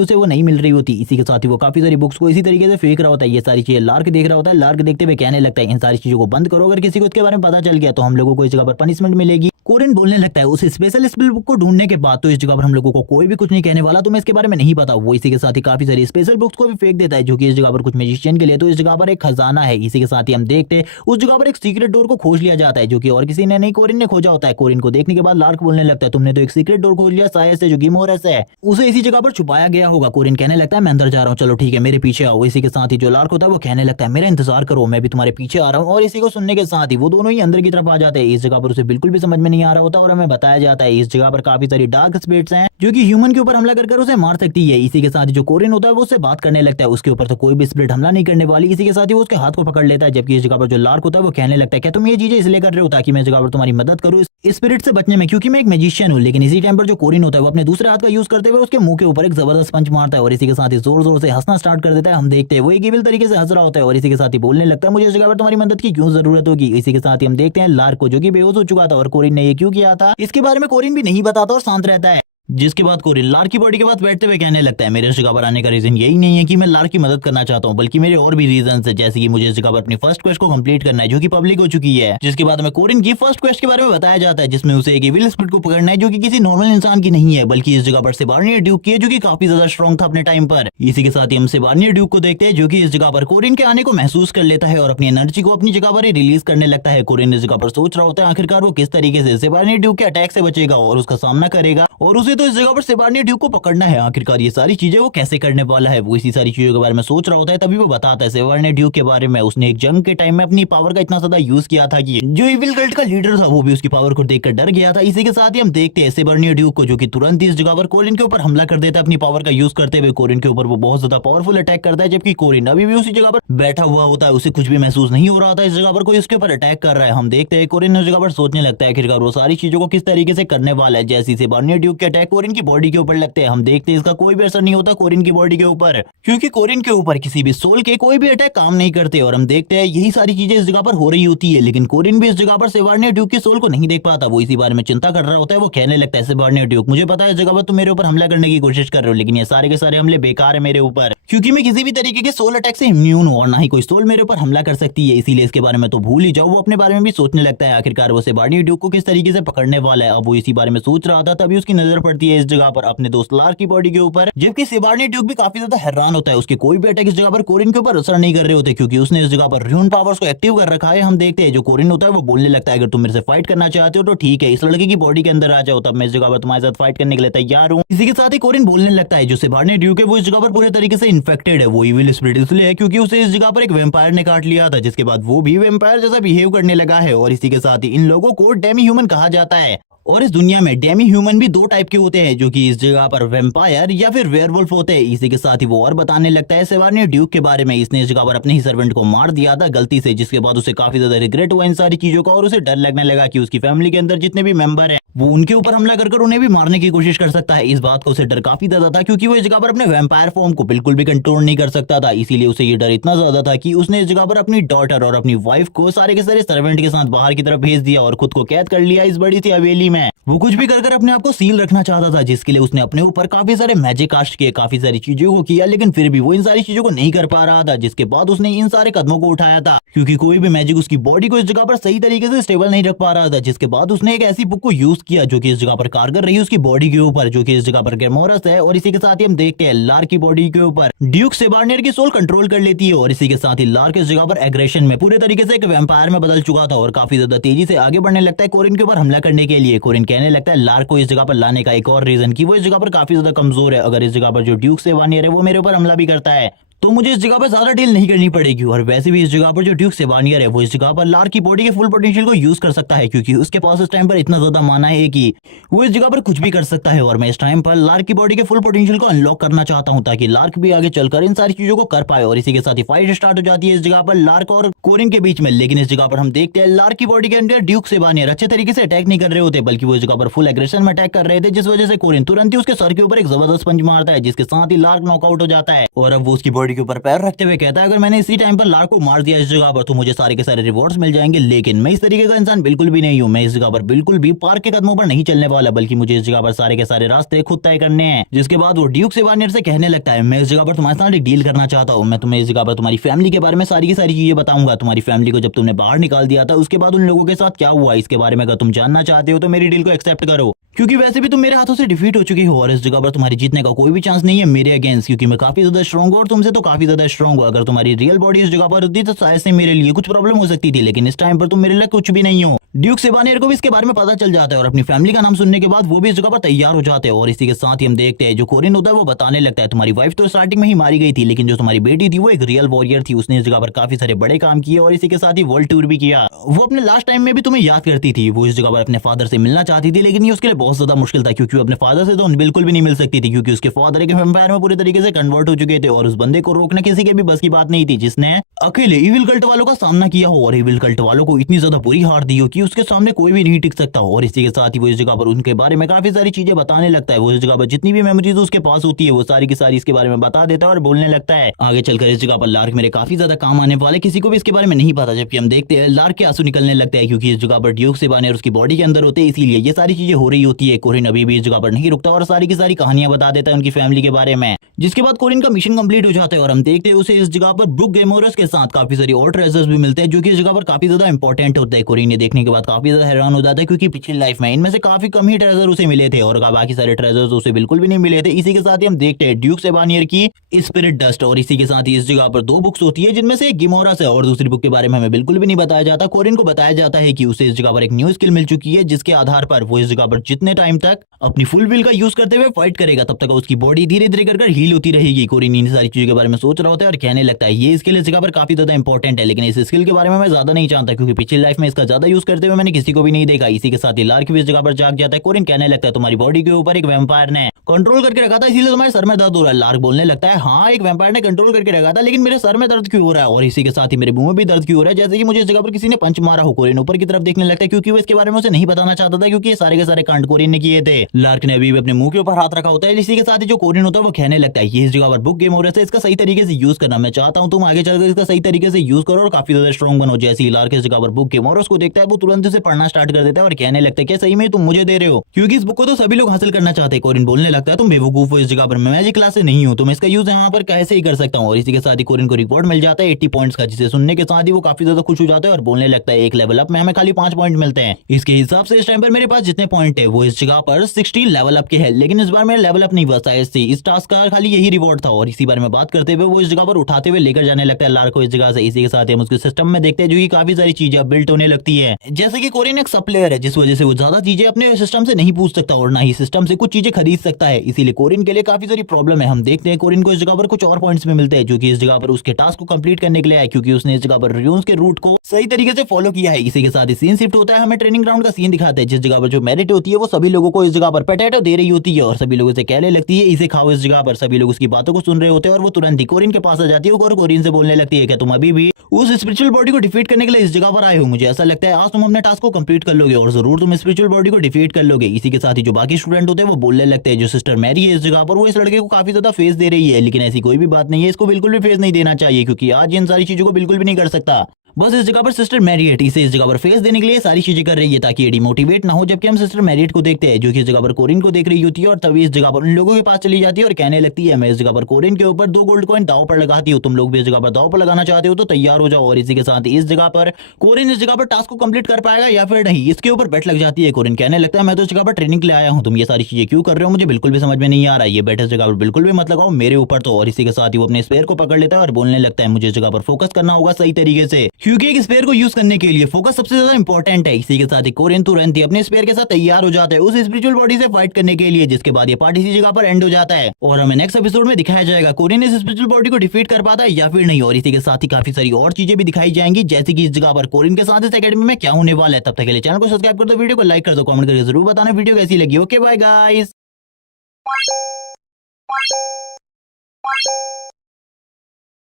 उसे वो नहीं मिल रही होती। इसी के साथ ही वो काफी सारी बुक्स को इसी तरीके से फेंक रहा होता है। ये सारी चीजें लार्क देख रहा होता है। लार्क देखते हुए कहने लगता है इन सारी चीजों को बंद करो, अगर किसी को इसके बारे में पता चल गया तो हम लोगों को इस जगह पर पनिशमेंट मिलेगी। कोरिन बोलने लगता है उस स्पेशल स्पेल बुक को ढूंढने के बाद तो इस जगह पर हम लोगों को कोई भी कुछ नहीं कहने वाला, तुम्हें इसके बारे में नहीं पता। वो इसी के साथ ही काफी सारी स्पेशल बुक्स को भी फेंक देता है जो कि इस जगह पर कुछ मैजिशियन के लिए तो इस जगह पर एक खजाना है। इसी के साथ ही हम देखते हैं उस जगह पर एक सीक्रेट डोर को खोज लिया जाता है जो कि और किसी ने नहीं कोरिन ने खोजा होता है। कोरिन को देखने के बाद लार्क बोलने लगता है तुमने तो एक सीक्रेट डोर खोज लिया, शायद से जो गिमोरस है उसे इसी जगह पर छुपाया गया होगा। कोरिन कहने लगता है मैं अंदर जा रहा हूँ, चलो ठीक है मेरे पीछे आओ। इसी के साथ ही जो लार्क होता है वो कहने लगता है मेरा इंतजार करो, मैं भी तुम्हारे पीछे आ रहा हूँ। और इसी को सुनने के साथ ही वो दोनों ही अंदर की तरफ आ जाते हैं। इस जगह पर उसे बिल्कुल भी समझ में नहीं आ रहा होता और हमें बताया जाता है इस जगह पर काफी सारी डार्क स्पिरिट्स हैं जो कि ह्यूमन के ऊपर हमला कर उसे मार सकती है। इसी के साथ ही जो कोरिन होता है वो उससे बात करने लगता है, उसके ऊपर तो कोई भी स्पिरिट हमला नहीं करने वाली। इसी के साथ ही वो उसके हाथ को पकड़ लेता है। जबकि इस जगह पर जो लार्क होता है वो कहने लगता है क्या तुम ये चीजें इसलिए कर रहे हो ताकि मैं इस जगह पर तुम्हारी मदद करूँ स्पिरिट से बचने में, क्योंकि मैं एक मैजिशियन हूँ। लेकिन इसी टाइम पर जो कोरिन होता है वो अपने दूसरे हाथ का यूज करते हुए उसके मुंह के ऊपर एक जबरदस्त पंच मारता है और इसी के साथ ही जोर जोर से हंसना स्टार्ट कर देता है। हम देखते हैं वो एक इविल तरीके से हंस रहा होता है और इसी के साथ ही बोलने लगता है मुझे इस जगह पर तुम्हारी मदद की क्यों जरूरत होगी। इसी के साथ ही हम देखते हैं लार्क को जो कि बेहोश हो चुका था और कोरिन ने ये क्यों किया था इसके बारे में कोरिन भी नहीं बताता और शांत रहता है। जिसके बाद कोरिन लार्क की बॉडी के पास बैठते हुए कहने लगता है मेरे इस जगह पर आने का रीजन यही नहीं है कि मैं लार्क की मदद करना चाहता हूँ, बल्कि मेरे और भी रीजन है, जैसे कि मुझे इस जगह पर अपनी फर्स्ट क्वेस्ट को कंप्लीट करना है जो कि पब्लिक हो चुकी है। जिसके बाद हमें कोरिन की फर्स्ट क्वेस्ट के बारे में बताया जाता है जिसमें उसे एक इविल स्पिरिट को पकड़ना है जो कि किसी नॉर्मल इंसान की नहीं है बल्कि इस जगह पर सेबार्नियर ड्यूक की है जो कि काफी ज्यादा स्ट्रॉन्ग था अपने टाइम पर। इसी के साथ ही हम सेबार्नियर ड्यूक को देखते हैं जो कि इस जगह पर कोरिन के आने को महसूस कर लेता है और अपनी एनर्जी को अपनी जगह पर ही रिलीज करने लगता है। कोरिन इस जगह पर सोच रहा होता है आखिरकार वो किस तरीके से सेबार्नियर ड्यूक के अटैक से बचेगा और उसका सामना करेगा और उसे तो इस जगह पर सेबार्नियर ड्यूक को पकड़ना है। आखिरकार ये सारी चीजें वो कैसे करने वाला है, वो इसी सारी चीजों के बारे में सोच रहा होता है। तभी वो बताता है सेबार्नियर ड्यूक के बारे में उसने एक जंग के टाइम में अपनी पावर का इतना ज्यादा यूज किया था कि जो इविल कल्ट का लीडर था वो भी उसकी पावर को देखकर डर गया था। इसी के साथ ही हम देखते हैं सेबार्नियर ड्यूक को जो कि तुरंत ही इस जगह पर कोरिन के ऊपर हमला कर देता है अपनी पावर का यूज करते हुए। कोरिन के ऊपर वो बहुत ज्यादा पावरफुल अटैक करता है जबकि कोरिन अभी भी उसी जगह पर बैठा हुआ होता है, उसे कुछ भी महसूस नहीं हो रहा था इस जगह पर कोई उसके ऊपर अटैक कर रहा है। हम देखते हैं कोरिन उस जगह पर सोचने लगता है आखिरकार वो सारी चीजों को किस तरीके से करने वाला है। जैसे सेबार्नियर ड्यूक के अटैक कोरिन की बॉडी के ऊपर लगते हैं हम देखते हैं इसका कोई भी असर नहीं होता कोरिन की बॉडी के ऊपर, क्योंकि कोरिन के ऊपर किसी भी सोल के कोई भी अटैक काम नहीं करते। और हम देखते हैं यही सारी चीजें इस जगह पर हो रही होती है लेकिन कोरिन भी इस जगह पर सेबार्नियर ड्यूक की सोल को नहीं देख पाता। वो इसी बारे में चिंता कर रहा होता है। वो कहने लगता है सेबार्नियर ड्यूक मुझे पता है इस जगह पर तुम मेरे ऊपर हमला करने की कोशिश कर रहे हो लेकिन ये सारे के सारे हमले बेकार है मेरे ऊपर, क्योंकि मैं किसी भी तरीके के सोल अटैक से इम्यून हूं और ना ही कोई सोल मेरे ऊपर हमला कर सकती है, इसीलिए इसके बारे में तो भूल ही जाओ। वो अपने बारे में भी सोचने लगता है आखिरकार वो सेबार्नियर ड्यूक को किस तरीके से पकड़ने वाला है। अब वो इसी बारे में सोच रहा था तभी उसकी नजर पड़ती है इस जगह पर अपने दोस्त लार्क की बॉडी के ऊपर, जबकि सेबार्नियर ड्यूक भी काफी ज्यादा हैरान होता है। उसके कोई भी अटैक इस जगह पर कोरिन के ऊपर असर नहीं कर रहे होते क्योंकि उसने इस जगह पर र्यून पावर्स को एक्टिव कर रखा है। हम देखते हैं जो कोरिन होता है वो बोलने लगता है अगर तुम मेरे से फाइट करना चाहते हो तो ठीक है, इस लड़के की बॉडी के अंदर आ जाओ, तब मैं इस जगह पर तुम्हारे साथ फाइट करने के लिए तैयार हूँ। इसी के साथ ही कोरिन बोलने लगता है जो सेबार्नियर ड्यूक है वो इस जगह पर पूरे तरीके से इन्फेक्टेड है, वो इविल स्पिरिट इसलिए है क्योंकि उसे इस जगह पर एक वेम्पायर ने काट लिया था जिसके बाद वो भी वेम्पायर जैसा बिहेव करने लगा है। और इसी के साथ ही इन लोगों को डेमी ह्यूमन कहा जाता है और इस दुनिया में डेमी ह्यूमन भी दो टाइप के होते हैं जो कि इस जगह पर वेम्पायर या फिर वेयरवुल्फ होते हैं। इसी के साथ ही वो और बताने लगता है सेबार्नियर ड्यूक के बारे में। इसने इस जगह पर अपने ही सर्वेंट को मार दिया था गलती से, जिसके बाद उसे काफी ज्यादा रिग्रेट हुआ इन सारी चीजों का और उसे डर लगने लगा कि उसकी फैमिली के अंदर जितने भी मेंबर हैं वो उनके ऊपर हमला कर उन्हें भी मारने की कोशिश कर सकता है। इस बात को उसे डर काफी ज्यादा था क्योंकि वो इस जगह पर अपने वेम्पायर फॉर्म को बिल्कुल भी कंट्रोल नहीं कर सकता था, इसीलिए उसे ये डर इतना ज्यादा था कि उसने इस जगह पर अपनी डॉटर और अपनी वाइफ को सारे के सारे सर्वेंट के साथ बाहर की तरफ भेज दिया और खुद को कैद कर लिया इस बड़ी सी हवेली में। वो कुछ भी कर अपने आप को सील रखना चाहता था जिसके लिए उसने अपने ऊपर काफी सारे मैजिक कास्ट किए, काफी सारी चीजों को किया, लेकिन फिर भी वो इन सारी चीजों को नहीं कर पा रहा था। जिसके बाद उसने इन सारे कदमों को उठाया था क्योंकि कोई भी मैजिक उसकी बॉडी को इस जगह पर सही तरीके से स्टेबल नहीं रख पा रहा था। जिसके बाद उसने एक ऐसी बुक को यूज किया जो कि इस जगह पर कारगर रही उसकी बॉडी के ऊपर, जो कि इस जगह पर गिमोरस है। और इसी के साथ ही हम देखते हैं लार्क की बॉडी के ऊपर ड्यूक सेबार्नियर की सोल कंट्रोल कर लेती है और इसी के साथ ही लार्क इस जगह पर एग्रेशन में पूरे तरीके से एक वैम्पायर में बदल चुका था और काफी ज्यादा तेजी से आगे बढ़ने लगता है कोरिन के ऊपर हमला करने के लिए। कोरिन कहने लगता है लार्क को इस जगह पर लाने का एक और रीजन कि वो इस जगह पर काफी ज्यादा कमजोर है, अगर इस जगह पर जो ड्यूक सेबार्नियर है वो मेरे ऊपर हमला भी करता है तो मुझे इस जगह पर ज्यादा डील नहीं करनी पड़ेगी। और वैसे भी इस जगह पर जो ड्यूक सेबानियर है वो इस जगह पर लार्क की बॉडी के फुल पोटेंशियल को यूज कर सकता है, क्योंकि उसके पास इस टाइम पर इतना ज्यादा माना है कि वो इस जगह पर कुछ भी कर सकता है। और मैं इस टाइम पर लार्क की बॉडी के फुल पोटेंशियल को अनलॉक करना चाहता हूं, ताकि लार्क भी आगे चलकर इन सारी चीजों को कर पाए। और इसी के साथ ही फाइट स्टार्ट हो जाती है इस जगह पर लार्क और कोरिन के बीच में। लेकिन इस जगह पर हम देखते हैं लार्क की बॉडी के अंदर ड्यूक सेबानियर अच्छे तरीके से अटैक नहीं कर रहे होते, बल्कि वो इस जगह पर फुल एग्रेशन में अटैक कर रहे थे, जिस वजह से कोरिन तुरंत ही उसके सर के ऊपर एक जबरदस्त पंच मारता है, जिसके साथ ही लार्क नॉकआउट हो जाता है। और अब वो उसकी बॉडी के ऊपर पैर रखते हुए कहता है, अगर मैंने इसी टाइम पर लार्क को मार दिया इस जगह पर तो मुझे सारे के सारे रिवॉर्ड्स मिल जाएंगे। लेकिन मैं इस तरीके का इंसान बिल्कुल भी नहीं हूँ। मैं इस जगह पर बिल्कुल भी पार्क के कदमों पर नहीं चलने वाला, बल्कि मुझे इस जगह पर सारे के सारे रास्ते खुद तय करने हैं। जिसके बाद वो ड्यूक सेबानियर से कहने लगता है, मैं इस जगह पर तुम्हारे साथ एक डील करना चाहता हूँ। मैं तुम्हें इस जगह पर तुम्हारी फैमिली के बारे में सारी की सारी चीजें बताऊंगा। तुम्हारी फैमिली को जब तुमने बाहर निकाल दिया था उसके बाद उन लोगों के साथ क्या हुआ, इसके बारे में अगर तुम जानना चाहते हो तो मेरी डील को एक्सेप्ट करो, क्योंकि वैसे भी तुम मेरे हाथों से डिफीट हो चुकी हो और इस जगह पर तुम्हारी जीतने का कोई भी चांस नहीं है मेरे अगेंस्ट, क्योंकि मैं काफी ज्यादा स्ट्रॉन्ग हूँ और तुमसे तो काफी ज्यादा स्ट्रॉन्ग हूँ। अगर तुम्हारी रियल बॉडी इस जगह पर होती तो शायद से मेरे लिए कुछ प्रॉब्लम हो सकती थी, लेकिन इस टाइम पर तुम मेरे लिए कुछ भी नहीं हो। ड्यूक सेबानियर को भी इसके बारे में पता चल जाता है और अपनी फैमिली का नाम सुनने के बाद वो भी इस जगह पर तैयार हो जाते हैं। और इसी के साथ ही हम देखते हैं जो कोरिन होता है वो बताने लगता है, तुम्हारी वाइफ तो स्टार्टिंग में ही मारी गई थी, लेकिन जो तुम्हारी बेटी थी वो एक रियल वॉरियर थी। उसने इस जगह पर काफी सारे बड़े काम किए और इसी के साथ ही वर्ल्ड टूर भी किया। वो अपने लास्ट टाइम में भी तुम्हें याद करती थी। वो इस जगह पर अपने फादर से मिलना चाहती थी, लेकिन ये उसके लिए बहुत ज्यादा मुश्किल था, क्योंकि वो अपने फादर से तो बिल्कुल भी नहीं मिल सकती थी, क्योंकि उसके फादर एक वैम्पायर में पूरे तरीके से कन्वर्ट हो चुके थे और उस बंदे को रोकना किसी के भी बस की बात नहीं थी, जिसने अकेले इविल कल्ट वालों का सामना किया हो और इविल कल्ट वालों को इतनी ज्यादा बुरी हार दी हो कि उसके सामने कोई भी नहीं टिक सकता हो। और इसी के साथ ही वो इस जगह पर उनके बारे में काफी सारी चीजें बताने लगता है। वो इस जगह पर जितनी भी मेमोरीज उसके पास होती है वो सारी की सारी इसके बारे में बता देता है और बोलने लगता है। आगे चलकर इस जगह पर लार्क मेरे काफी ज्यादा काम आने वाले, किसी को भी इसके बारे में नहीं पता। जबकि हम देखते हैं लार्क के आंसू निकलने लगते हैं, क्योंकि इस जगह पर ड्यूक सेबानियर उसकी बॉडी के अंदर होते हैं, इसीलिए ये सारी चीजें हो रही होती है। कोरिन अभी भी इस जगह पर नहीं रुकता और सारी की सारी कहानियां बता देता है उनकी फैमिली के बारे में। जिसके बाद कोरिन का मिशन कंप्लीट हो जाता है और हम देखते हैं उसे इस जगह पर ब्रूक गेमोरस के साथ काफी सारी और ट्रेजर्स भी मिलते हैं, जो कि इस जगह पर काफी ज्यादा इंपॉर्टेंट होते हैं। कोरिन ये देखने के बाद काफी ज्यादा हैरान हो जाता है, क्योंकि पिछली लाइफ में इनमें से काफी कम ही ट्रेजर उसे मिले थे और बाकी सारे ट्रेजर्स उसे बिल्कुल भी नहीं मिले थे। इसी के साथ ही हम देखते हैं ड्यूक सेबानियर की स्पिरिट डस्ट। और इसी के साथ ही इस जगह पर दो बुक्स होती है, जिनमें से एक गिमोरस है और दूसरी बुक के बारे में हमें बिल्कुल भी नहीं बताया जाता। कोरिन को बताया जाता है कि उसे इस जगह पर एक न्यू स्किल मिल चुकी है, जिसके आधार पर वो इस जगह पर जितने टाइम तक अपनी फुल विल का यूज करते हुए फाइट करेगा तब तक उसकी बॉडी धीरे धीरे कर हील होती रहेगी। कोरिन इन सारी चीजों के बारे में सोच रहा होता है और कहने लगता है ये स्किल इस जगह पर काफी ज्यादा इंपॉर्टेंट है, लेकिन इस स्किल के बारे में मैं ज्यादा नहीं जानता, क्योंकि पिछली लाइफ में इसका ज्यादा यूज करते हुए मैंने किसी को भी नहीं देखा। इसी के साथ ही लार्क भी इस जगह पर जाग जाता है। कोरिन कहने लगता है तुम्हारी बॉडी के ऊपर एक वैम्पायर ने कंट्रोल करके रखा था, इसीलिए तुम्हारे सर में दर्द हो रहा है। लार्क बोलने लगता है हाँ एक वैम्पायर ने कंट्रोल करके रखा था, लेकिन मेरे सर में दर्द क्यों हो रहा है और इसी के साथ ही मेरे मुंह में भी दर्द क्यों हो रहा है, जैसे कि मुझे इस जगह पर किसी ने पंच मारा हो। कोरिन ऊपर की तरफ देखने लगता है, क्योंकि वो इसके बारे में उसे नहीं बताना चाहता था, क्योंकि ये सारे के सारे कांड कोरिन ने किए थे। लार्क ने अभी अपने मुंह के ऊपर हाथ रखा होता है। इसी के साथ ही जो कोरिन होता है वो कहने लगता है ये इस जगह पर बुक गेम हो रहा है, इसका सही तरीके से यूज करना। मैं चाहता हूं तुम आगे चलकर इसका सही तरीके से यूज करो और काफी ज्यादा स्ट्रॉन्ग बनो। जैसे ही लार्क इस जगह पर बुक गेम और उसको देखता है वो तुरंत उसे पढ़ना स्टार्ट कर देता है और कहने लगता है कि सही में तुम मुझे दे रहे हो, क्योंकि इस बुक को तो सभी लोग हासिल करना चाहते हैं। कोरिन बोलने लगता है तुम बेवकूफ हो, इस जगह पर मैं मैजिक क्लास से नहीं हूं, तुम इसका यूज यहाँ पर कैसे ही कर सकता हूँ। और इसी के साथ ही कोरिन को रिवॉर्ड मिल जाता है 80 पॉइंट्स का, जिसे सुनने के साथ ही वो काफी ज्यादा खुश हो जाता है और बोलने लगता है एक लेवल अप में हमें खाली 5 पॉइंट मिलते हैं। इसके हिसाब से इस टाइम पर मेरे पास जितने पॉइंट है वो इस जगह पर 16 लेवल अप के हैं, लेकिन इस बार मेरा लेवल अप नहीं हुआ शायद से इस टास्क का खाली यही रिवॉर्ड था। और इसी बारे में बात करते हुए वो इस जगह पर उठाते हुए लेकर जाने लगता है लार्क को इस जगह से। इसी के साथ ही हम उसके सिस्टम में देखते हैं जो कि काफी सारी चीजें बिल्ट होने लगती है, जैसे कि कोरिन एक सब प्लेयर है, जिस वजह से वो ज्यादा चीजें अपने सिस्टम से नहीं पूछ सकता और ना ही सिस्टम से कुछ चीजें खरीद सकता है। इसीलिए कोरिन के लिए काफी सारी प्रॉब्लम है। हम देखते हैं कोरिन को इस जगह पर कुछ और पॉइंट्स में मिलते हैं, जो कि इस जगह पर उसके टास्क को कंप्लीट करने के लिए आए, क्योंकि उसने इस जगह पर रून्स के रूट को सही तरीके से फॉलो किया है। इसी के साथ ही सीन शिफ्ट होता है, हमें ट्रेनिंग ग्राउंड का सीन दिखाते हैं, जिस जगह पर जो मेरिट होती है वो सभी लोगों को इस जगह पर पोटैटो दे रही होती है और सभी लोगों से कहने लगती है इसे खाओ। इस जगह पर सभी लोग उसकी बातों को सुन रहे होते हैं और वो तुरंत ही कोरिन के पास आ जाती है और कोरिन से बोलने लगती है कि तुम अभी भी उस स्पिरिचुअल बॉडी को डिफीट करने के लिए इस जगह पर आए हो। मुझे ऐसा लगता है आज तुम अपने टास्क को कंप्लीट कर लोगे और जरूर तुम स्पिरिचुअल बॉडी को डिफीट कर लोगे। इसी के साथ ही जो बाकी स्टूडेंट होते हैं वो बोलने लगते हैं जो सिस्टर मैरी है इस जगह पर वो इस लड़के को काफी ज्यादा फेस दे रही है, लेकिन ऐसी कोई भी बात नहीं है, इसको बिल्कुल भी फेस नहीं देना चाहिए, क्योंकि आज इन सारी चीजों को बिल्कुल भी नहीं कर सकता। बस इस जगह पर सिस्टर मैरियट इसे इस जगह पर फेस देने के लिए सारी चीजें कर रही है ताकि ये डिमोटिवेट ना हो। जबकि हम सिस्टर मैरियट को देखते हैं जो कि इस जगह पर कोरिन को देख रही होती है और तभी इस जगह पर उन लोगों के पास चली जाती है और कहने लगती है मैं इस जगह पर कोरिन के ऊपर 2 गोल्ड कॉइन दाव पर लगाती हूँ, तुम लोग भी इस जगह पर दाव पर लगाना चाहते हो तो तैयार हो जाओ। और इसी के साथ इस जगह पर कोरिन इस जगह पर टास्क को कंप्लीट कर पाएगा या फिर नहीं, इसके ऊपर बेट लग जाती है। कोरिन कहने लगता है मैं तो इस जगह पर ट्रेनिंग के लिए आया हूँ, तुम ये सारी चीजें क्यों कर रहे हो मुझे बिल्कुल भी समझ में नहीं आ रहा है, ये बेट इस जगह पर बिल्कुल भी मत लगाओ मेरे ऊपर तो। और इसी के साथ ही वो अपने स्पेयर को पकड़ लेता है और बोलने लगता है मुझे इस जगह पर फोकस करना होगा सही तरीके से, क्योंकि एक स्पेयर को यूज करने के लिए फोकस सबसे ज्यादा इंपॉर्टेंट है। इसी के साथ ही कोरिन तुरंत ही अपने स्पेयर के साथ तैयार हो जाता है उस स्पिरिचुअल बॉडी से फाइट करने के लिए, जिसके बाद ये पार्ट इसी जगह पर एंड हो जाता है और हमें नेक्स्ट एपिसोड में दिखाया जाएगा कोरिन इस स्पिरिचुअल बॉडी को डिफीट कर पाता है या फिर नहीं। और इसी के साथ ही काफी सारी और चीजें भी दिखाई जाएंगी, जैसे कि इस जगह पर कोरिन के साथ इस एकेडमी में क्या होने वाला है। तब तक के लिए चैनल को सब्सक्राइब कर दो, वीडियो को लाइक कर दो, कमेंट करके जरूर बताना वीडियो कैसी लगी। Okay bye guys.